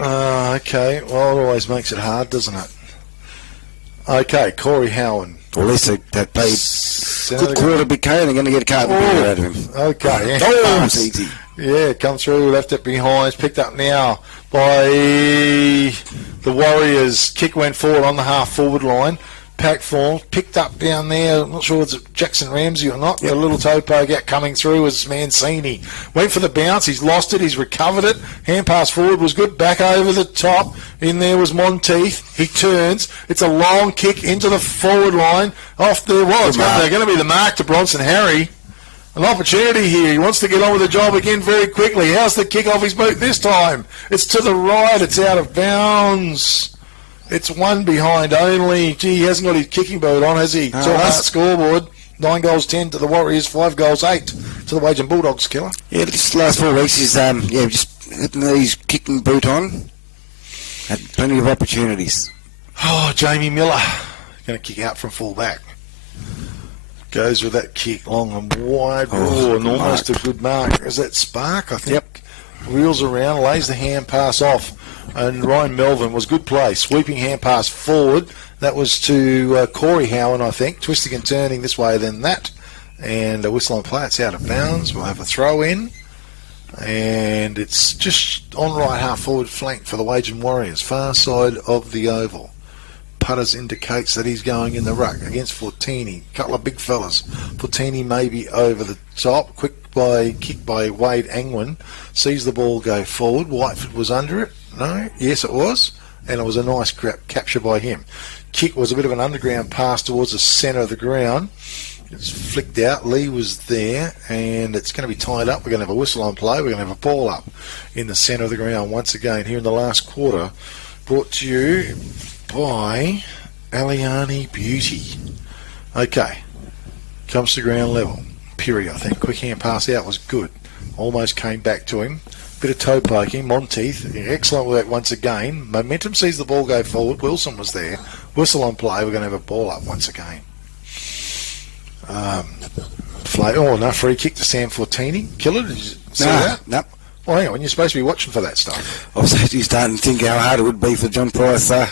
Okay, well, it always makes it hard, doesn't it? Okay, Corey Howan. Well, at least they played good quarter big K, and they're going to get a card out of him. Okay. Oh, easy. Yeah, come through, left it behind. It's picked up now by the Warriors. Kick went forward on the half-forward line. Pack form, picked up down there. I'm not sure it's Jackson Ramsey or not. Yep. A little toe poke out coming through was Mancini. Went for the bounce. He's lost it. He's recovered it. Hand pass forward was good. Back over the top. In there was Monteith. He turns. It's a long kick into the forward line. Off there. Well, they're going to be the mark to Bronson Harry. An opportunity here. He wants to get on with the job again very quickly. How's the kick off his boot this time? It's to the right. It's out of bounds. It's one behind only. Gee, he hasn't got his kicking boot on, has he? So that's the scoreboard. 9 goals 10 to the Warriors, 5 goals 8 to the Wagin Bulldogs, Killer. Yeah, this last 4 weeks is just having his kicking boot on. Had plenty of opportunities. Oh, Jamie Miller going to kick out from full back. Goes with that kick long and wide. Oh, and almost a good mark. Is that Spark? I think. Yep. Wheels around, lays the hand pass off. And Ryan Melvin was good play. Sweeping hand pass forward. That was to Corey Howan, I think. Twisting and turning this way, then that. And a whistle on play. It's out of bounds. We'll have a throw in. And it's just on right half forward flank for the Wagin Warriors. Far side of the oval. Putters indicates that he's going in the ruck against Fortini. Couple of big fellas. Fortini maybe over the top. Quick kick by Wade Angwin. Sees the ball go forward. Whiteford was under it. No? Yes, it was. And it was a nice capture by him. Kick was a bit of an underground pass towards the centre of the ground. It's flicked out. Lee was there, and it's going to be tied up. We're going to have a whistle on play. We're going to have a ball up in the centre of the ground once again here in the last quarter. Brought to you by Aliani Beauty. Okay. Comes to ground level. Piri, I think. Quick hand pass out was good. Almost came back to him. Bit of toe poking. Monteith, excellent work once again. Momentum sees the ball go forward. Wilson was there. Whistle on play. We're going to have a ball up once again. Free kick to Sam Fortini. Killer, did you see that? No. Well, hang on. You're supposed to be watching for that stuff. I was actually starting to think how hard it would be for John Price. Man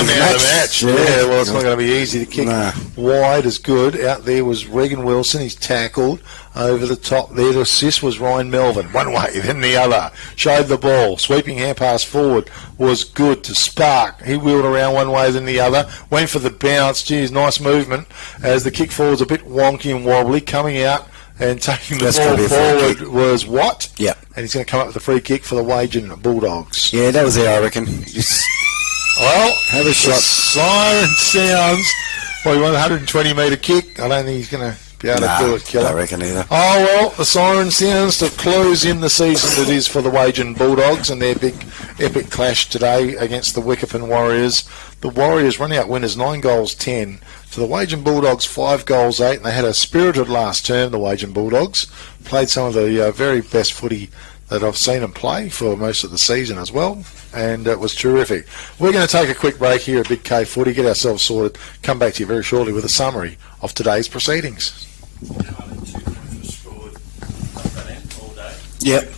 of the match. Yeah, well, it's not going to be easy to kick wide as good. Out there was Regan Wilson. He's tackled over the top there. The assist was Ryan Melvin. One way, then the other. Showed the ball. Sweeping hand pass forward was good to Spark. He wheeled around one way, then the other. Went for the bounce. Geez, nice movement as the kick forward's a bit wonky and wobbly. Coming out and taking the ball forward was Watt. Yeah. And he's going to come up with a free kick for the Wagin Bulldogs. Yeah, that was there, I reckon. Well, have a shot. Siren sounds. Well, he won a 120-metre kick. I don't think he's going to be able to do it, Killer? I reckon either. Oh, well, the siren sounds to close in the season that is for the Wagin Bulldogs and their big epic clash today against the Wickepin Warriors. The Warriors running out winners 9-10 to the Wagin Bulldogs 5-8, and they had a spirited last term, the Wagin Bulldogs. Played some of the very best footy that I've seen them play for most of the season as well, and it was terrific. We're going to take a quick break here at Big K Footy, get ourselves sorted, come back to you very shortly with a summary of today's proceedings. Yep.